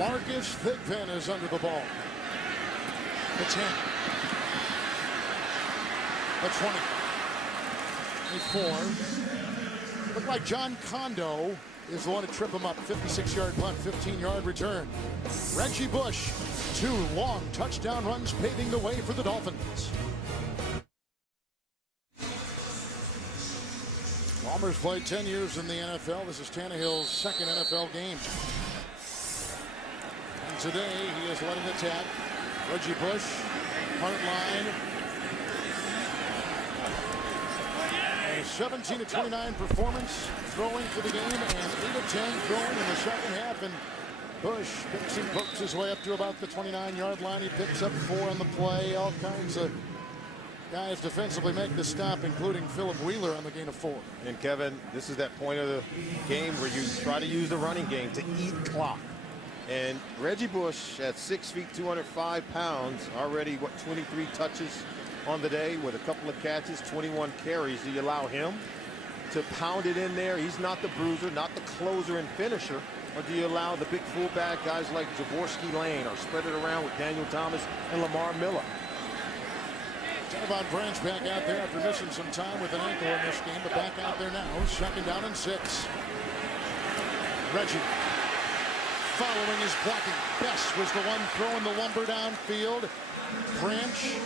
Marcus Thigpen is under the ball. The 10. The 20. The 4. Looked like John Kondo is the one to trip him up. 56-yard punt, 15-yard return. Reggie Bush, 2 long touchdown runs paving the way for the Dolphins. Palmer's played 10 years in the NFL. This is Tannehill's 2nd NFL game. And today he has led an attack. Reggie Bush, Hartline. A 17-29 performance throwing for the game, and 8 of 10 throwing in the 2nd half. And Bush picks and pokes his way up to about the 29-yard line. He picks up 4 on the play. All kinds of guys defensively make the stop, including Philip Wheeler on the gain of 4. And Kevin, this is that point of the game where you try to use the running game to eat clock. And Reggie Bush at 6 feet, 205 pounds, already, 23 touches on the day with a couple of catches, 21 carries. Do you allow him to pound it in there? He's not the bruiser, not the closer and finisher. Or do you allow the big fullback guys like Jaworski Lane, or spread it around with Daniel Thomas and Lamar Miller? Javon Branch back out there after missing some time with an ankle in this game, but back out there now. 2nd down and 6. Reggie following his blocking. Bess was the one throwing the lumber downfield. Branch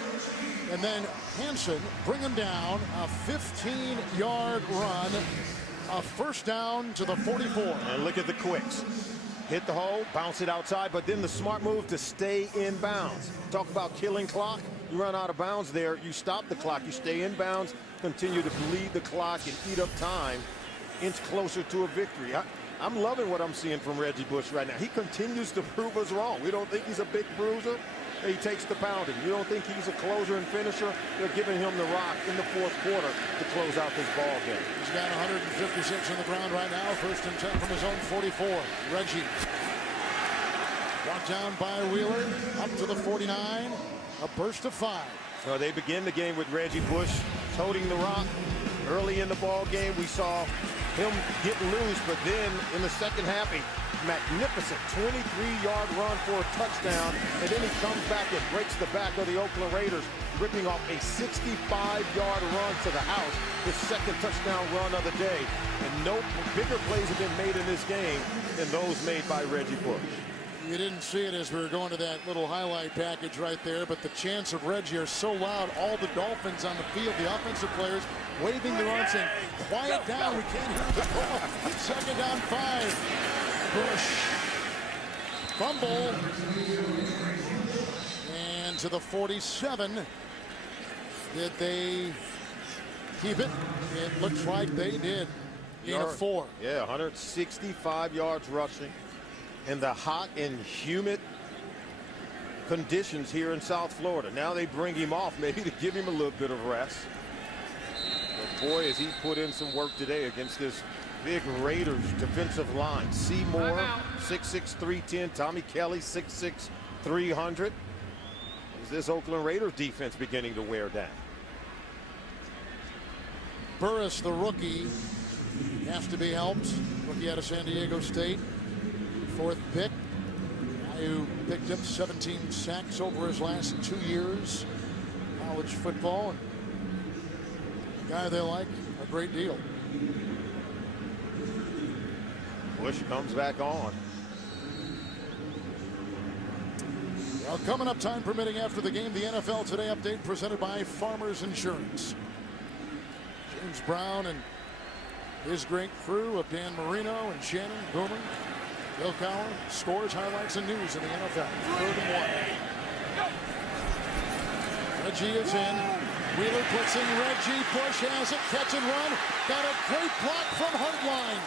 and then Hansen bring him down. A 15-yard run. A 1st down to the 44. And look at the quicks. Hit the hole, bounce it outside, but then the smart move to stay in bounds. Talk about killing clock. You run out of bounds there, you stop the clock, you stay in bounds, continue to bleed the clock and eat up time, inch closer to a victory. I'm loving what I'm seeing from Reggie Bush right now. He continues to prove us wrong. We don't think he's a big bruiser. he takes the pounding. You don't think he's a closer and finisher? They're giving him the rock in the fourth quarter to close out this ball game. He's got 156 on the ground right now. 1st and 10 from his own 44. Reggie. Brought down by Wheeler. Up to the 49. A burst of 5. So they begin the game with Reggie Bush toting the rock. Early in the ball game, we saw him get loose, but then in the second half, a magnificent 23-yard run for a touchdown, and then he comes back and breaks the back of the Oakland Raiders, ripping off a 65-yard run to the house, his second touchdown run of the day. And no bigger plays have been made in this game than those made by Reggie Bush. You didn't see it as we were going to that little highlight package right there, but the chants of Reggie are so loud. All the Dolphins on the field, the offensive players, waving their arms saying, quiet down, we can't hear the ball. 2nd down 5. Bush. Fumble. And to the 47. Did they keep it? It looks like they did. Gain of 4. Yeah, 165 yards rushing. In the hot and humid conditions here in South Florida. Now they bring him off maybe to give him a little bit of rest. But boy, has he put in some work today against this big Raiders defensive line. Seymour, 6'6", 310. Tommy Kelly, 6'6", 300. Is this Oakland Raiders defense beginning to wear down? Burris, the rookie, has to be helped. Rookie out of San Diego State. 4th pick. Guy who picked up 17 sacks over his last 2 years. College football. And a guy they like a great deal. Bush comes back on. Well, coming up, time permitting, after the game, the NFL Today update presented by Farmers Insurance. James Brown and his great crew of Dan Marino and Shannon Boomer, Bill Cowher, scores, highlights, and news in the NFL. 3rd and 1. Reggie is in. Wheeler blitzing. Reggie. Bush has it. Catch and run. Got a great block from Hartline.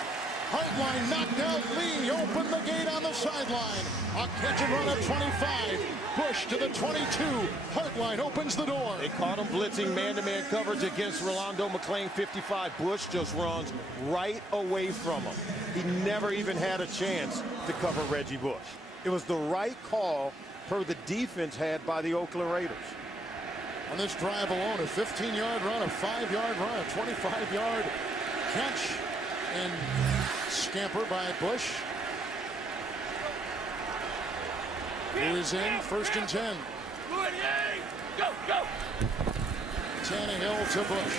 Hartline knocked out Lee. Opened the gate on the sideline. A catch and run at 25. Bush to the 22. Hartline opens the door. They caught him blitzing man-to-man coverage against Rolando McClain, 55. Bush just runs right away from him. He never even had a chance to cover Reggie Bush. It was the right call per the defense had by the Oakland Raiders. On this drive alone, a 15-yard run, a 5-yard run, a 25-yard catch and scamper by Bush. Who is in? 1st and 10. Go, go. Tannehill to Bush.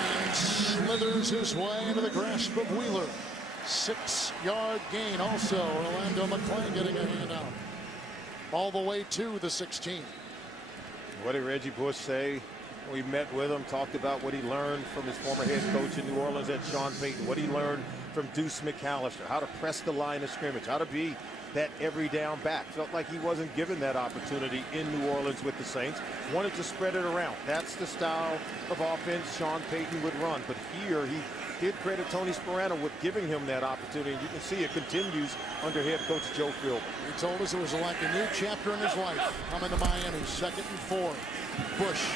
And slithers his way into the grasp of Wheeler. 6-yard gain also. Rolando McClain getting a handout. All the way to the 16. What did Reggie Bush say? We met with him, talked about what he learned from his former head coach in New Orleans at Sean Payton, what he learned from Deuce McAllister, how to press the line of scrimmage, how to be that every down back. Felt like he wasn't given that opportunity in New Orleans with the Saints. Wanted to spread it around. That's the style of offense Sean Payton would run. But here he did credit Tony Sparano with giving him that opportunity. And you can see it continues under head coach Joe Philbin. He told us it was like a new chapter in his life. Coming to Miami, 2nd and 4. Bush.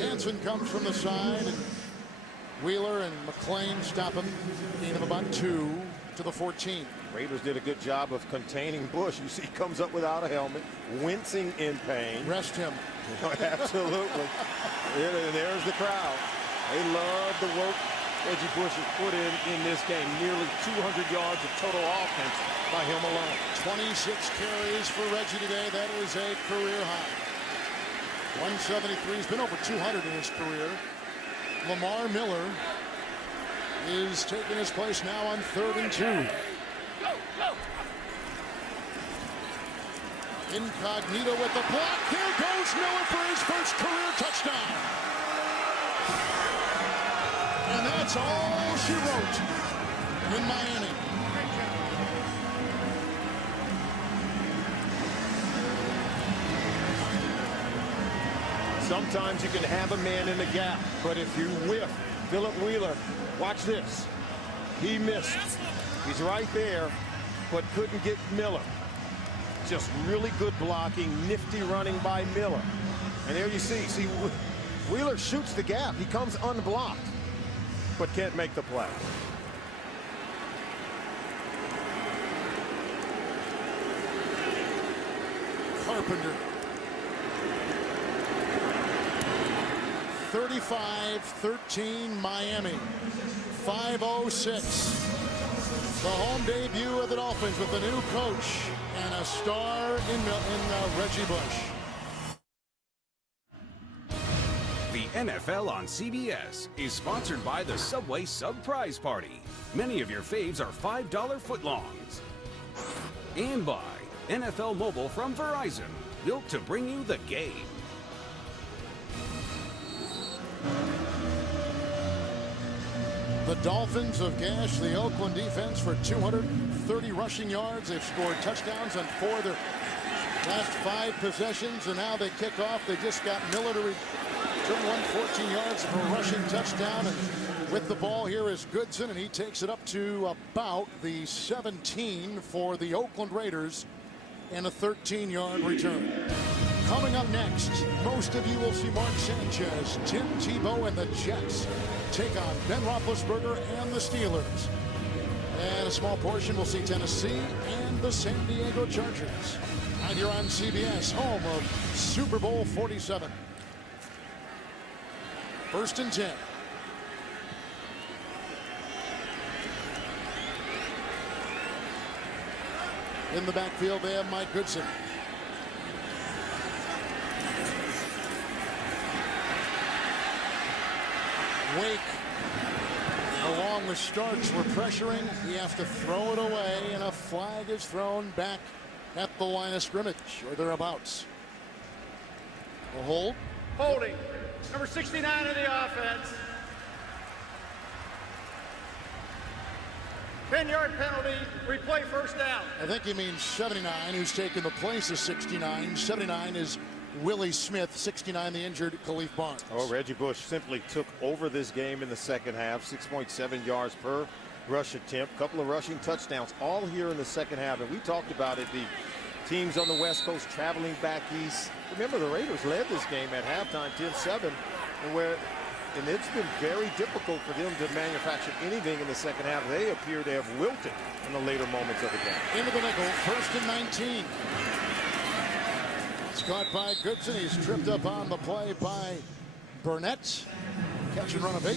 Hansen comes from the side, and Wheeler and McClain stop him. Gain of about 2 to the 14. Raiders did a good job of containing Bush. You see he comes up without a helmet, wincing in pain. Rest him. Absolutely. There's the crowd. They love the work Reggie Bush has put in this game. Nearly 200 yards of total offense by him alone. 26 carries for Reggie today. That is a career high. 173. He's been over 200 in his career. Lamar Miller is taking his place now on 3rd and 2. Go, go. Incognito with the block. Here goes Miller for his first career touchdown. And that's all she wrote in Miami. Sometimes you can have a man in the gap, but if you whiff, Philip Wheeler, watch this. He missed. He's right there. but couldn't get Miller. Just really good blocking, nifty running by Miller. And there you see, Wheeler shoots the gap. He comes unblocked, but can't make the play. Carpenter. 35-13 Miami. 5:06. The home debut of the Dolphins with a new coach and a star in Reggie Bush. The NFL on CBS is sponsored by the Subway Sub Prize Party. Many of your faves are $5 footlongs. And by NFL Mobile from Verizon, built to bring you the game. The Dolphins have gashed the Oakland defense for 230 rushing yards. They've scored touchdowns on 4 of their last 5 possessions, and now they kick off. They just got Miller to return 14 yards for a rushing touchdown. And with the ball here is Goodson, and he takes it up to about the 17 for the Oakland Raiders and a 13-yard return. Coming up next, most of you will see Mark Sanchez, Tim Tebow, and the Jets take on Ben Roethlisberger and the Steelers. And a small portion will see Tennessee and the San Diego Chargers. Right here on CBS, home of Super Bowl 47. 1st and 10. In the backfield, they have Mike Goodson. Wake, along with Starks, were pressuring. He has to throw it away, and a flag is thrown back at the line of scrimmage, or thereabouts. A hold. Holding. Number 69 of the offense. 10-yard penalty. Replay, first down. I think he means 79, who's taken the place of 69. 79 is Willie Smith, 69 the injured Khalif Barnes. Oh, Reggie Bush simply took over this game in the second half. 6.7 yards per rush attempt. Couple of rushing touchdowns all here in the second half. And we talked about it, the teams on the West Coast traveling back east. Remember, the Raiders led this game at halftime 10-7, and it's been very difficult for them to manufacture anything in the second half. They appear to have wilted in the later moments of the game. Into the nickel, 1st and 19. It's caught by Goodson. He's tripped up on the play by Burnett. Catch and run of 8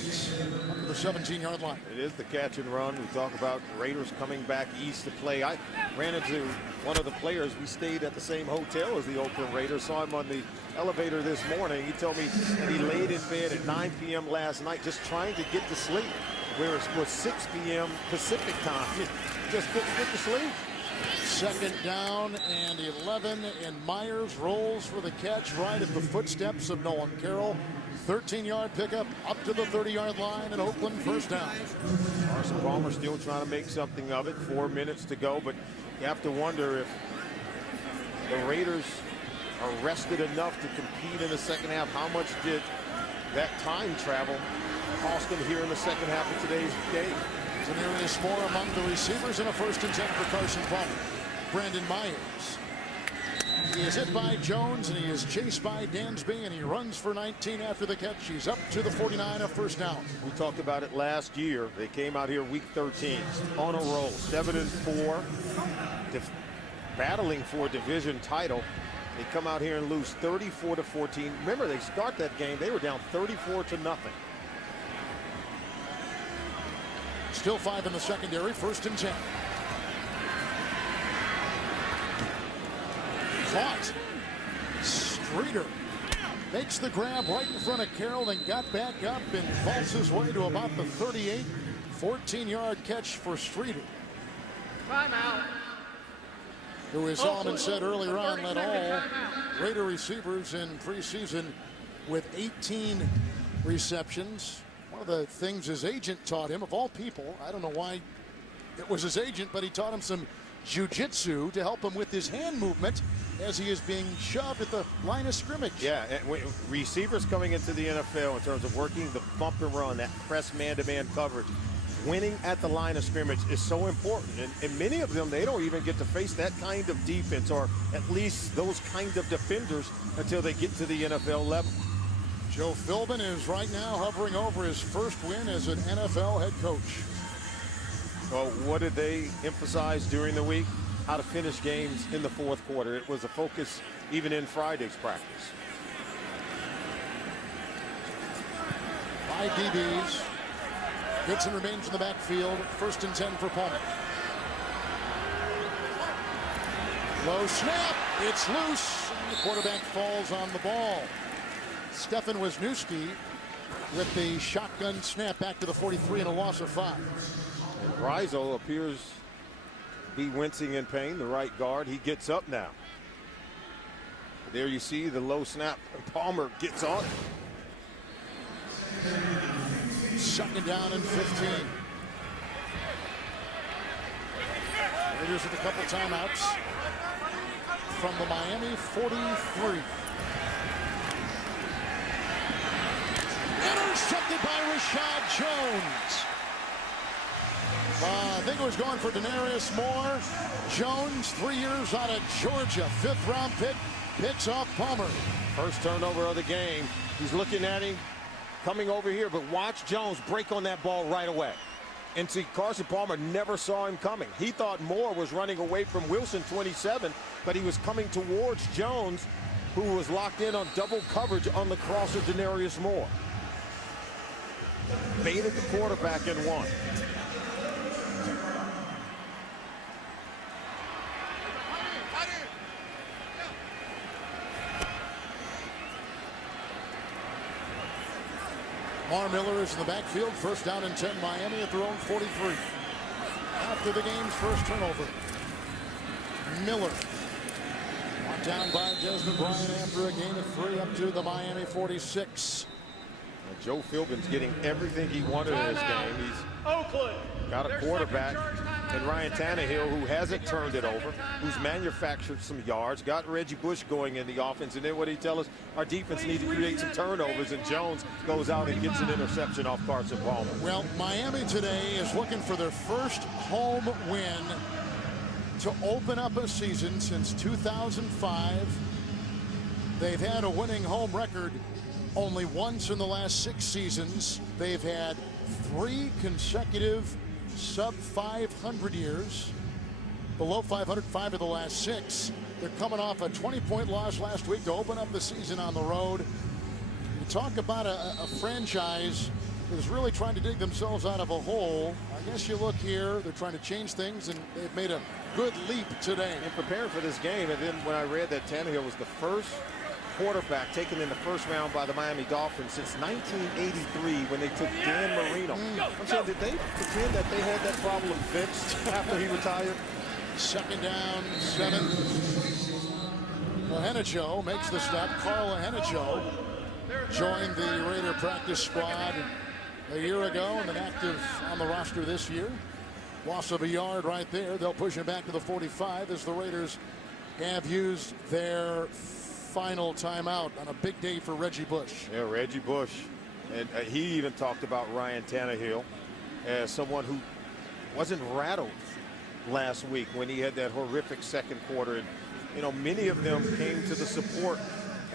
up to the 17-yard line. It is the catch and run. We talk about Raiders coming back east to play. I ran into one of the players. We stayed at the same hotel as the Oakland Raiders. Saw him on the elevator this morning. He told me that he laid in bed at 9 p.m. last night just trying to get to sleep, where it was 6 p.m. Pacific time. Just couldn't get to sleep. 2nd down and 11, and Myers rolls for the catch right at the footsteps of Nolan Carroll. 13-yard pickup up to the 30-yard line, and Oakland first down. Carson Palmer still trying to make something of it. 4 minutes to go, but you have to wonder if the Raiders are rested enough to compete in the second half. How much did that time travel cost them here in the second half of today's game? Denarius Moore among the receivers, and a 1st and 10 for Carson Palmer. Brandon Myers. He is hit by Jones, and he is chased by Dansby, and he runs for 19 after the catch. He's up to the 49 of first down. We talked about it last year. They came out here week 13 on a roll, 7-4, battling for a division title. They come out here and lose 34-14. Remember, they start that game, they were down 34-0. Still 5 in the secondary, 1st and 10. Caught. Streeter makes the grab right in front of Carroll, then got back up and vaults his way to about the 38. 14-yard catch for Streeter. Timeout. Who, as Solomon said earlier on, led all Raider receivers in preseason with 18 receptions. One of the things his agent taught him, of all people, I don't know why it was his agent, but he taught him some jiu-jitsu to help him with his hand movement as he is being shoved at the line of scrimmage. Yeah, and receivers coming into the NFL in terms of working the bump and run, that press man-to-man coverage, winning at the line of scrimmage is so important. And many of them, they don't even get to face that kind of defense, or at least those kind of defenders, until they get to the NFL level. Joe Philbin is right now hovering over his first win as an NFL head coach. Well, what did they emphasize during the week? How to finish games in the fourth quarter. It was a focus even in Friday's practice. 5 DBs. Goodson remains in the backfield. 1st and 10 for Palmer. Low snap. It's loose. And the quarterback falls on the ball. Stefan Wisniewski with the shotgun snap back to the 43 and a loss of 5. And Rizzo appears to be wincing in pain, the right guard. He gets up now. There you see the low snap. Palmer gets on it. 2nd down and 15. Raiders with a couple timeouts from the Miami 43. Intercepted by Rashad Jones. I think it was going for Denarius Moore. Jones, 3 years out of Georgia, 5th round pick, picks off Palmer. First turnover of the game. He's looking at him, coming over here, but watch Jones break on that ball right away. And see, Carson Palmer never saw him coming. He thought Moore was running away from Wilson, 27, but he was coming towards Jones, who was locked in on double coverage on the crosser, Denarius Moore. Baited the quarterback and won. Lamar Miller is in the backfield. 1st down and 10, Miami at their own 43. After the game's first turnover, Miller brought down by Desmond Bryant after a gain of 3 up to the Miami 46. And Joe Philbin's getting everything he wanted in this game. He's Oakland. got a quarterback and Ryan Tannehill, who hasn't turned it over, who's manufactured some yards, got Reggie Bush going in the offense. And then what he tell us, our defense needs to create some turnovers, and Jones goes out and gets an interception off Carson Palmer. Well, Miami today is looking for their first home win to open up a season since 2005. They've had a winning home record only once in the last 6 seasons. They've had 3 consecutive sub 500 years, below 500 5 of the last 6. They're coming off a 20-point loss last week to open up the season on the road. You talk about a franchise that is really trying to dig themselves out of a hole. I guess you look here, they're trying to change things, and they've made a good leap today. In preparing for this game, and then when I read that Tannehill was the first quarterback taken in the 1st round by the Miami Dolphins since 1983 when they took Dan Marino. I'm saying, did they pretend that they had that problem fixed after he retired? 2nd down, 7. Lahenicho makes the step. Carl Lahenicho joined the Raider practice squad a year ago and then active on the roster this year. Loss of a yard right there. They'll push him back to the 45 as the Raiders have used their final timeout on a big day for Reggie Bush. Yeah, Reggie Bush. And he even talked about Ryan Tannehill as someone who wasn't rattled last week when he had that horrific 2nd quarter. And, you know, many of them came to the support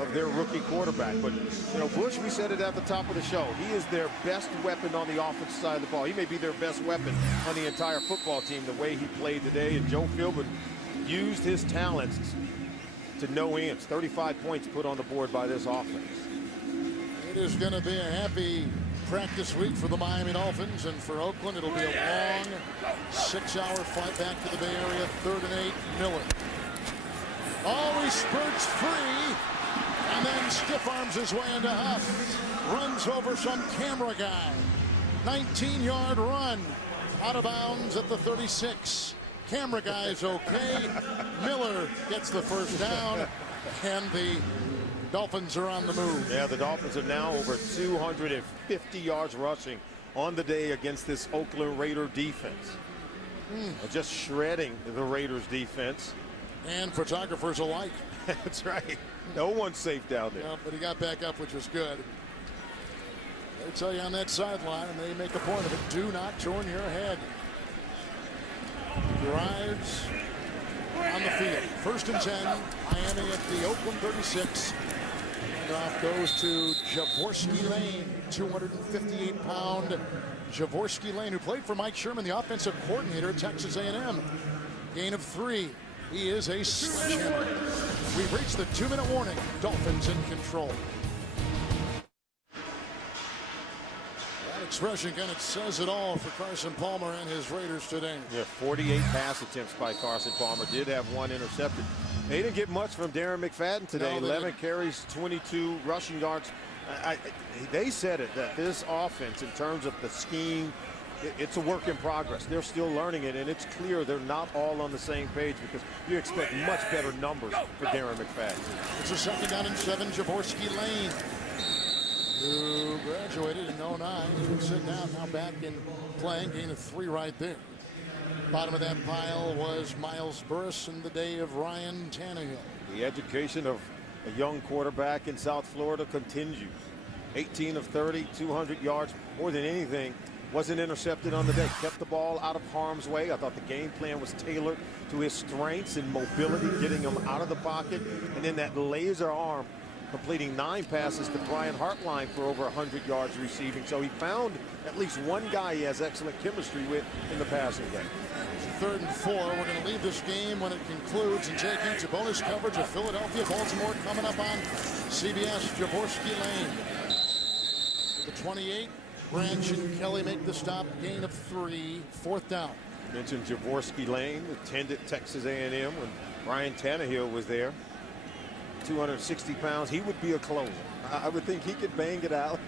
of their rookie quarterback. But, you know, Bush, we said it at the top of the show, he is their best weapon on the offensive side of the ball. He may be their best weapon on the entire football team, the way he played today. And Joe Philbin used his talents to no ends. 35 points put on the board by this offense. It is going to be a happy practice week for the Miami Dolphins, and for Oakland it'll be a long 6-hour flight back to the Bay Area. 3rd and 8, Miller. Oh, he spurts free and then stiff arms his way into Huff. Runs over some camera guy. 19-yard run out of bounds at the 36. Camera guy's okay. Miller gets the 1st down, and the Dolphins are on the move. Yeah, the Dolphins are now over 250 yards rushing on the day against this Oakland Raider defense. Just shredding the Raiders defense. And photographers alike. That's right. No one's safe down there. Yeah, but he got back up, which was good. They tell you on that sideline, and they make a point of it. Do not turn your head. Drives on the field. 1st and 10. Miami at the Oakland 36. And off goes to Javorsky Lane, 258-pound Javorsky Lane, who played for Mike Sherman, the offensive coordinator at Texas A&M. Gain of 3. He is a sledgehammer. We've reached the 2-minute warning. Dolphins in control. That expression kind of says it all for Carson Palmer and his Raiders today. Yeah, 48 pass attempts by Carson Palmer. Did have 1 intercepted. They didn't get much from Darren McFadden today. No, 11 carries, 22 rushing yards. They said it, that this offense, in terms of the scheme, it's a work in progress. They're still learning it, and it's clear they're not all on the same page because you expect much better numbers for Darren McFadden. It's a 2nd down and 7. Javorsky Lane, who graduated in 09. He's been sitting down, now back in playing. Gain of 3 right there. Bottom of that pile was Miles Burris in the day of Ryan Tannehill. The education of a young quarterback in South Florida continues. 18 of 30, 200 yards. More than anything, wasn't intercepted on the day. Kept the ball out of harm's way. I thought the game plan was tailored to his strengths and mobility, getting him out of the pocket. And then that laser arm, completing 9 passes to Brian Hartline for over 100 yards receiving. So he found at least one guy he has excellent chemistry with in the passing game. 3rd and 4. We're going to leave this game when it concludes and take you to bonus coverage of Philadelphia, Baltimore coming up on CBS. Javorsky Lane. The 28. Branch and Kelly make the stop. Gain of 3. 4th down. Mentioned Javorsky Lane, attended Texas A&M when Ryan Tannehill was there. 260 pounds. He would be a closer. I would think he could bang it out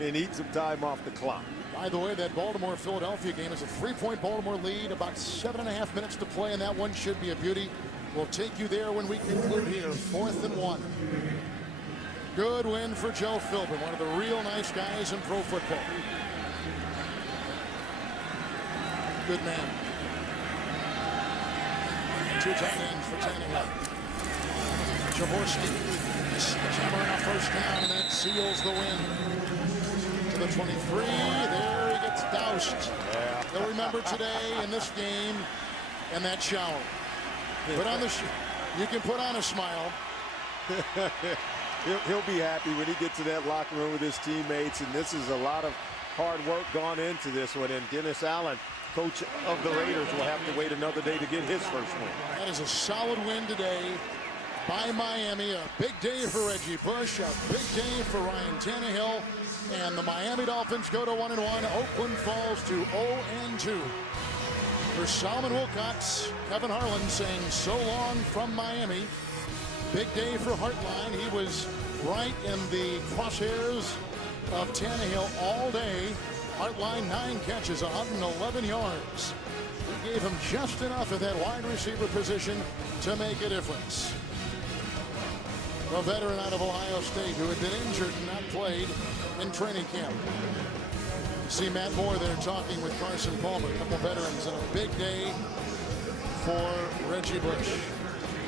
and eat some time off the clock. By the way, that Baltimore-Philadelphia game is a 3-point Baltimore lead. About 7.5 minutes to play, and that one should be a beauty. We'll take you there when we conclude here. 4th and 1. Good win for Joe Philbin, one of the real nice guys in pro football. Good man. 2 tight ends for Tannehill. Javorsky hammering a 1st down, and that seals the win. To the 23, there he gets doused. Yeah. You'll remember today in this game and that shower. Put on you can put on a smile. He'll be happy when he gets to that locker room with his teammates, and this is a lot of hard work gone into this one. And Dennis Allen, coach of the Raiders, will have to wait another day to get his first win. That is a solid win today by Miami. A big day for Reggie Bush, a big day for Ryan Tannehill, and the Miami Dolphins go to 1-1. Oakland falls to 0-2. For Solomon Wilcox, Kevin Harlan saying so long from Miami. Big day for Hartline. He was right in the crosshairs of Tannehill all day. Hartline 9 catches, 111 yards. He gave him just enough of that wide receiver position to make a difference. A veteran out of Ohio State who had been injured and not played in training camp. See Matt Moore there talking with Carson Palmer, a couple veterans, and a big day for Reggie Bush.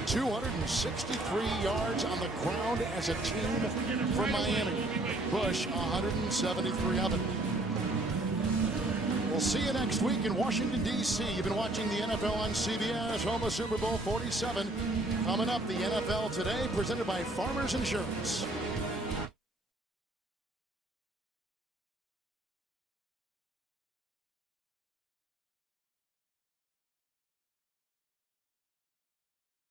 263 yards on the ground as a team for Miami. Bush, 173 of it. We'll see you next week in Washington, D.C. You've been watching the NFL on CBS, home of Super Bowl 47. Coming up, the NFL Today, presented by Farmers Insurance.